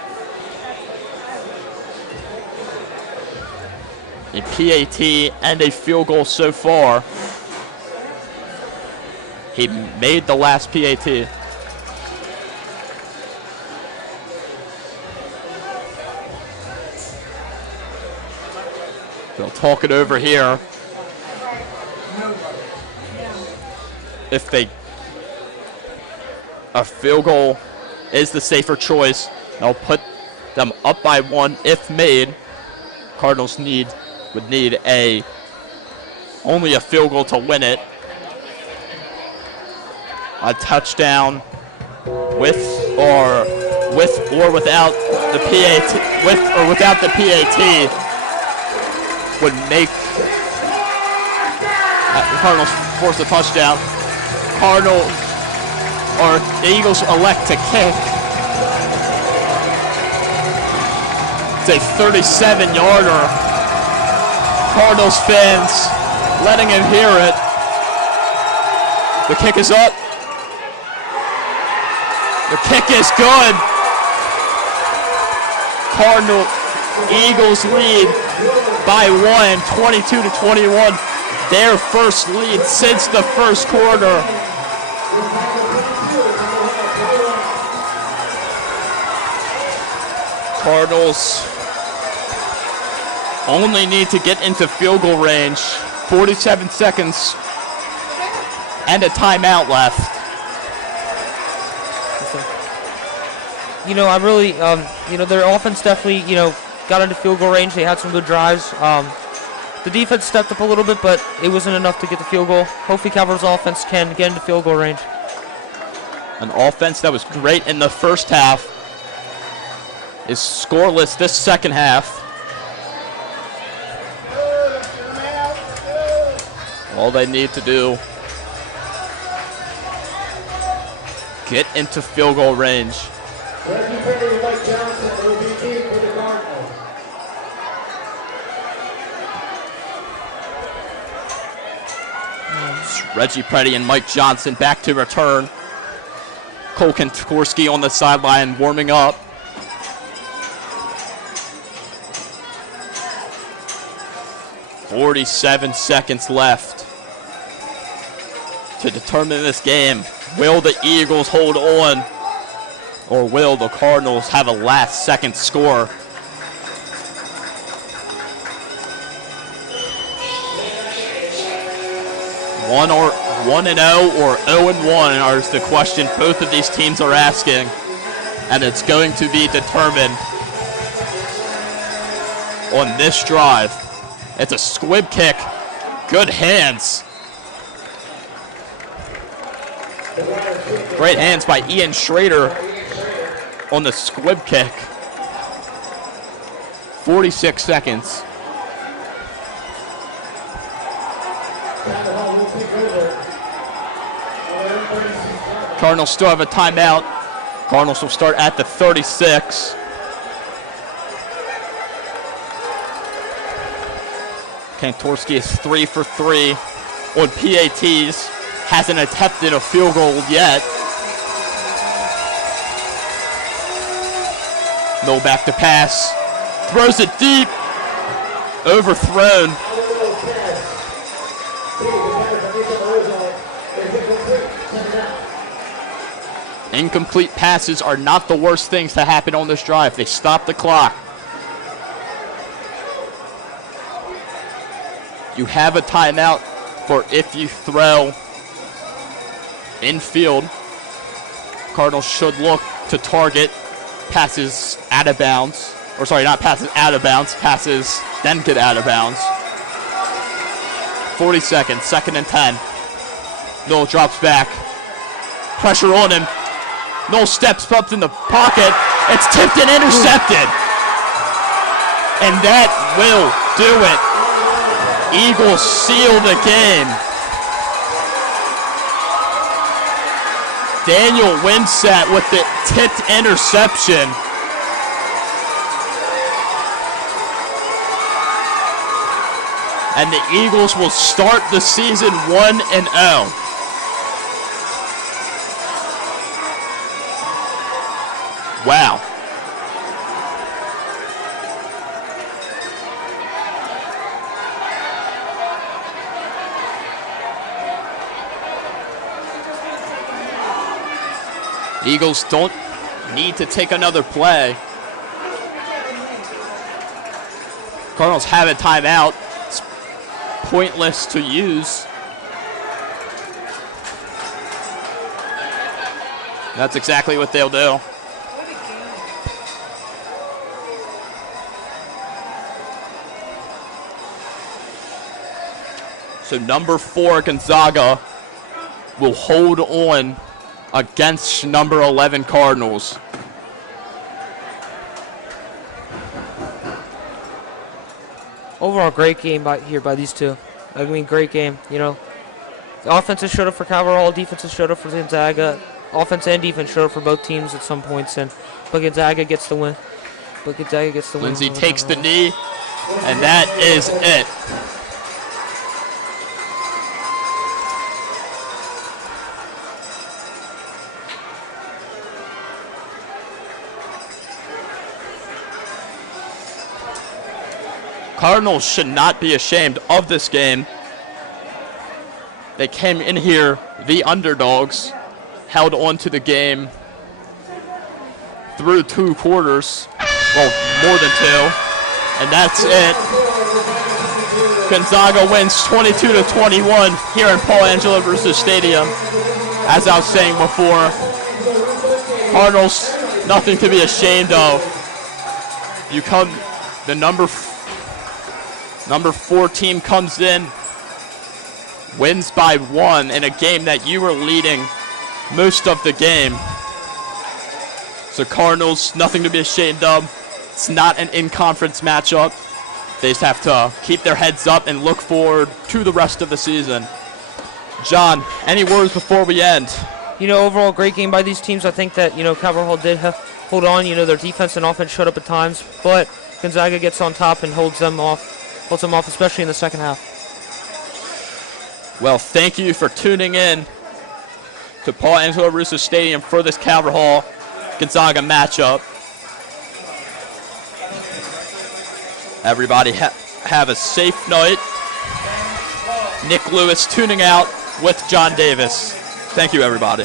a PAT and a field goal so far. He made the last PAT. They'll talk it over here. If a field goal is the safer choice, they'll put them up by 1 if made. Cardinals would need only a field goal to win it. A touchdown with or without the PAT, with or without the PAT, would make the Cardinals force a touchdown. The Eagles elect to kick. It's a 37-yarder. Cardinals fans letting him hear it. The kick is up. The kick is good. Eagles lead by 1, 22-21. Their first lead since the first quarter. Cardinals only need to get into field goal range. 47 seconds and a timeout left. I really, their offense definitely, got into field goal range. They had some good drives. The defense stepped up a little bit, but it wasn't enough to get the field goal. Hopefully Calvert's offense can get into field goal range. An offense that was great in the first half is scoreless this second half. All they need to do, get into field goal range. Reggie Perry and Mike Johnson will be in for the Cardinals. Reggie Preddy and Mike Johnson back to return. Cole Kontorski on the sideline warming up. "47 seconds left to determine this game. Will the Eagles hold on, or will the Cardinals have a last-second score?" One 1-0 or 0-1 is the question both of these teams are asking, and it's going to be determined on this drive. It's a squib kick. Good hands. Great hands by Ian Schrader on the squib kick. 46 seconds. Cardinals still have a timeout. Cardinals will start at the 36. Kontorski is 3 for 3 on PATs. Hasn't attempted a field goal yet. No back to pass. Throws it deep. Overthrown. Incomplete passes are not the worst things to happen on this drive. They stop the clock. You have a timeout for if you throw infield. Cardinals should look to target passes out of bounds. Or sorry, not passes out of bounds. Passes then get out of bounds. 40 seconds, 2nd and 10. Noel drops back. Pressure on him. Noel steps up in the pocket. It's tipped and intercepted. And that will do it. Eagles seal the game. Daniel Winsett with the tipped interception. And the Eagles will start the season 1-0. Wow. Eagles don't need to take another play. Cardinals have a timeout. It's pointless to use. That's exactly what they'll do. So number 4, Gonzaga, will hold on against number 11 Cardinals. Overall, great game by these two. I mean, great game. You know, the offenses showed up for Calvert Hall, defenses showed up for Gonzaga. Offense and defense showed up for both teams at some points, but Gonzaga gets the win. Lindsey takes the knee, and that is it. Cardinals should not be ashamed of this game. They came in here, the underdogs, held on to the game through 2 quarters. Well, more than 2. And that's it. Gonzaga wins 22-21 here in Paul Angelo Russo Stadium. As I was saying before, Cardinals, nothing to be ashamed of. You come, the number 4 team comes in, wins by 1 in a game that you were leading most of the game. So Cardinals, nothing to be ashamed of. It's not an in-conference matchup. They just have to keep their heads up and look forward to the rest of the season. John, any words before we end? You know, overall, great game by these teams. I think that, you know, Calvert Hall did hold on. You know, their defense and offense showed up at times, but Gonzaga gets on top and holds them off, especially in the second half. Well, thank you for tuning in to Paul Angelo Russo Stadium for this Calvert Hall Gonzaga matchup. Everybody have a safe night. Nick Lewis tuning out with John Davis. Thank you, everybody.